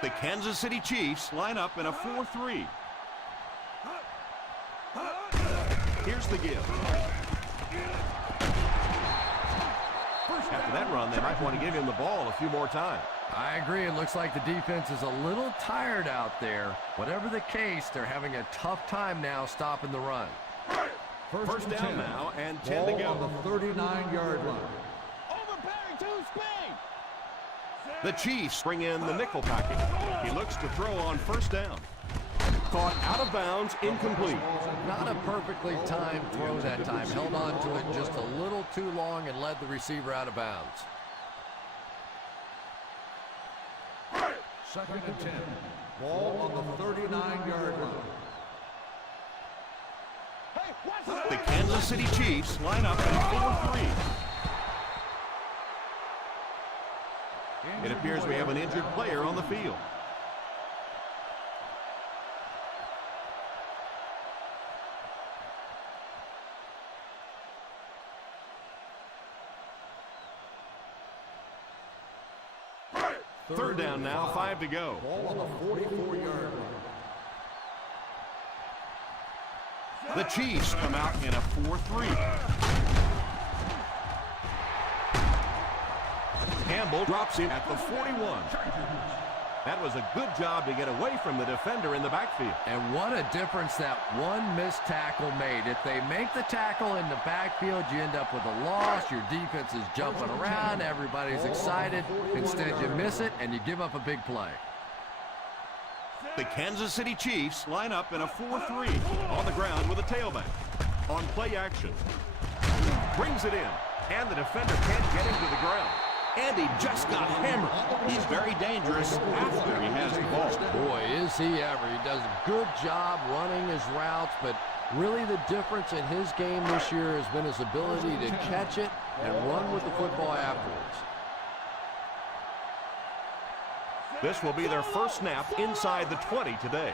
The Kansas City Chiefs line up in a 4-3. Here's the give. After that run, they might want to give him the ball a few more times. I agree. It looks like the defense is a little tired out there. Whatever the case, they're having a tough time now stopping the run. First down now and 10 to Ball go. on the 39-yard line. Overbearing to speed. The Chiefs bring in the nickel package. He looks to throw on first down. Caught out of bounds, incomplete. Not a perfectly timed throw that time. Held on to it just a little too long and led the receiver out of bounds. 2nd and 10. Ball on the 39-yard line. Hey, watch this. The Kansas City Chiefs line up in 4-3. It appears we have an injured player on the field. Third down now, 5 to go. Ball on the 44-yard line. The Chiefs come out in a 4-3. Campbell drops in at the 41. That was a good job to get away from the defender in the backfield. And what a difference that one missed tackle made. If they make the tackle in the backfield, you end up with a loss. Your defense is jumping around. Everybody's excited. Instead, you miss it, and you give up a big play. The Kansas City Chiefs line up in a 4-3 on the ground with a tailback. On play action. Brings it in, and the defender can't get him to the ground. And he just got hammered. He's very dangerous after he has the ball. Boy, is he ever. He does a good job running his routes, but really the difference in his game this year has been his ability to catch it and run with the football afterwards. This will be their first snap inside the 20 today.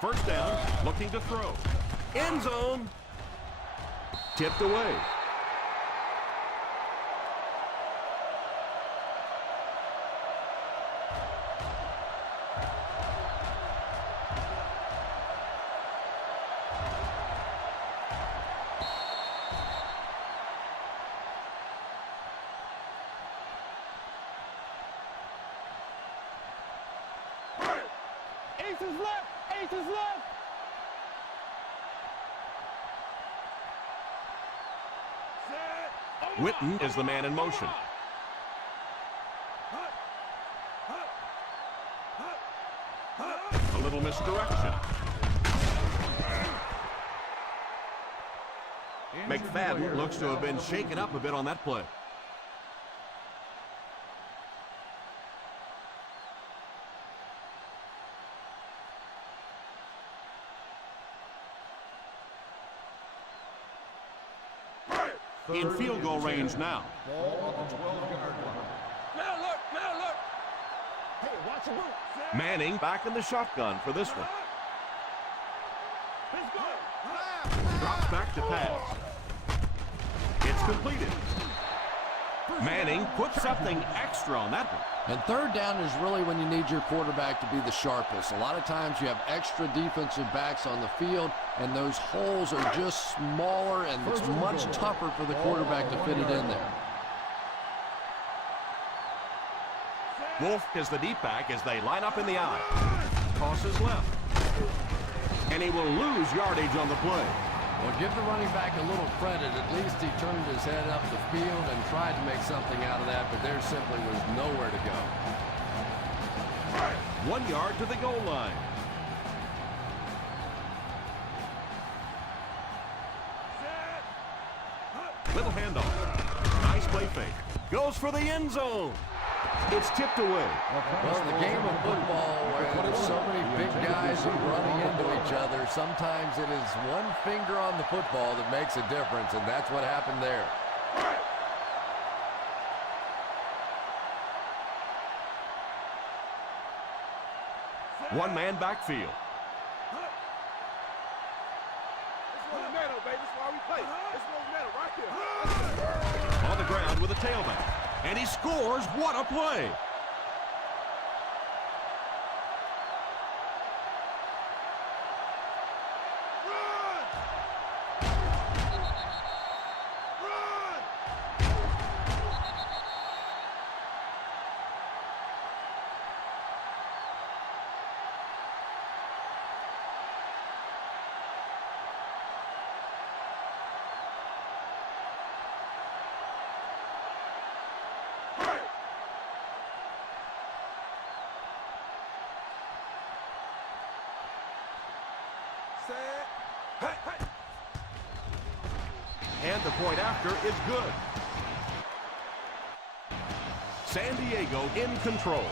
First down, looking to throw. End zone. Tipped away. Ace is left. Ace is left. Witten is the man in motion. A little misdirection. McFadden looks to have been shaken up a bit on that play. In field goal range now. Ball on the 12-yard line. Now look. Now look. Hey, watch your boot. Manning back in the shotgun for this one. Let's go. Drops back to pass. It's completed. Manning puts something extra on that one. And third down is really when you need your quarterback to be the sharpest. A lot of times you have extra defensive backs on the field, and those holes are just smaller, and it's much tougher for the quarterback to fit it in there. Wolf is the deep back as they line up in the eye. Tosses left. And he will lose yardage on the play. Well, give the running back a little credit. At least he turned his head up the field and tried to make something out of that, but there simply was nowhere to go. 1 yard to the goal line. Little handoff. Nice play fake. Goes for the end zone. It's tipped away. Well, the game of football where there's so many big guys running into each other, sometimes it is one finger on the football that makes a difference, and that's what happened there. One-man backfield. This is momentum, baby. This is why we play. This is momentum right here. On the ground with a tailback. And he scores. What a play. And the point after is good. San Diego in control.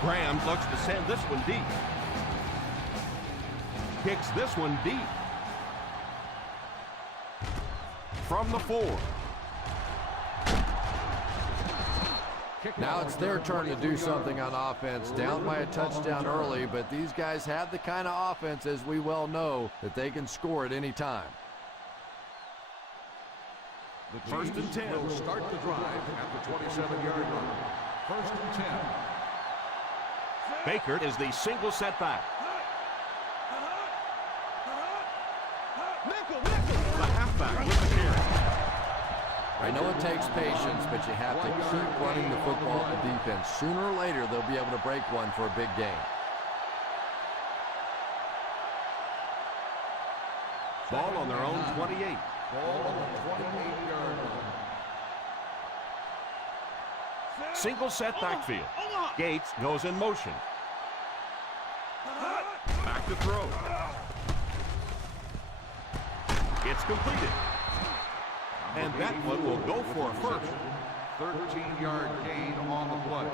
Graham looks to send this one deep. Kicks this one deep. From the 4. Now it's their turn to do something on offense. Down by a touchdown early, but these guys have the kind of offense, as we well know, that they can score at any time. The first and 10 will start the drive at the 27-yard line. First and 10. Baker is the single setback. The halfback with the carry. I know it takes patience, but you have to keep running the football to defense. Sooner or later, they'll be able to break one for a big gain. Ball on their own 28. Ball on the 28-yard line. Single set backfield. Gates goes in motion. Back to throw. It's completed. And that one will go for a first. 13-yard gain on the play.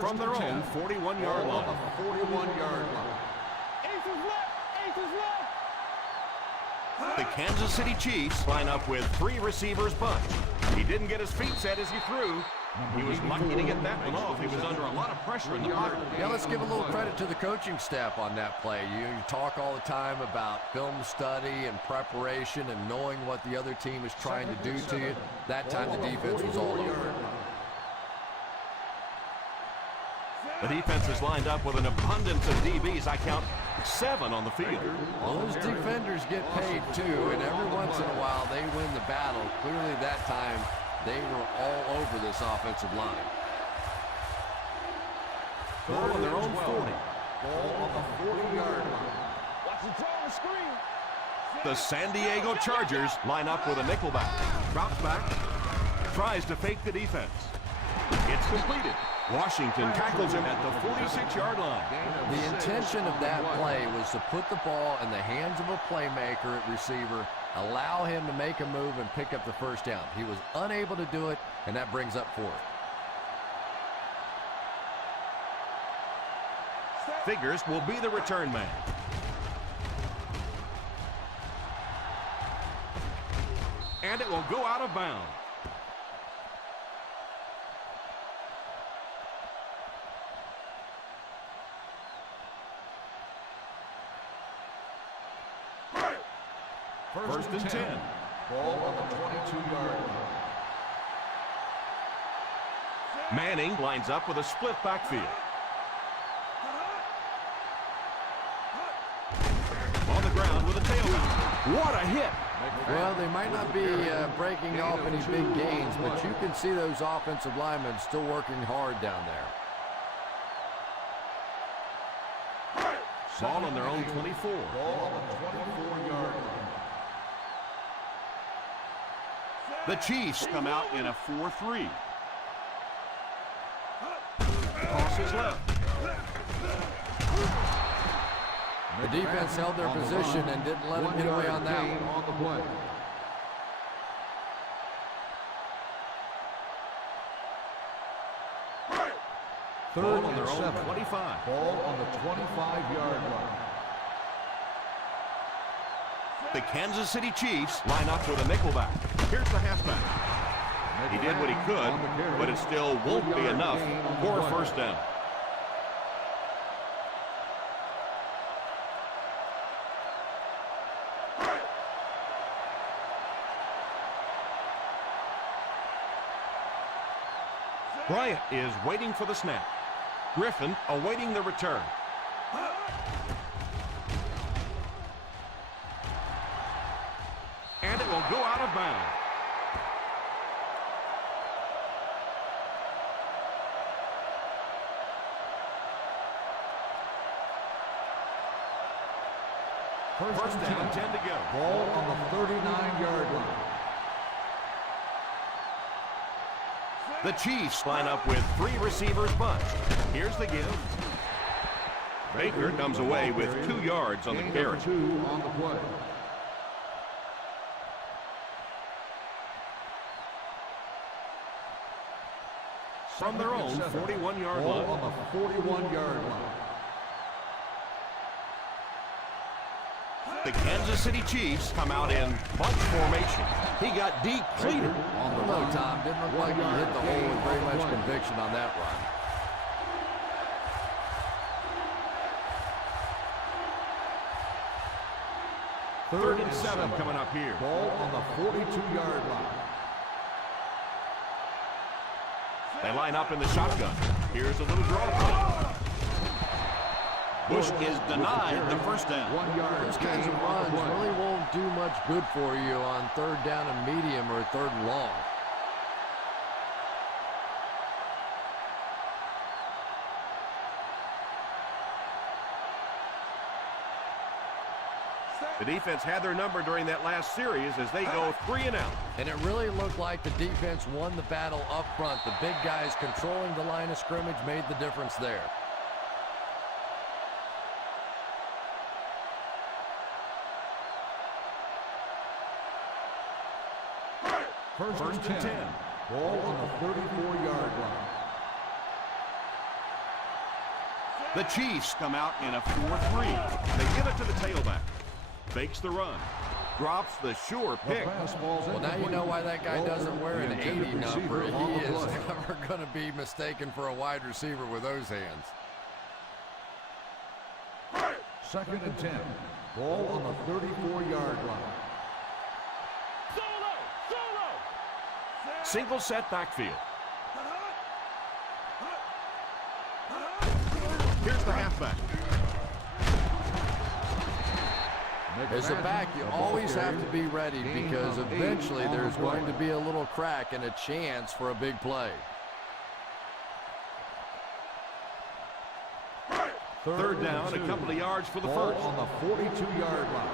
From their own 41-yard line. 41-yard line. The Kansas City Chiefs line up with 3 receivers bunch. He didn't get his feet set as he threw. He was lucky to get that one off. He was under a lot of pressure in the pocket. Yeah, let's give a little credit to the coaching staff on that play. You talk all the time about film study and preparation and knowing what the other team is trying to do to you. That time the defense was all over. The defense is lined up with an abundance of DBs. I count 7 on the field. Well, those defenders get paid too, and every once in a while they win the battle. Clearly that time they were all over this offensive line. Ball on their own 40. Ball on the 40-yard line. Watch the throw on the screen. The San Diego Chargers line up with a nickelback. Drops back. Tries to fake the defense. It's completed. Washington tackles him at the 46-yard line. The intention of that play was to put the ball in the hands of a playmaker at receiver, allow him to make a move and pick up the first down. He was unable to do it, and that brings up 4th. Figures will be the return man. And it will go out of bounds. First and 10. Ball on the 22-yard line. Manning lines up with a split backfield. On the ground with a tailback. What a hit! Well, they might not be breaking off any big gains, but you can see those offensive linemen still working hard down there. Ball on their own 24. Ball on the 24-yard line. The Chiefs come out in a 4-3. Tosses left. The defense held their position and didn't let them get away on that one. On the play. Ball on their own 25. Ball on the 25-yard line. The Kansas City Chiefs line up with a nickelback. Here's the halfback. He did what he could, but it still won't be enough for a first down. Bryant is waiting for the snap. Griffin awaiting the return. of bounds. First down, 10 to go. Ball on the 39-yard line. The Chiefs line up with 3 receivers bunched. Here's the give. Baker comes away with 2 yards on the carry. 2 on the play. From their own 41-yard Ball line. on the 41-yard line. The Kansas City Chiefs come out in bunch formation. He got deep cleated. On the Hello, line. Tom. Didn't look like you hit the hole with very much conviction on that run. Third and 7 coming up here. Ball on the 42-yard line. They line up in the shotgun. Here's a little draw play. Bush is denied the first down. 1 yard. Those kinds of runs really won't do much good for you on third down and medium or third and long. The defense had their number during that last series as they go 3 and out. And it really looked like the defense won the battle up front. The big guys controlling the line of scrimmage made the difference there. First and 10. Ball on the 34-yard line. The Chiefs come out in a 4-3. They give it to the tailback. Fakes the run. Drops the sure pick. Well, now you know why that guy doesn't wear an 80 number. He is never going to be mistaken for a wide receiver with those hands. Second and 10. Ball on the 34-yard line. Single set backfield. Here's the halfback. As a back, you always have to be ready because eventually there's going to be a little crack and a chance for a big play. Third down, a couple of yards for the Ball first. on the 42-yard line.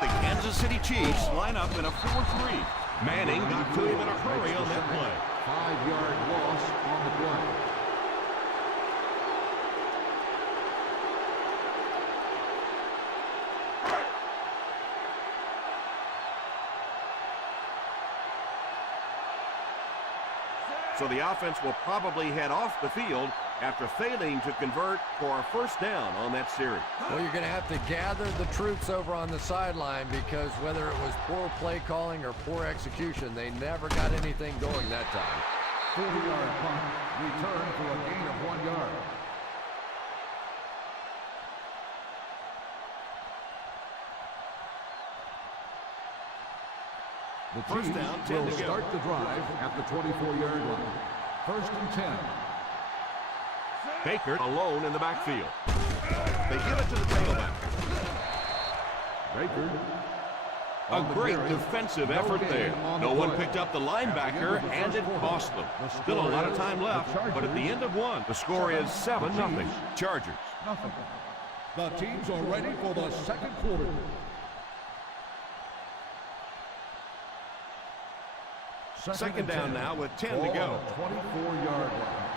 The Kansas City Chiefs line up in a 4-3. Manning got to him in a hurry on that play. 5-yard loss on the play. So the offense will probably head off the field after failing to convert for a first down on that series. Well, you're going to have to gather the troops over on the sideline because whether it was poor play calling or poor execution, they never got anything going that time. 40-yard punt, return for a gain of 1 yard. The First Chiefs down, 10 will to go. start the drive at the 24-yard line. First and 10. Baker alone in the backfield. They give it to the tailback. Baker. A great defensive effort there. No one picked up the linebacker, and it cost them. Still a lot of time left, but at the end of one, the score is 7-0. Chargers. Nothing. The teams are ready for the second quarter. Second down now with 10 to go. 24-yard line.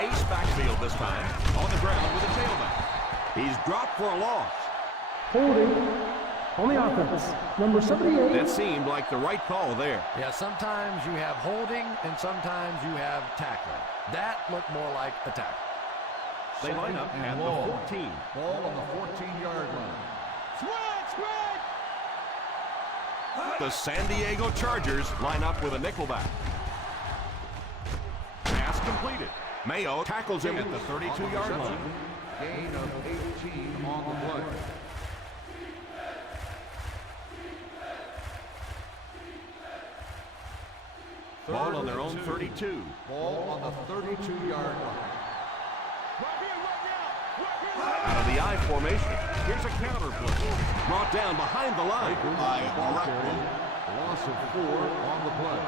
Ace backfield this time. On the ground with a tailback. He's dropped for a loss. Holding on the offense. Number 78. That seemed like the right call there. Yeah, sometimes you have holding and sometimes you have tackling. That looked more like a tackle. They line up at the 14. Ball on the 14-yard line. The San Diego Chargers line up with a nickelback. Pass completed. Mayo tackles him at the 32-yard line. Gain of 18 on the play. Ball on their own 32. Ball on the 32-yard line. Out of the I formation. Here's a counter play. Brought down behind the line by Arrowhead. Loss of 4 on the play.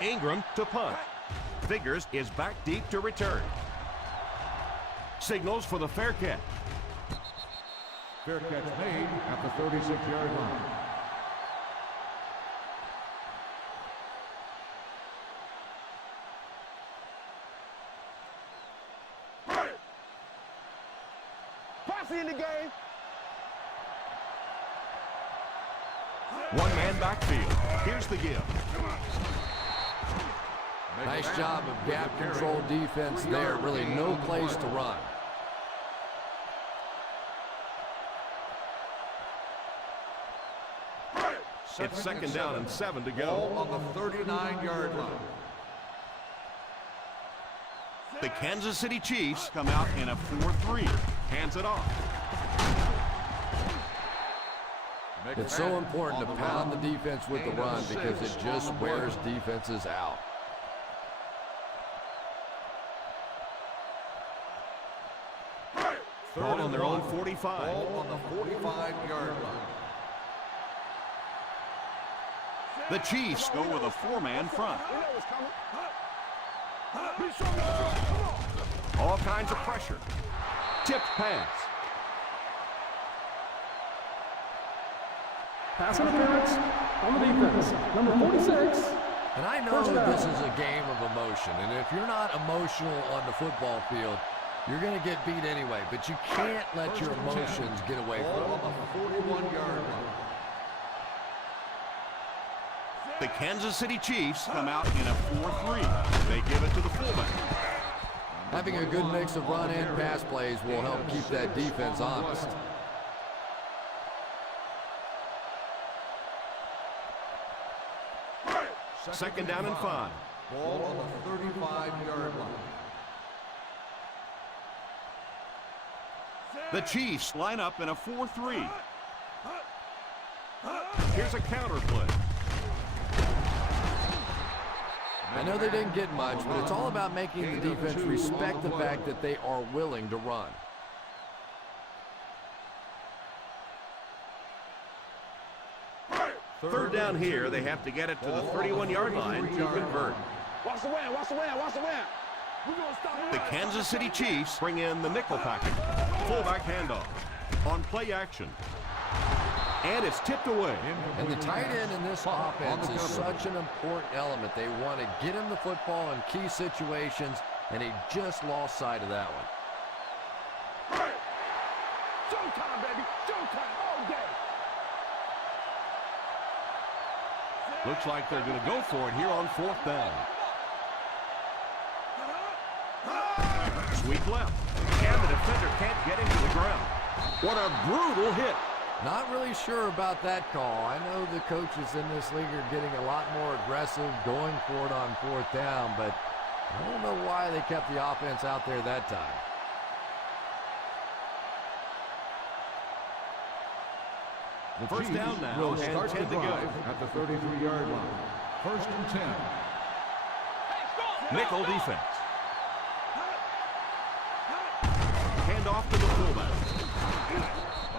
Ingram to punt. Figures is back deep to return. Signals for the fair catch. Fair catch made at the 36-yard line. Posse in the game. One man backfield. Here's the give. Nice job of gap control defense there. Really no place to run. It's second down and 7 to Ball go. on the 39-yard line. The Kansas City Chiefs come out in a 4-3. Hands it off. It's so important to pound the defense with the run because it just wears defenses out. Ball on their own 45. Ball on the 45-yard line. The Chiefs go with a 4-man front. You know what's coming. Be strong, come on. All kinds of pressure. Tipped pass. Pass interference on the defense. Number 46. And I know this is a game of emotion, and if you're not emotional on the football field, you're going to get beat anyway, but you can't let your emotions get away from you. Ball on the 41-yard line. The Kansas City Chiefs come out in a 4-3. They give it to the fullback. Having a good mix of run and pass plays will help keep that defense honest. Second down and 5. Ball on the 35-yard line. The Chiefs line up in a 4-3. Here's a counter play. I know they didn't get much, but it's all about making the defense respect the fact that they are willing to run. Third down here, they have to get it to the 31-yard line to convert. Watch the wind, watch the wind, watch the wind. We're gonna stop The Kansas City Chiefs bring in the nickel package. Fullback handoff. On play action. And it's tipped away. And the tight end in this offense is such an important element. They want to get him the football in key situations, and he just lost sight of that one. Showtime, baby. Showtime all day. Looks like they're going to go for it here on 4th down. Sweep left. And the defender can't get him to the ground. What a brutal hit. Not really sure about that call. I know the coaches in this league are getting a lot more aggressive, going for it on 4th down, but I don't know why they kept the offense out there that time. The First Chiefs down now, will and start 10 to go. drive at the 33-yard line. First and 10. Nickel defense. Hand off to the fullback.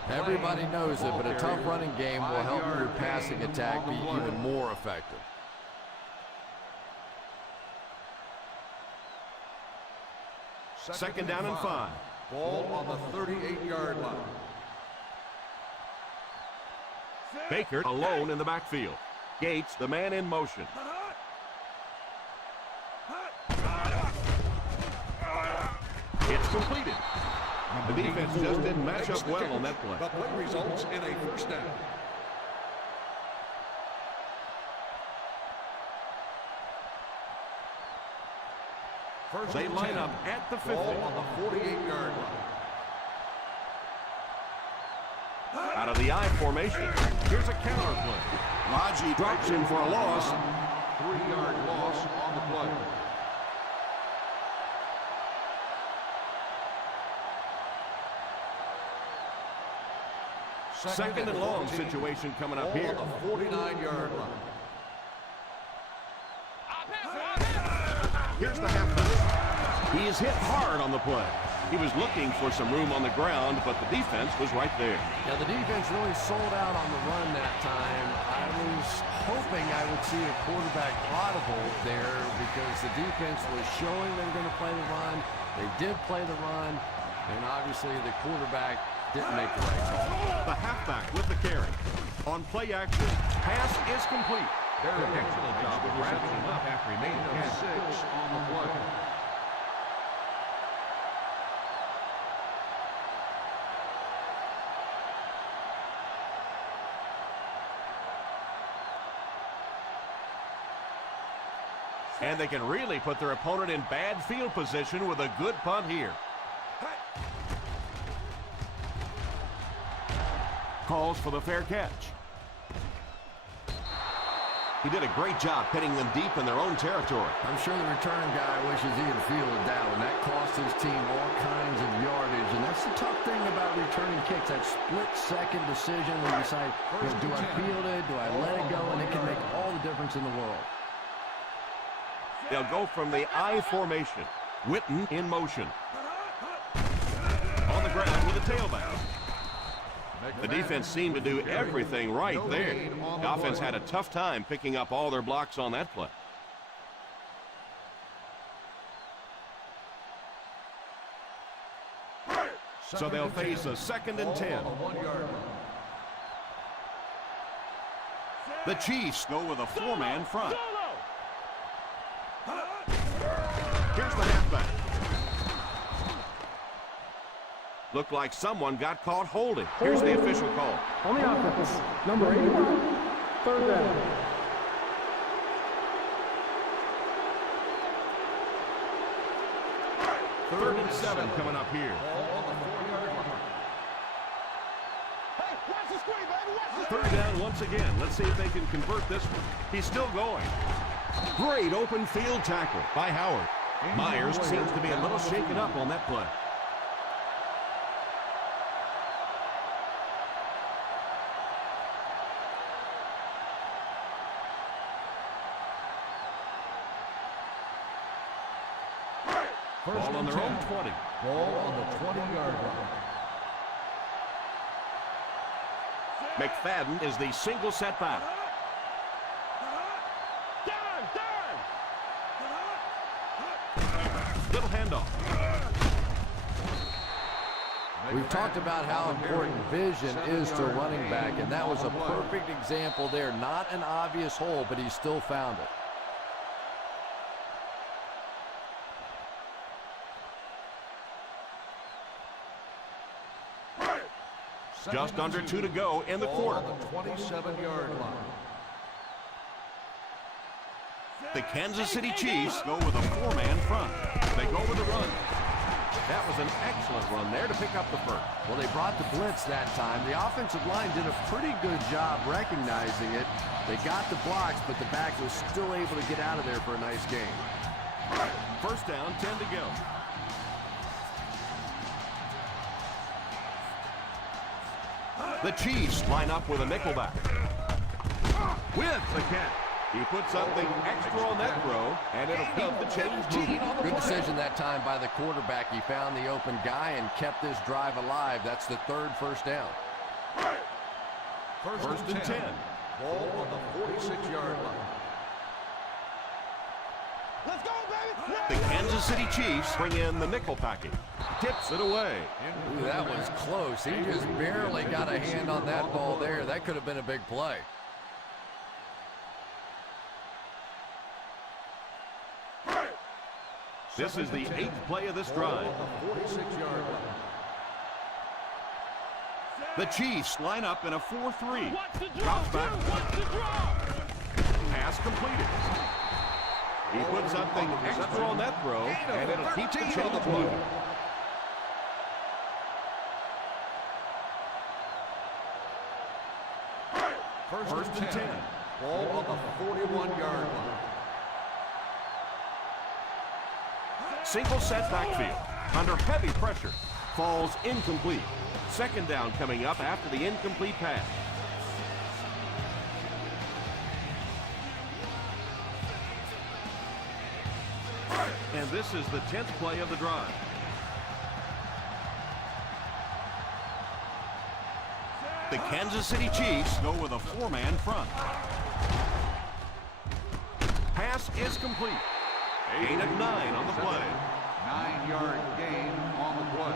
Everybody knows it, but a tough running game will help your passing attack be even more effective. Second down and 5. Ball on the 38-yard line. Baker alone in the backfield. Gates, the man in motion. It's completed. The defense just didn't match up well on that play. The play results in a first down. They line up at the 50. Ball on the 48-yard line. Out of the I formation. Here's a counter play. Raji drops him for a loss. 3-yard loss on the play. Second and long situation coming up here. On the 49-yard line. Here's the halfback. He is hit hard on the play. He was looking for some room on the ground, but the defense was right there. Yeah, the defense really sold out on the run that time. I was hoping I would see a quarterback audible there because the defense was showing they were going to play the run. They did play the run, and obviously the quarterback didn't make the right call. The halfback with the carry. On play action, pass is complete. Very excellent job of wrapping him up after he made it 6 on the play. And they can really put their opponent in bad field position with a good punt here. Calls for the fair catch. He did a great job hitting them deep in their own territory. I'm sure the return guy wishes he had fielded that one. That cost his team all kinds of yardage, and that's the tough thing about returning kicks, that split-second decision where you decide, do I field it, do I let it go, and it can make all the difference in the world. They'll go from the I formation. Witten in motion. On the ground with the tailback. The defense seemed to do everything right there. The offense had a tough time picking up all their blocks on that play. So they'll face a 2nd and 10. The Chiefs go with a 4-man front. Here's the halfback. Looked like someone got caught holding. Here's the official call. On the offense, number 81, 3rd down. Third and 7 coming up here. Hey, watch the screen, baby. Watch the 3rd down once again. Let's see if they can convert this one. He's still going. Great open field tackle by Howard. Myers seems to be a little shaken up on that play. Ball on their own 20. Ball on the 20-yard line. McFadden is the single setback. Little handoff. We've talked about how important vision is to running back, and that was a perfect example there. Not an obvious hole, but he still found it. Just under 2 to go in the quarter. On the 27-yard line. The Kansas City Chiefs go with a 4-man front. They go with the run. That was an excellent run there to pick up the first. Well, they brought the blitz that time. The offensive line did a pretty good job recognizing it. They got the blocks, but the back was still able to get out of there for a nice gain. First down, 10 to go. The Chiefs line up with a nickelback. With the catch. He put something extra on that throw, and it'll keep the chains moving. Good decision that time by the quarterback. He found the open guy and kept this drive alive. That's the 3rd first down. First and 10. Ball on the 46-yard line. Let's go, baby. The Kansas City Chiefs bring in the nickel package. Tips it away. Ooh, that was close. He just barely got a hand on that ball there. That could have been a big play. This is the 8th play of this drive. The Chiefs line up in a 4-3. Drops back. Pass completed. He put something extra on that throw, and it'll keep the chains moving. First and 10. Ball on the 41-yard line. Single set backfield. Under heavy pressure. falls incomplete. Second down coming up after the incomplete pass. And this is the 10th play of the drive. The Kansas City Chiefs go with a 4-man front. Pass is complete. Gain of 9 on the play. 9-yard gain on the play.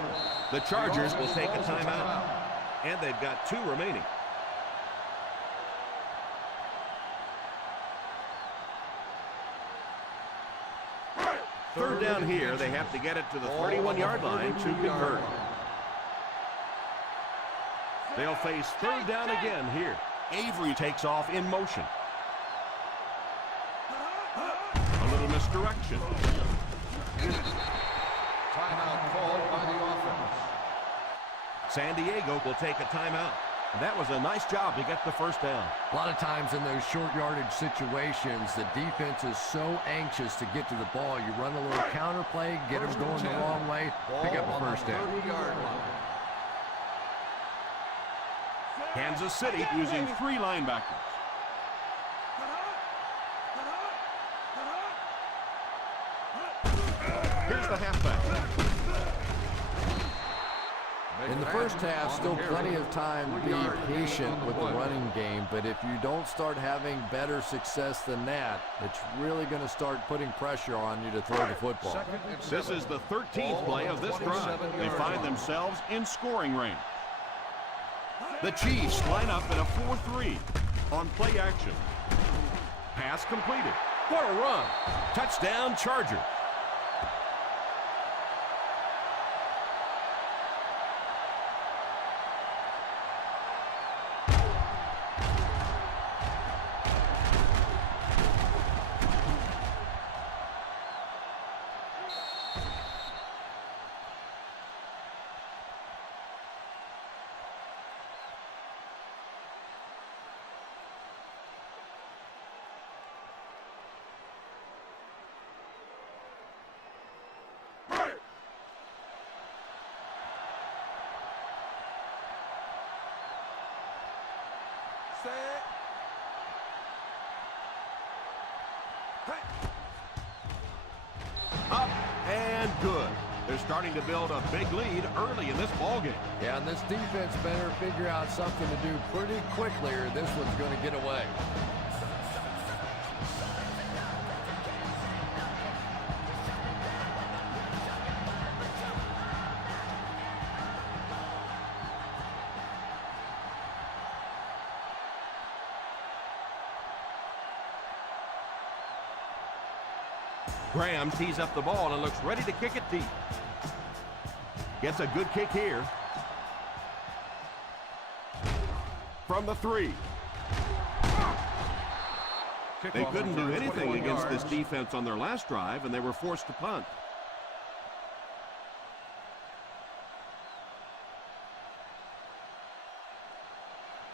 The Chargers will take a timeout. And they've got 2 remaining. Third down here, they have to get it to the 31-yard line to convert. They'll face third down again here. Avery takes off in motion. A little misdirection. Timeout called by the offense. San Diego will take a timeout. That was a nice job to get the first down. A lot of times in those short yardage situations, the defense is so anxious to get to the ball. You run a little counter play, get them going the wrong way, pick up a first down. 30-yard line. Kansas City using 3 linebackers. Here's the halfback. In the first half, still plenty of time to be patient with the running game, but if you don't start having better success than that, it's really going to start putting pressure on you to throw the football. This is the 13th play of this drive. They find themselves in scoring range. The Chiefs line up in a 4-3 on play action. Pass completed. What a run. Touchdown, Chargers. Up and good. They're starting to build a big lead early in this ballgame. Yeah, and this defense better figure out something to do pretty quickly or this one's going to get away. Graham tees up the ball and looks ready to kick it deep. Gets a good kick here. From the 3. They couldn't do anything against this defense on their last drive, and they were forced to punt.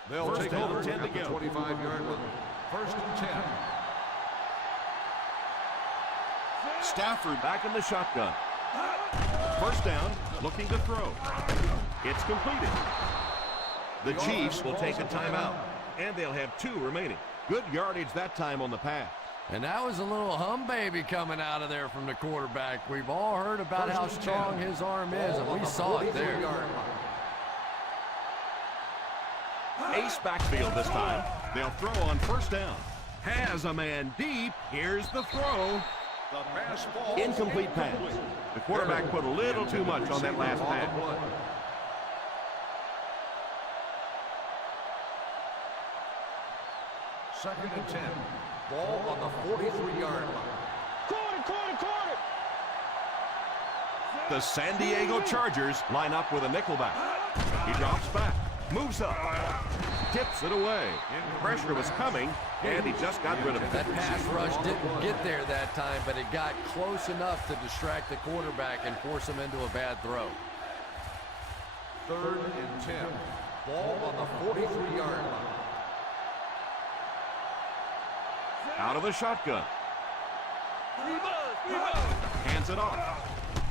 They'll First take down, over 10 at to the go. 25-yard line. First and 10. Stafford back in the shotgun. First down, looking to throw. It's completed. The Chiefs will take a timeout, and they'll have 2 remaining. Good yardage that time on the pass. And that was a little hum baby coming out of there from the quarterback. We've all heard about how strong his arm is, and we saw it there. Ace backfield this time. They'll throw on first down. Has a man deep. Here's the throw. The pass ball. Incomplete pass. The quarterback put a little too much on that last pass. Second and 10. Ball on the 43-yard line. Quarter. The San Diego Chargers line up with a nickelback. He drops back, moves up, tips it away. Pressure was coming, and he just got rid of it. That pass rush didn't get there that time, but it got close enough to distract the quarterback and force him into a bad throw. Third and 10. Ball on the 43-yard line. Out of the shotgun. Hands it off.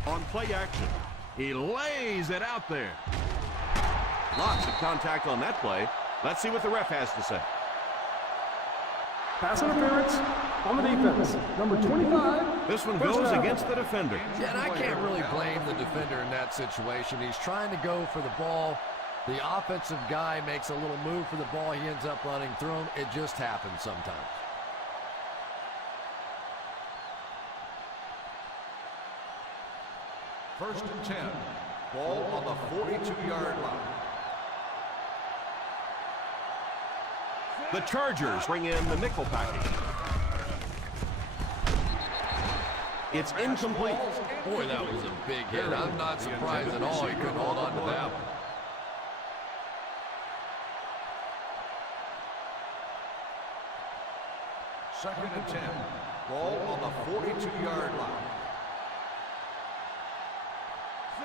On play action. He lays it out there. Lots of contact on that play. Let's see what the ref has to say. Pass interference on the defense. Number 25. This one First goes down. against the defender. Yeah, and I can't really blame the defender in that situation. He's trying to go for the ball. The offensive guy makes a little move for the ball. He ends up running through him. It just happens sometimes. First and 10. Ball on the 42-yard line. The Chargers bring in the nickel package. It's incomplete. Boy, that was a big hit. I'm not surprised at all he couldn't hold on to that one. Second and 10. Ball on the 42-yard line.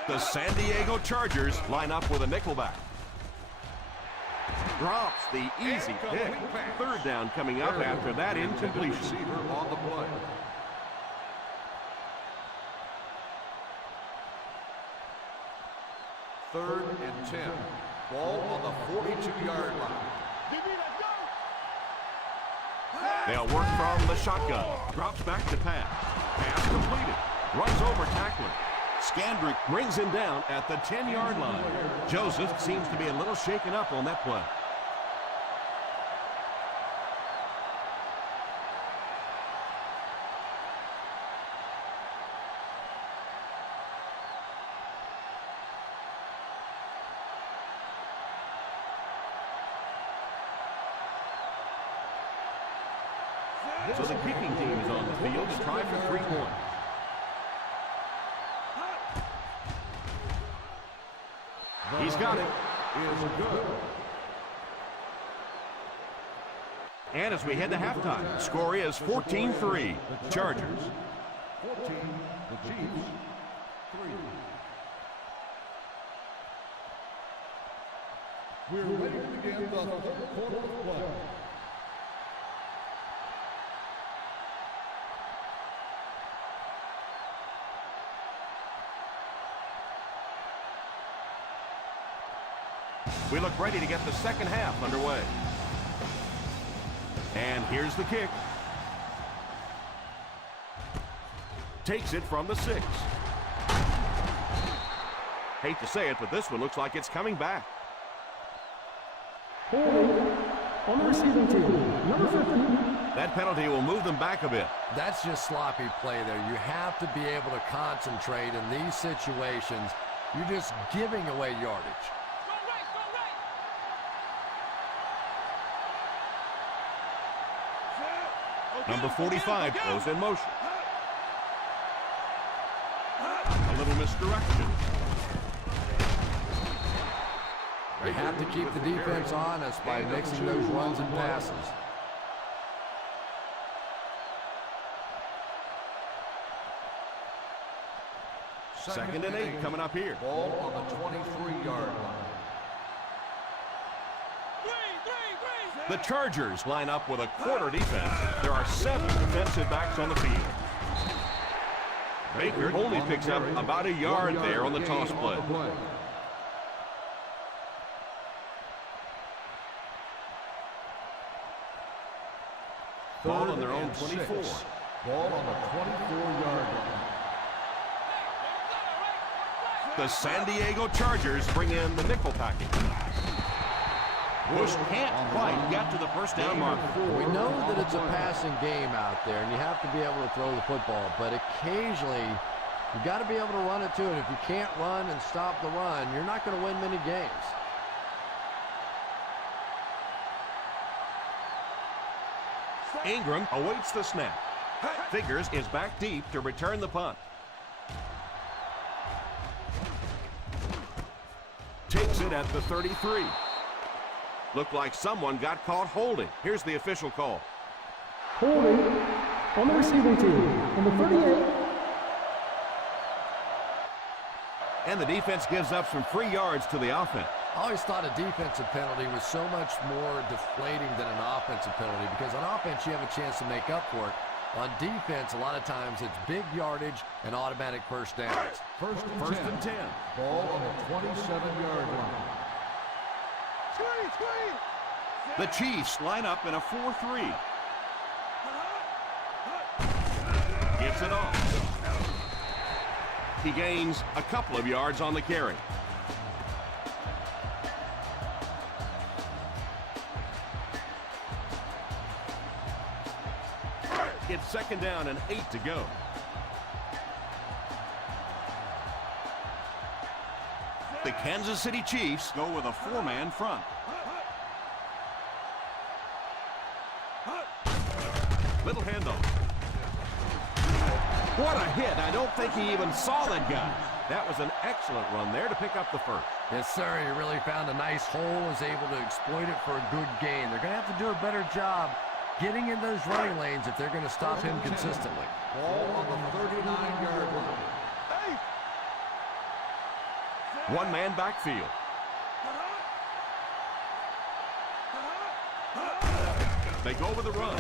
The San Diego Chargers line up with a nickelback. Drops the easy pick. Third down coming up after that incompletion. Receiver on the play. Third and 10. Ball on the 42-yard line. They'll work from the shotgun. Drops back to pass. Pass completed. Runs over tackler. Scandrick brings him down at the 10-yard line. Joseph seems to be a little shaken up on that play. So the kicking team is on the field to try for 3 points. He's got it. Is good. And as we head to halftime, the score is 14-3. Chargers. 14, the Chiefs, 3. We're ready to begin the third quarter of play. We look ready to get the second half underway. And here's the kick. Takes it from the 6. Hate to say it, but this one looks like it's coming back. Holding on the receiving team. Number 50. That penalty will move them back a bit. That's just sloppy play there. You have to be able to concentrate in these situations. You're just giving away yardage. Number 45 goes in motion. A little misdirection. You have to keep the defense honest by mixing those runs and passes. Second and 8 coming up here. Ball on the 23-yard line. The Chargers line up with a quarter defense. There are 7 defensive backs on the field. Baker only picks up about a yard there on the toss play. Ball on their own 24. Ball on the 24-yard line. The San Diego Chargers bring in the nickel package. Bush can't quite get to the first down mark. We know that it's a passing game out there, and you have to be able to throw the football, but occasionally you've got to be able to run it too, and if you can't run and stop the run, you're not going to win many games. Ingram awaits the snap. Figures is back deep to return the punt. Takes it at the 33. Looked like someone got caught holding. Here's the official call. Holding on the receiving team. Number 38. And the defense gives up some free yards to the offense. I always thought a defensive penalty was so much more deflating than an offensive penalty, because on offense you have a chance to make up for it. On defense, a lot of times it's big yardage and automatic first downs. First and 10. 10. Ball on the 27-yard line. The Chiefs line up in a 4-3. Gets it off. He gains a couple of yards on the carry. It's second down and 8 to go. The Kansas City Chiefs go with a 4-man front. Little handoff. What a hit. I don't think he even saw that guy. That was an excellent run there to pick up the first. Yes, sir. He really found a nice hole, was able to exploit it for a good gain. They're going to have to do a better job getting in those running lanes if they're going to stop him consistently. Ball on the 39-yard line. One-man backfield. They go with the run.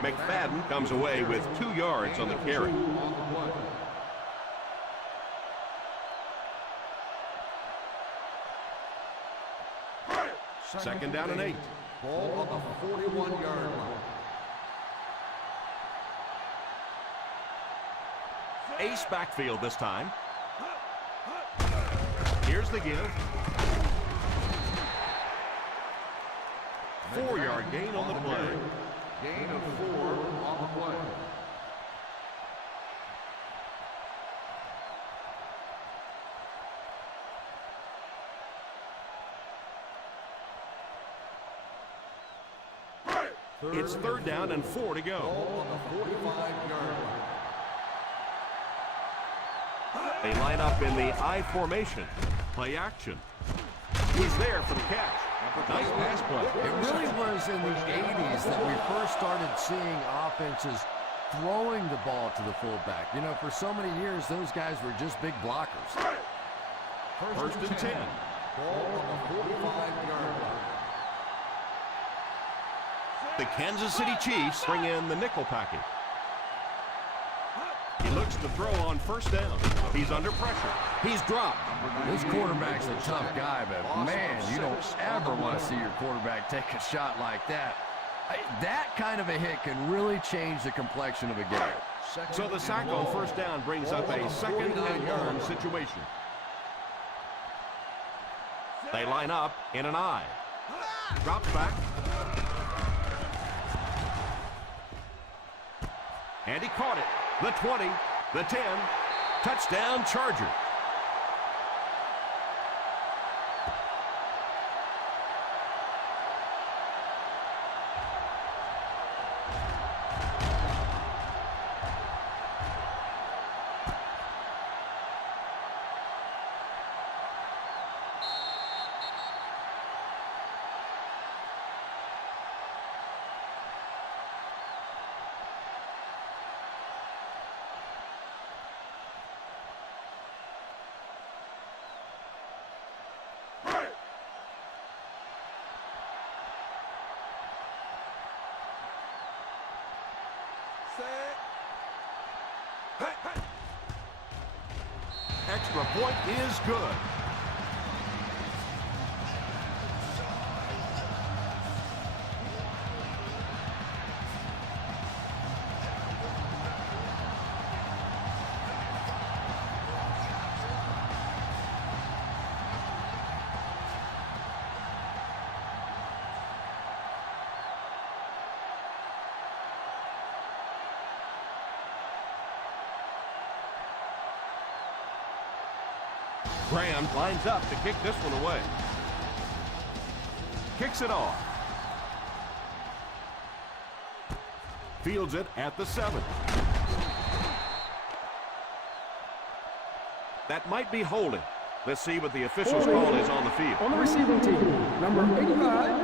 McFadden comes away with 2 yards on the carry. Second down and 8. Ball on the 41-yard line. Ace backfield this time. Here's the give. 4-yard gain on the play. Gain of 4 on the play. It's third down and 4 to go. Ball on the 45-yard line. They line up in the I formation. Play action. He's there for the catch. Nice pass play. It really was in the 80s that we first started seeing offenses throwing the ball to the fullback. You know, for so many years, those guys were just big blockers. First and 10. Ball on the 45-yard line. The Kansas City Chiefs bring in the nickel package. He looks to throw on first down. He's under pressure. He's dropped. This quarterback's a tough guy, but man, you don't ever want to see your quarterback take a shot like that. That kind of a hit can really change the complexion of a game. So the sack on first down brings up a second and 1 situation. They line up in an I. Drops back. And he caught it. The 20, the 10, touchdown Charger. Extra point is good. Graham lines up to kick this one away. Kicks it off. Fields it at the 7. That might be holding. Let's see what the official's call is on the field. On the receiving team, number 85.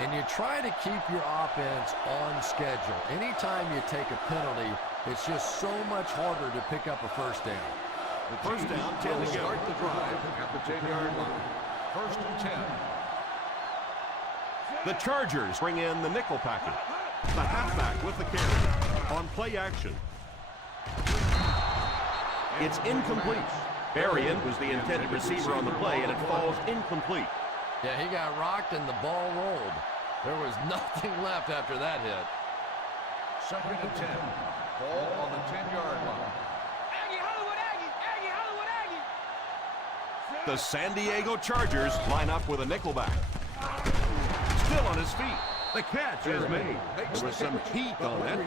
And you try to keep your offense on schedule. Anytime you take a penalty, it's just so much harder to pick up a first down. First down, 10 to go. Start the drive at the 10-yard line. First and 10. The Chargers bring in the nickel package. The halfback with the carry. On play action. It's incomplete. Berrien was the intended receiver on the play, and it falls incomplete. Yeah, he got rocked and the ball rolled. There was nothing left after that hit. 2nd and 10. Ball on the 10-yard line. Aggie, Hollywood Aggie! Aggie, Hollywood Aggie! The San Diego Chargers line up with a nickelback. Still on his feet. The catch is made. There was some heat on that.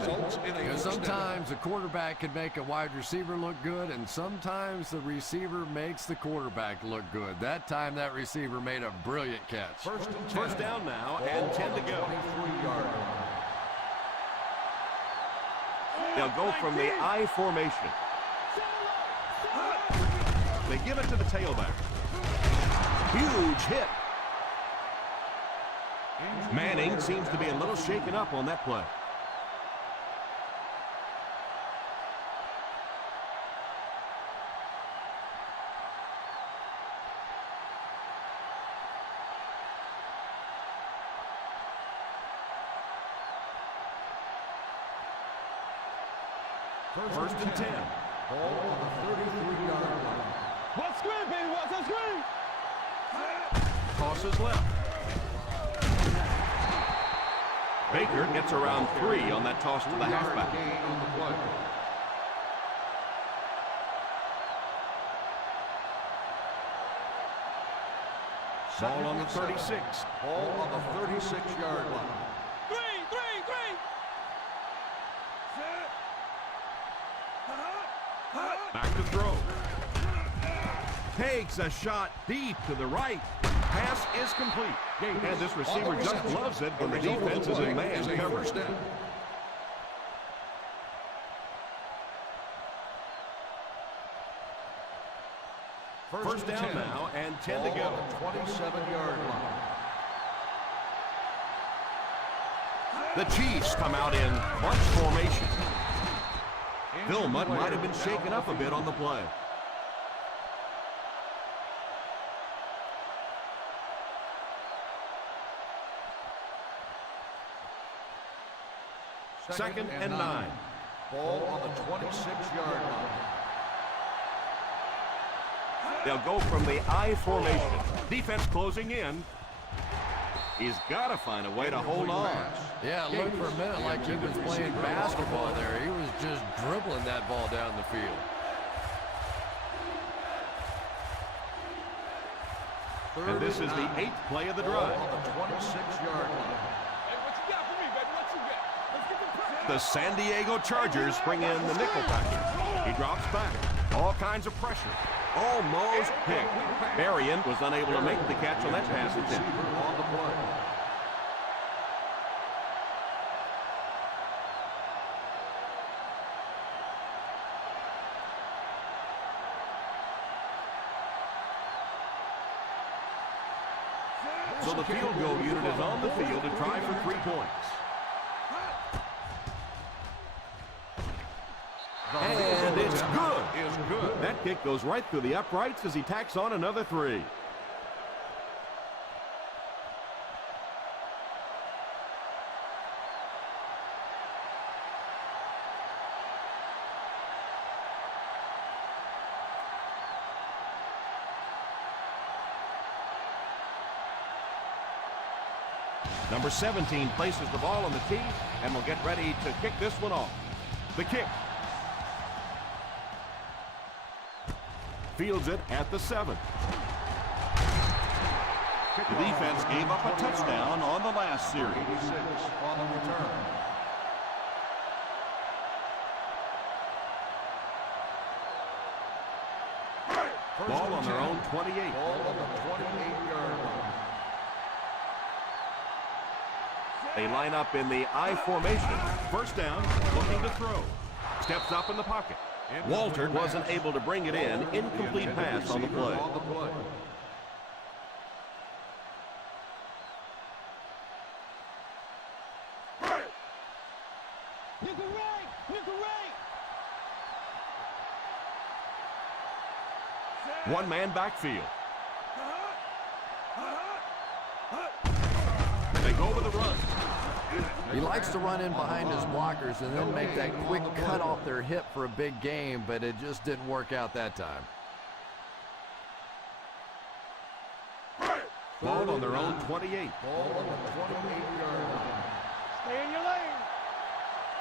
You know, sometimes the quarterback can make a wide receiver look good, and sometimes the receiver makes the quarterback look good. That time, that receiver made a brilliant catch. First down now, and 10 to go. They'll go from the I formation. They give it to the tailback. Huge hit. Manning seems to be a little shaken up on that play. First and 10. Ball on the 33-yard line. What's screen, baby? What's on screen? Tosses left. Baker gets around 3 on that toss to the halfback. Gain on the play. Ball on the 36. Ball on the 36-yard line. Three! Back to throw. Takes a shot deep to the right. Pass is complete. And this receiver just loves it when the defense is in man coverage. First down now, and 10 to go. 27-yard line. The Chiefs come out in bunch formation. Phil Mudd might have been shaken up a bit on the play. Second and 9. Ball on the 26-yard line. They'll go from the I formation. Defense closing in. He's got to find a way to hold on. Yeah, it looked for a minute like he was playing basketball there. He was just dribbling that ball down the field. And this is the 8th play of the drive. On the 26-yard line. Hey, what you got for me, baby? What you got? Let's get the pressure. The San Diego Chargers bring in the nickel package. He drops back. All kinds of pressure. Almost picked. Berrien was unable to make the catch on that pass attempt. On the play. So the field goal unit is on the field to try for 3 points. And it's good. That kick goes right through the uprights as he tacks on another 3. Number 17 places the ball on the tee and will get ready to kick this one off. The kick. Fields it at the 7. The defense gave up a touchdown on the last series. 86 on the return. Ball on their own 28. Ball on the 28-yard line. They line up in the I formation. First down, looking to throw. Steps up in the pocket. Walter wasn't able to bring it in. Incomplete pass on the play. One-man backfield. They go with the run. He likes to run in behind his blockers and then make that quick cut off their hip for a big game, but it just didn't work out that time. Ball on their own 28. Ball on the 28-yard line. Stay in your lane.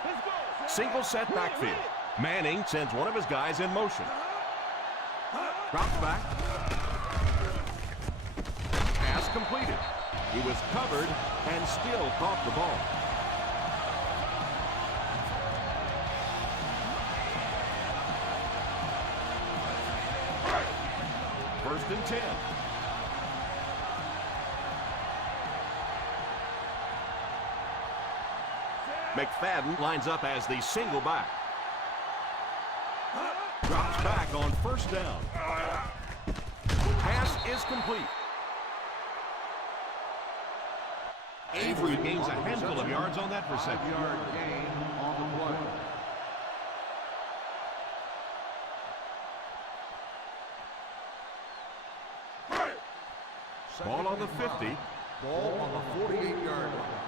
Let's go. Single set backfield. Manning sends one of his guys in motion. Drops back. Pass completed. He was covered and still caught the ball. First and 10. McFadden lines up as the single back. Drops back on first down. Pass is complete. Avery gains a handful of yards on that reception. 5-yard gain on the play. Ball on the 50. Ball on the 48-yard line.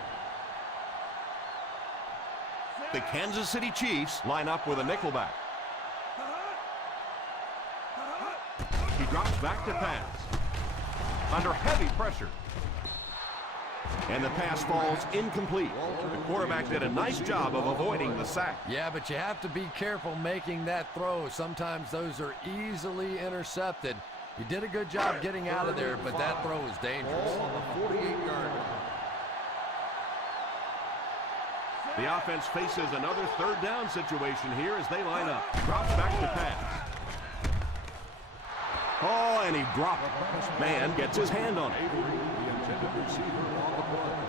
The Kansas City Chiefs line up with a nickelback. He drops back to pass. Under heavy pressure. And the pass falls incomplete. The quarterback did a nice job of avoiding the sack. Yeah, but you have to be careful making that throw. Sometimes those are easily intercepted. He did a good job getting out of there, but that throw is dangerous. Ball on the 48-yard line. The offense faces another third down situation here as they line up. Drops back to pass. Oh, and he dropped it. Man gets his hand on it. Avery, the intended receiver on the play.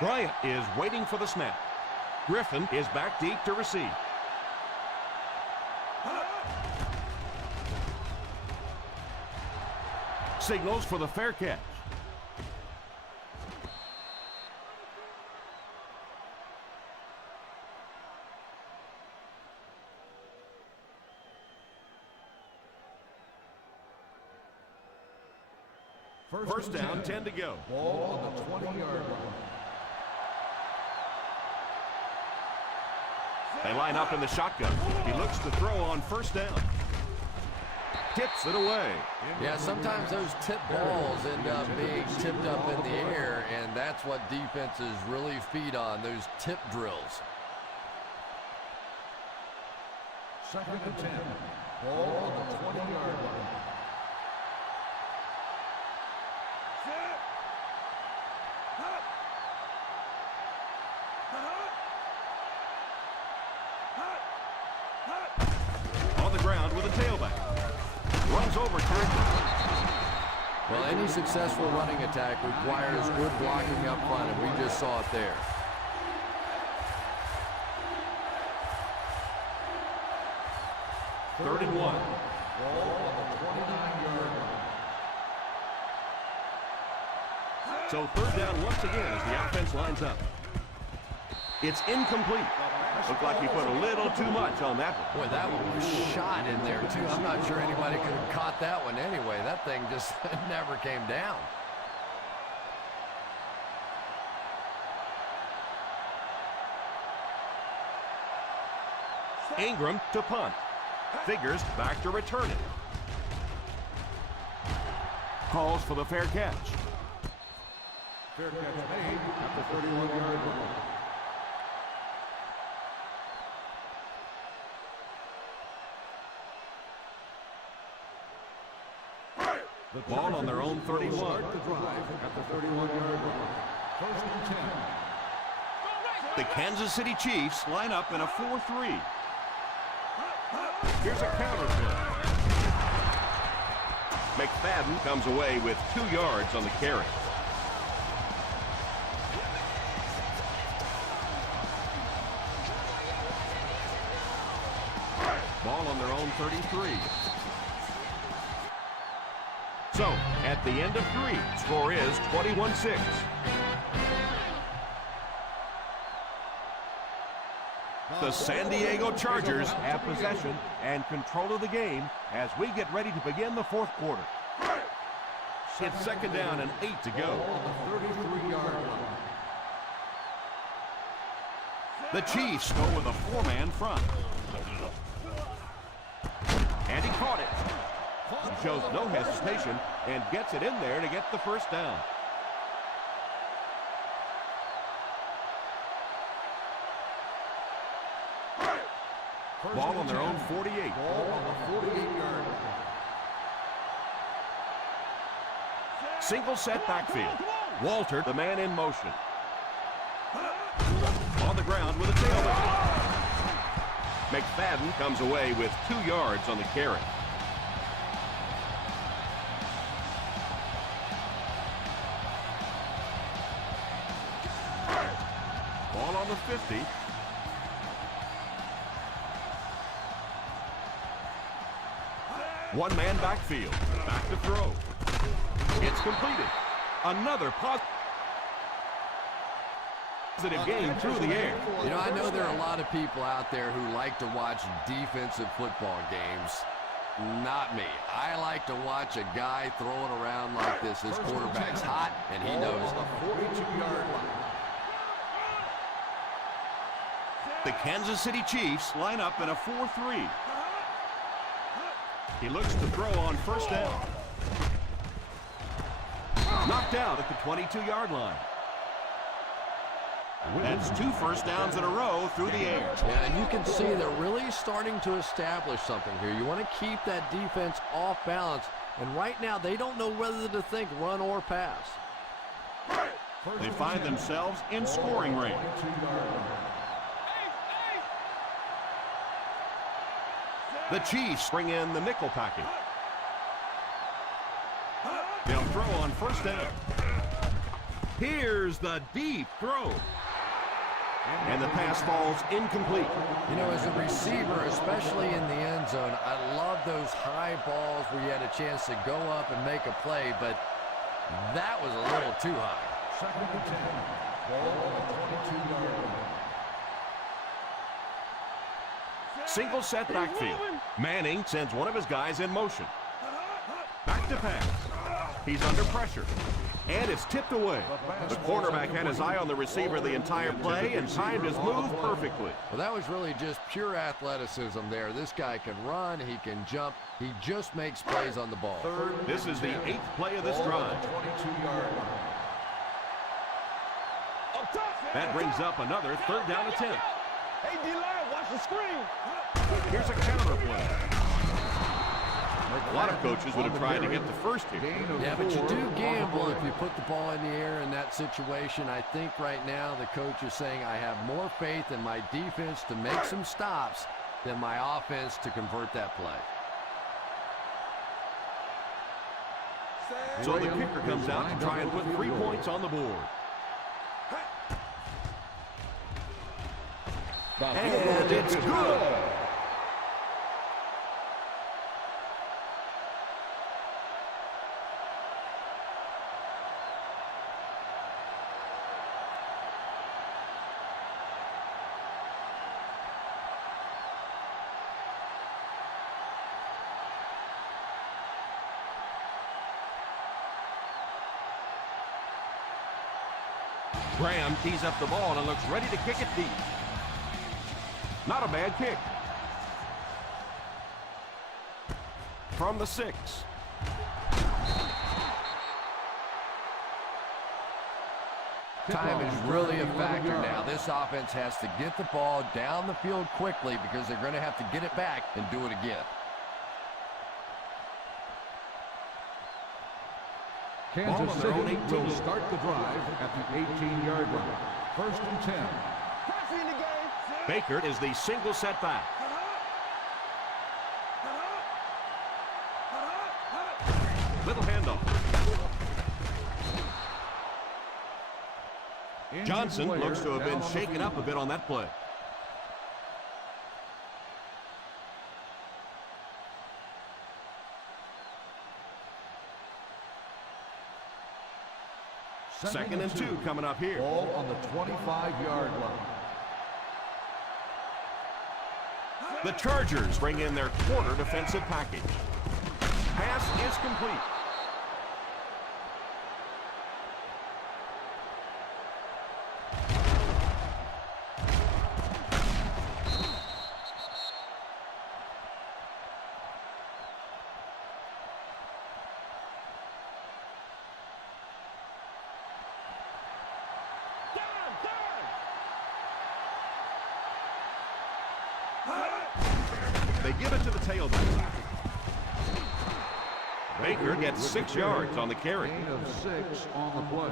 Bryant is waiting for the snap. Griffin is back deep to receive. Signals for the fair catch. First down, 10 to go. Ball on the 20-yard line. They line up in the shotgun. He looks to throw on first down. Tips it away. Yeah, sometimes those tip balls end up being tipped up in the air, and that's what defenses really feed on, those tip drills. Second and 10. Ball on the 20-yard line. On the ground with a tailback. Runs over tackle. Well, any successful running attack requires good blocking up front, and we just saw it there. Third and 1. Ball on the 29-yard line. So third down once again as the offense lines up. It's incomplete. Looked like he put a little too much on that one. Boy, that one was shot in there, too. I'm not sure anybody could have caught that one anyway. That thing just never came down. Ingram to punt. Figures back to return it. Calls for the fair catch. Fair catch made at the 31-yard line. The ball on their own 31. Start the drive at the 31-yard line. First and 10. The Kansas City Chiefs line up in a 4-3. Here's a counter play. McFadden comes away with 2 yards on the carry. Ball on their own 33. So, at the end of 3, score is 21-6. The San Diego Chargers have possession and control of the game as we get ready to begin the fourth quarter. It's second down and 8 to go. On the 33-yard line. The Chiefs go with a four-man front. And he caught it. He shows no hesitation and gets it in there to get the first down. Ball on their own 48. Ball on the 48-yard line. Single set backfield. Walter, the man in motion. On the ground with a tailback. McFadden comes away with 2 yards on the carry. Ball on the 50. One-man backfield. Back to throw. It's completed. Another positive game through the air. You know, I know there are a lot of people out there who like to watch defensive football games. Not me. I like to watch a guy throw it around like this. His quarterback's hot, and he knows The 42-yard line. The Kansas City Chiefs line up in a 4-3. He looks to throw on first down. Knocked out at the 22-yard line. That's 2 first downs in a row through the air. Yeah, and you can see they're really starting to establish something here. You want to keep that defense off balance, and right now they don't know whether to think run or pass. They find themselves in scoring range. The Chiefs bring in the nickel package. They'll throw on first down. Here's the deep throw. And the pass falls incomplete. You know, as a receiver, especially in the end zone, I love those high balls where you had a chance to go up and make a play, but that was a little too high. Second and 10. Ball on the 22-yard line. Single set backfield. Manning sends one of his guys in motion. Back to pass. He's under pressure. And it's tipped away. The quarterback had his eye on the receiver the entire play and timed his move perfectly. Well, that was really just pure athleticism there. This guy can run, he can jump, he just makes plays on the ball. This is the 8th play of this drive. 22-yard line. That brings up another third down attempt. Hey, D-line, watch the screen. Here's a counter play. A lot of coaches would have tried to get the first here. Yeah, but you do gamble if you put the ball in the air in that situation. I think right now the coach is saying I have more faith in my defense to make some stops than my offense to convert that play. So the kicker comes out to try and put 3 points on the board. And it's good. Graham tees up the ball and looks ready to kick it deep. Not a bad kick. From the 6. Time is really a factor now. This offense has to get the ball down the field quickly because they're going to have to get it back and do it again. Kansas City will start the drive at the 18-yard line. First and 10. Baker is the single set back. Little handoff. Johnson looks to have been shaken up a bit on that play. Second and 2 coming up here. Ball on the 25-yard line. The Chargers bring in their quarter defensive package. Pass is complete. They give it to the tailback. Baker gets 6 yards on the carry. Gain of 6 on the play.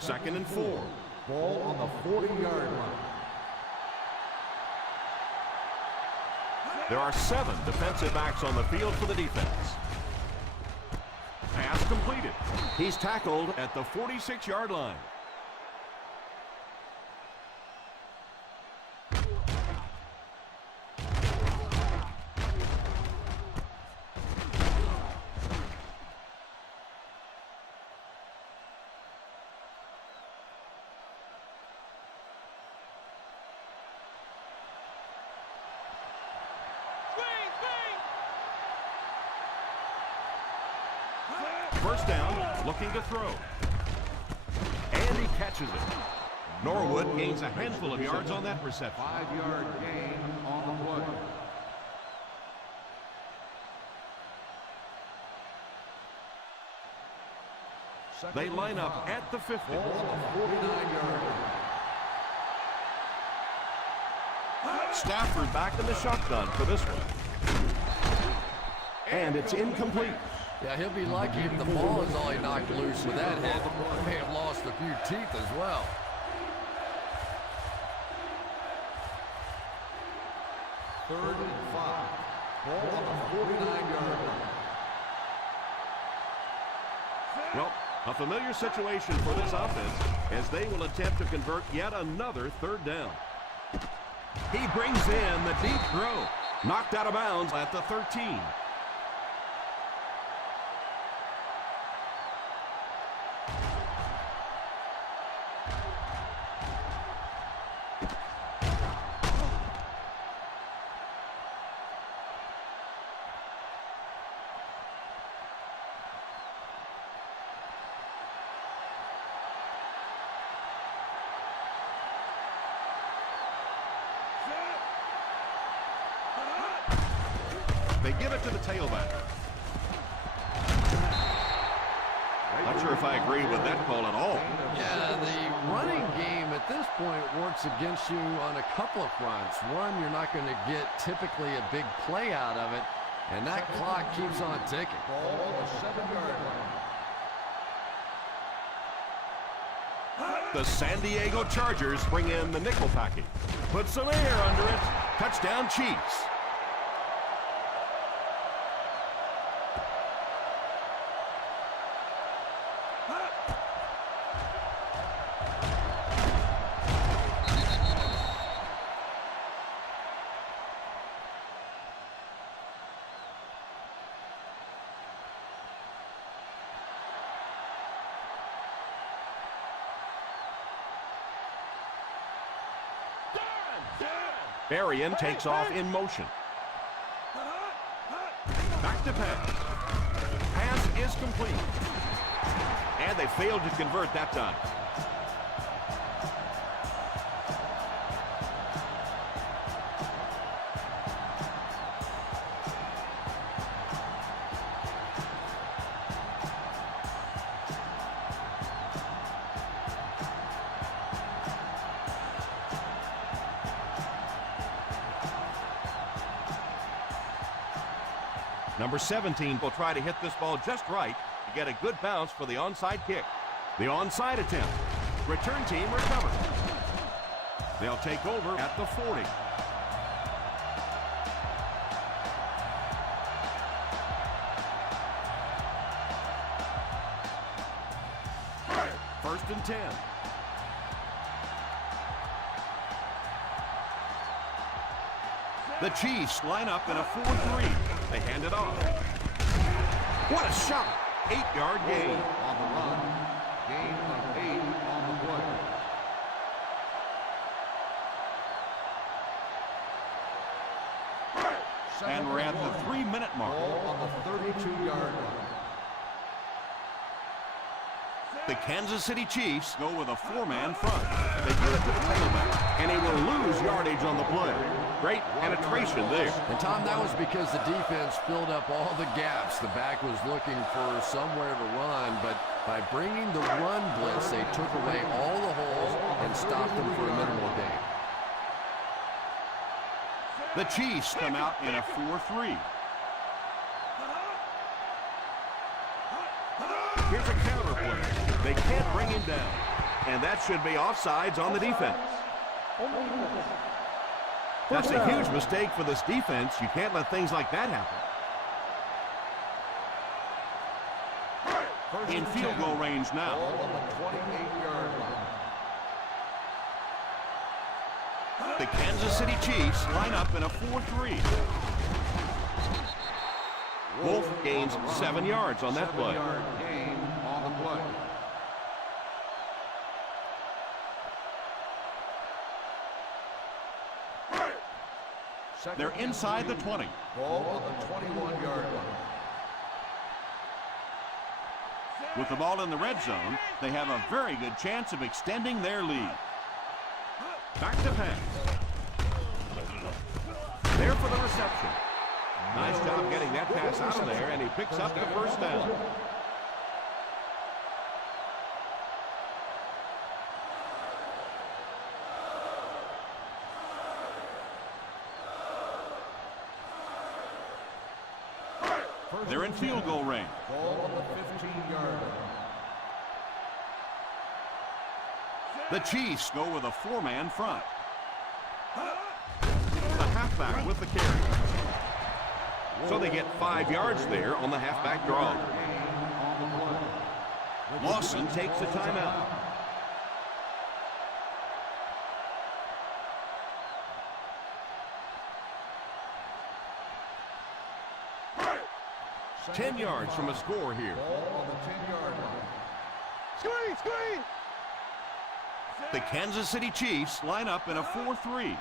Second and 4. Ball on the 40-yard line. There are 7 defensive backs on the field for the defense. Pass completed. He's tackled at the 46-yard line. First down, looking to throw. And he catches it. Norwood gains a handful of yards on that reception. 5-yard gain on the play. They line up at the 50. Ball on the 49-yard line. Stafford back in the shotgun for this one. And it's incomplete. Yeah, he'll be lucky if the ball is all he knocked loose with that hit. He may have lost a few teeth as well. Third and 5. Ball on the 49-yard line. Well, a familiar situation for this offense as they will attempt to convert yet another third down. He brings in the deep throw. Knocked out of bounds at the 13. They give it to the tailback. Not sure if I agree with that call at all. Yeah, the running game at this point works against you on a couple of fronts. One, you're not going to get typically a big play out of it, and that clock keeps on ticking. Ball on the 7-yard line. The San Diego Chargers bring in the nickel package. Put some air under it. Touchdown Chiefs. Berrien takes off in motion. Back to pass. Pass is complete. And they failed to convert that time. Number 17 will try to hit this ball just right to get a good bounce for the onside kick. The onside attempt. Return team recovers. They'll take over at the 40. First and 10. The Chiefs line up in a 4-3. They hand it off. What a shot! 8-yard gain. On the run. Gain of And we're at the 3-minute mark. Ball on the 32-yard line. The Kansas City Chiefs go with a 4-man front. They give it to the tailback, and he will lose yardage on the play. Great penetration there. And, Tom, that was because the defense filled up all the gaps. The back was looking for somewhere to run, but by bringing the run blitz, they took away all the holes and stopped them for a minimal gain. The Chiefs come out in a 4-3. Here's a counter play. They can't bring him down. And that should be offsides on the defense. That's a huge mistake for this defense. You can't let things like that happen. In field goal range now. Ball on the 28-yard line. The Kansas City Chiefs line up in a 4-3. Wolf gains 7 yards on that play. 7-yard gain on the play. They're inside the 20. Ball on the 21-yard line. With the ball in the red zone, they have a very good chance of extending their lead. Back to pass. There for the reception. Nice job getting that pass out of there, and he picks up the first down. They're in field goal range. Ball on the 15-yard line. The Chiefs go with a 4-man front. The halfback with the carry. So they get 5 yards there on the halfback draw. Lawson takes a timeout. Ten yards from a score here. Ball on the 10-yard line. Screen, screen. The Kansas City Chiefs line up in a 4-3.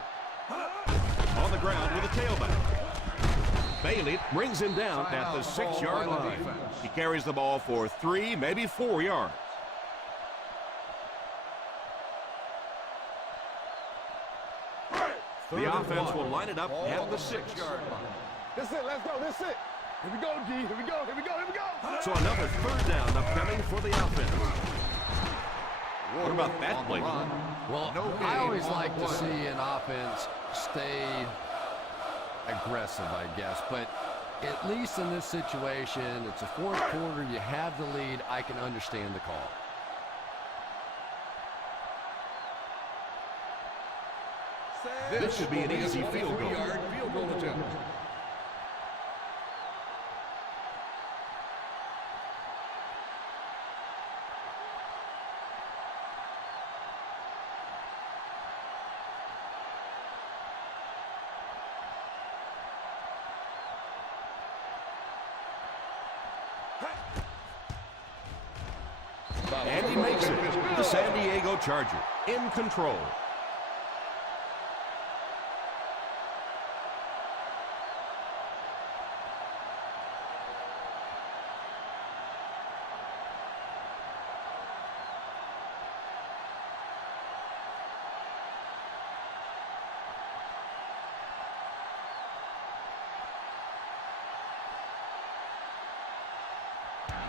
On the ground with a tailback. Bailey brings him down at the 6-yard line. He carries the ball for 3, maybe 4 yards. The offense will line it up at the 6-yard line. That's it. Let's go. That's it. Here we go, D. Here we go. Here we go. Here we go. So another 3rd down upcoming for the offense. What about that play? Well, I always like to see an offense stay aggressive, I guess. But at least in this situation, it's a 4th quarter. You have the lead. I can understand the call. This should be an easy field goal. 3-yard field goal attempt. And he makes it. The San Diego Charger in control.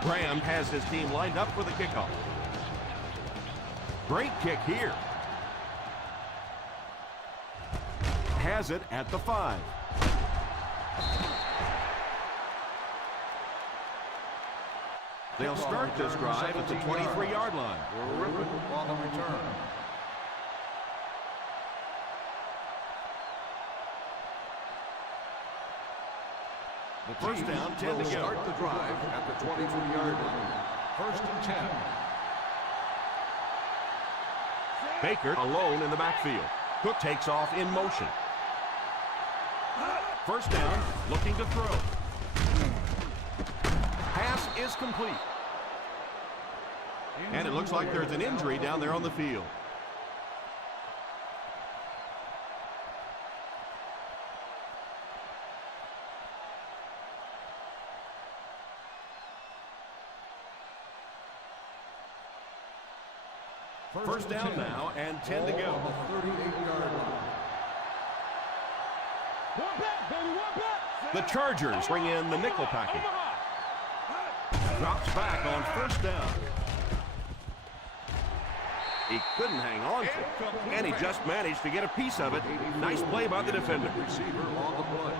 Graham has his team lined up for the kickoff. Great kick here. Has it at the 5. They'll start this drive at the 23-yard line. Rippon on the return. The First down, 10 to go. Start the drive at the 22-yard line. 1st and 10. Baker alone in the backfield. Cook takes off in motion. First down, looking to throw. Pass is complete. And it looks like there's an injury down there on the field. First down now and 10 to go. On the 38-yard line. One back, baby, one back. The Chargers bring in the nickel package. Drops back on first down. He couldn't hang on to it, and he just managed to get a piece of it. Nice play by the defender. Receiver on the play.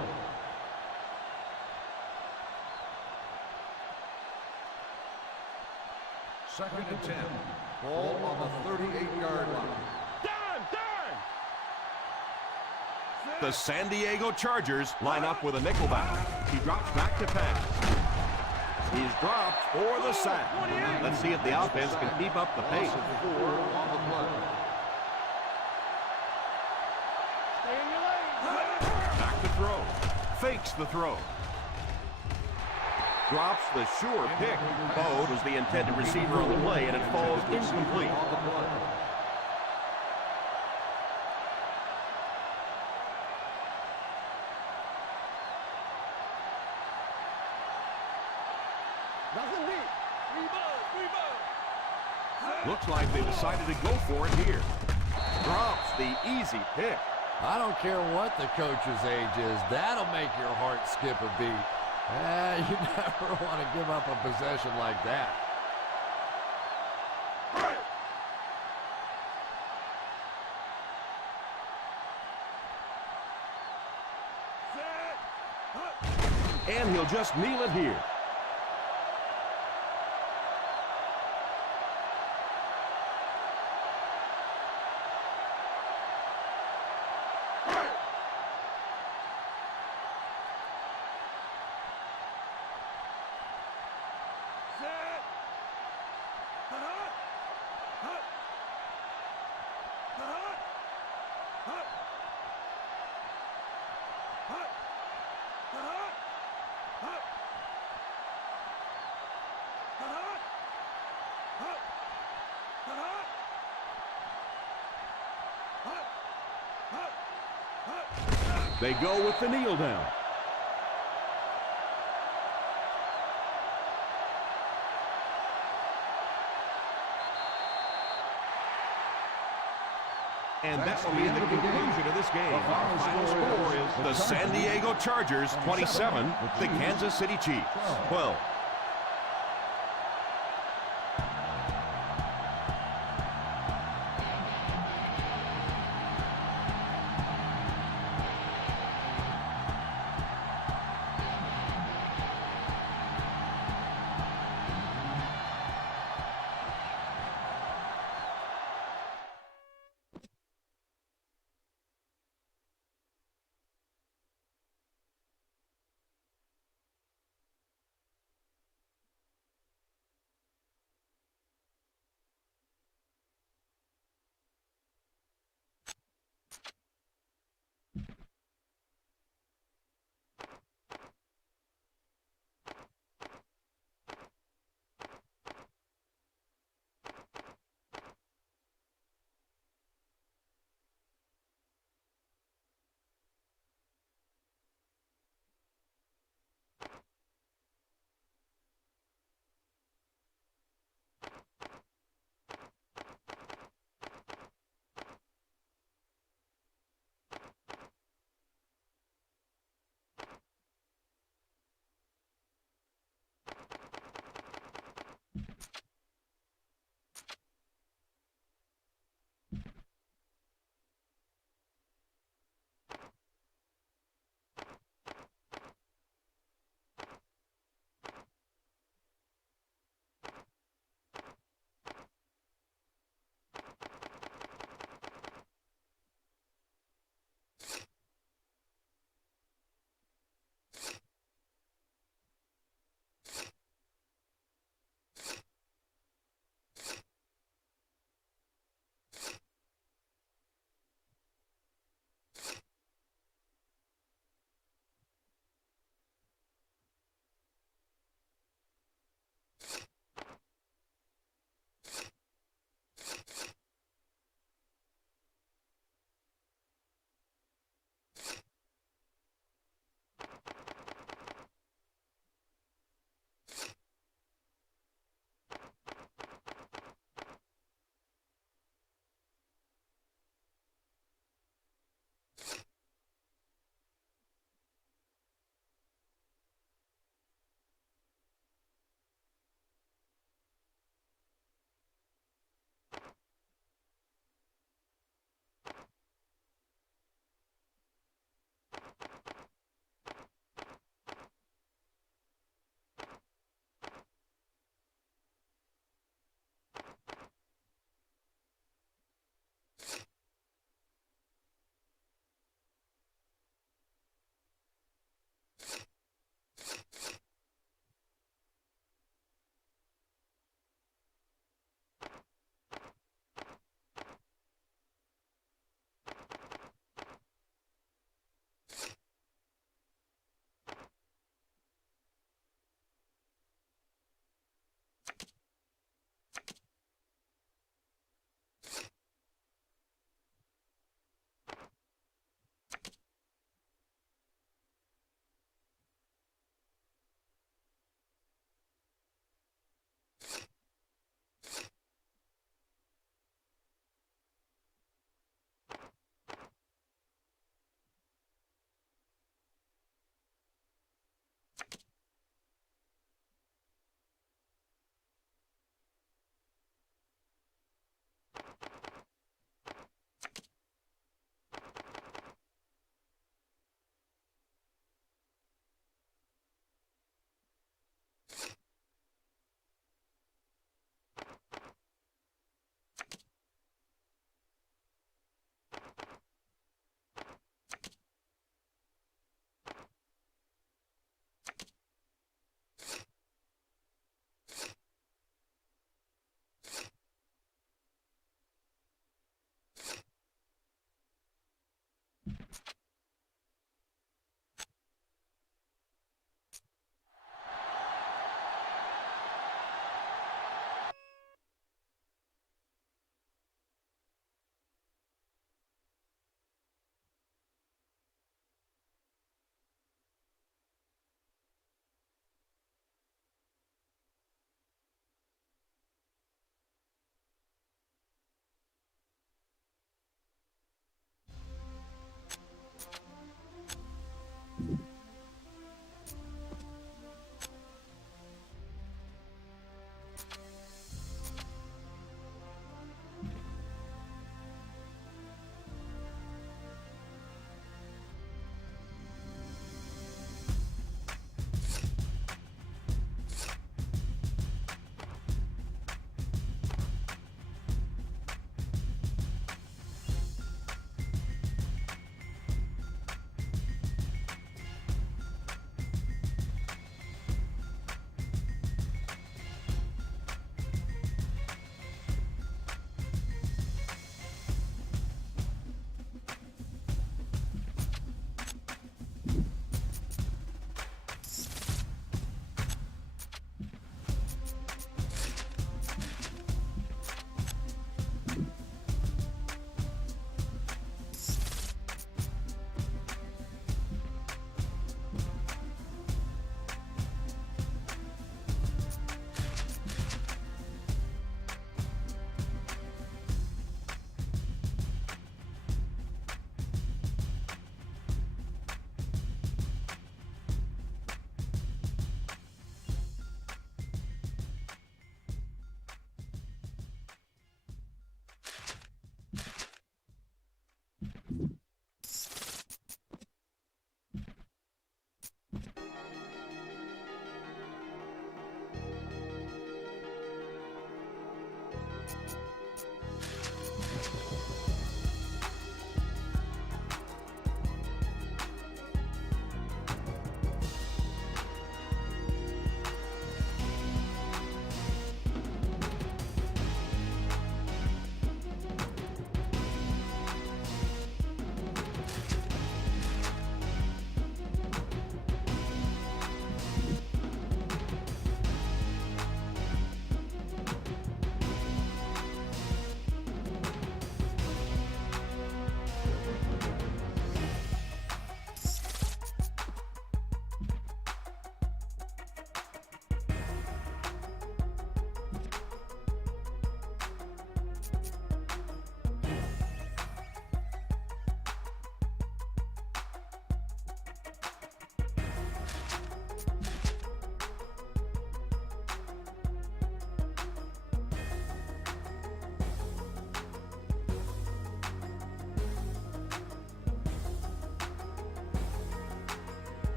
Second and 10. Ball on the 38-yard line. Dime. The San Diego Chargers line up with a nickelback. He drops back to pass. He's dropped for the sack. Let's see if the offense can keep up the pace. 4 on the play. Stay in your lane. Back to throw. Fakes the throw. Drops the sure pick. Bode was the intended receiver on the play, and it falls incomplete. On the play. Nothing deep. Rebound. Looks like they decided to go for it here. Drops the easy pick. I don't care what the coach's age is. That'll make your heart skip a beat. You never want to give up a possession like that. And he'll just kneel it here. They go with the kneel down. And that will be the conclusion of this game. Our final score is the San Diego Chargers 27, the Kansas City Chiefs 12.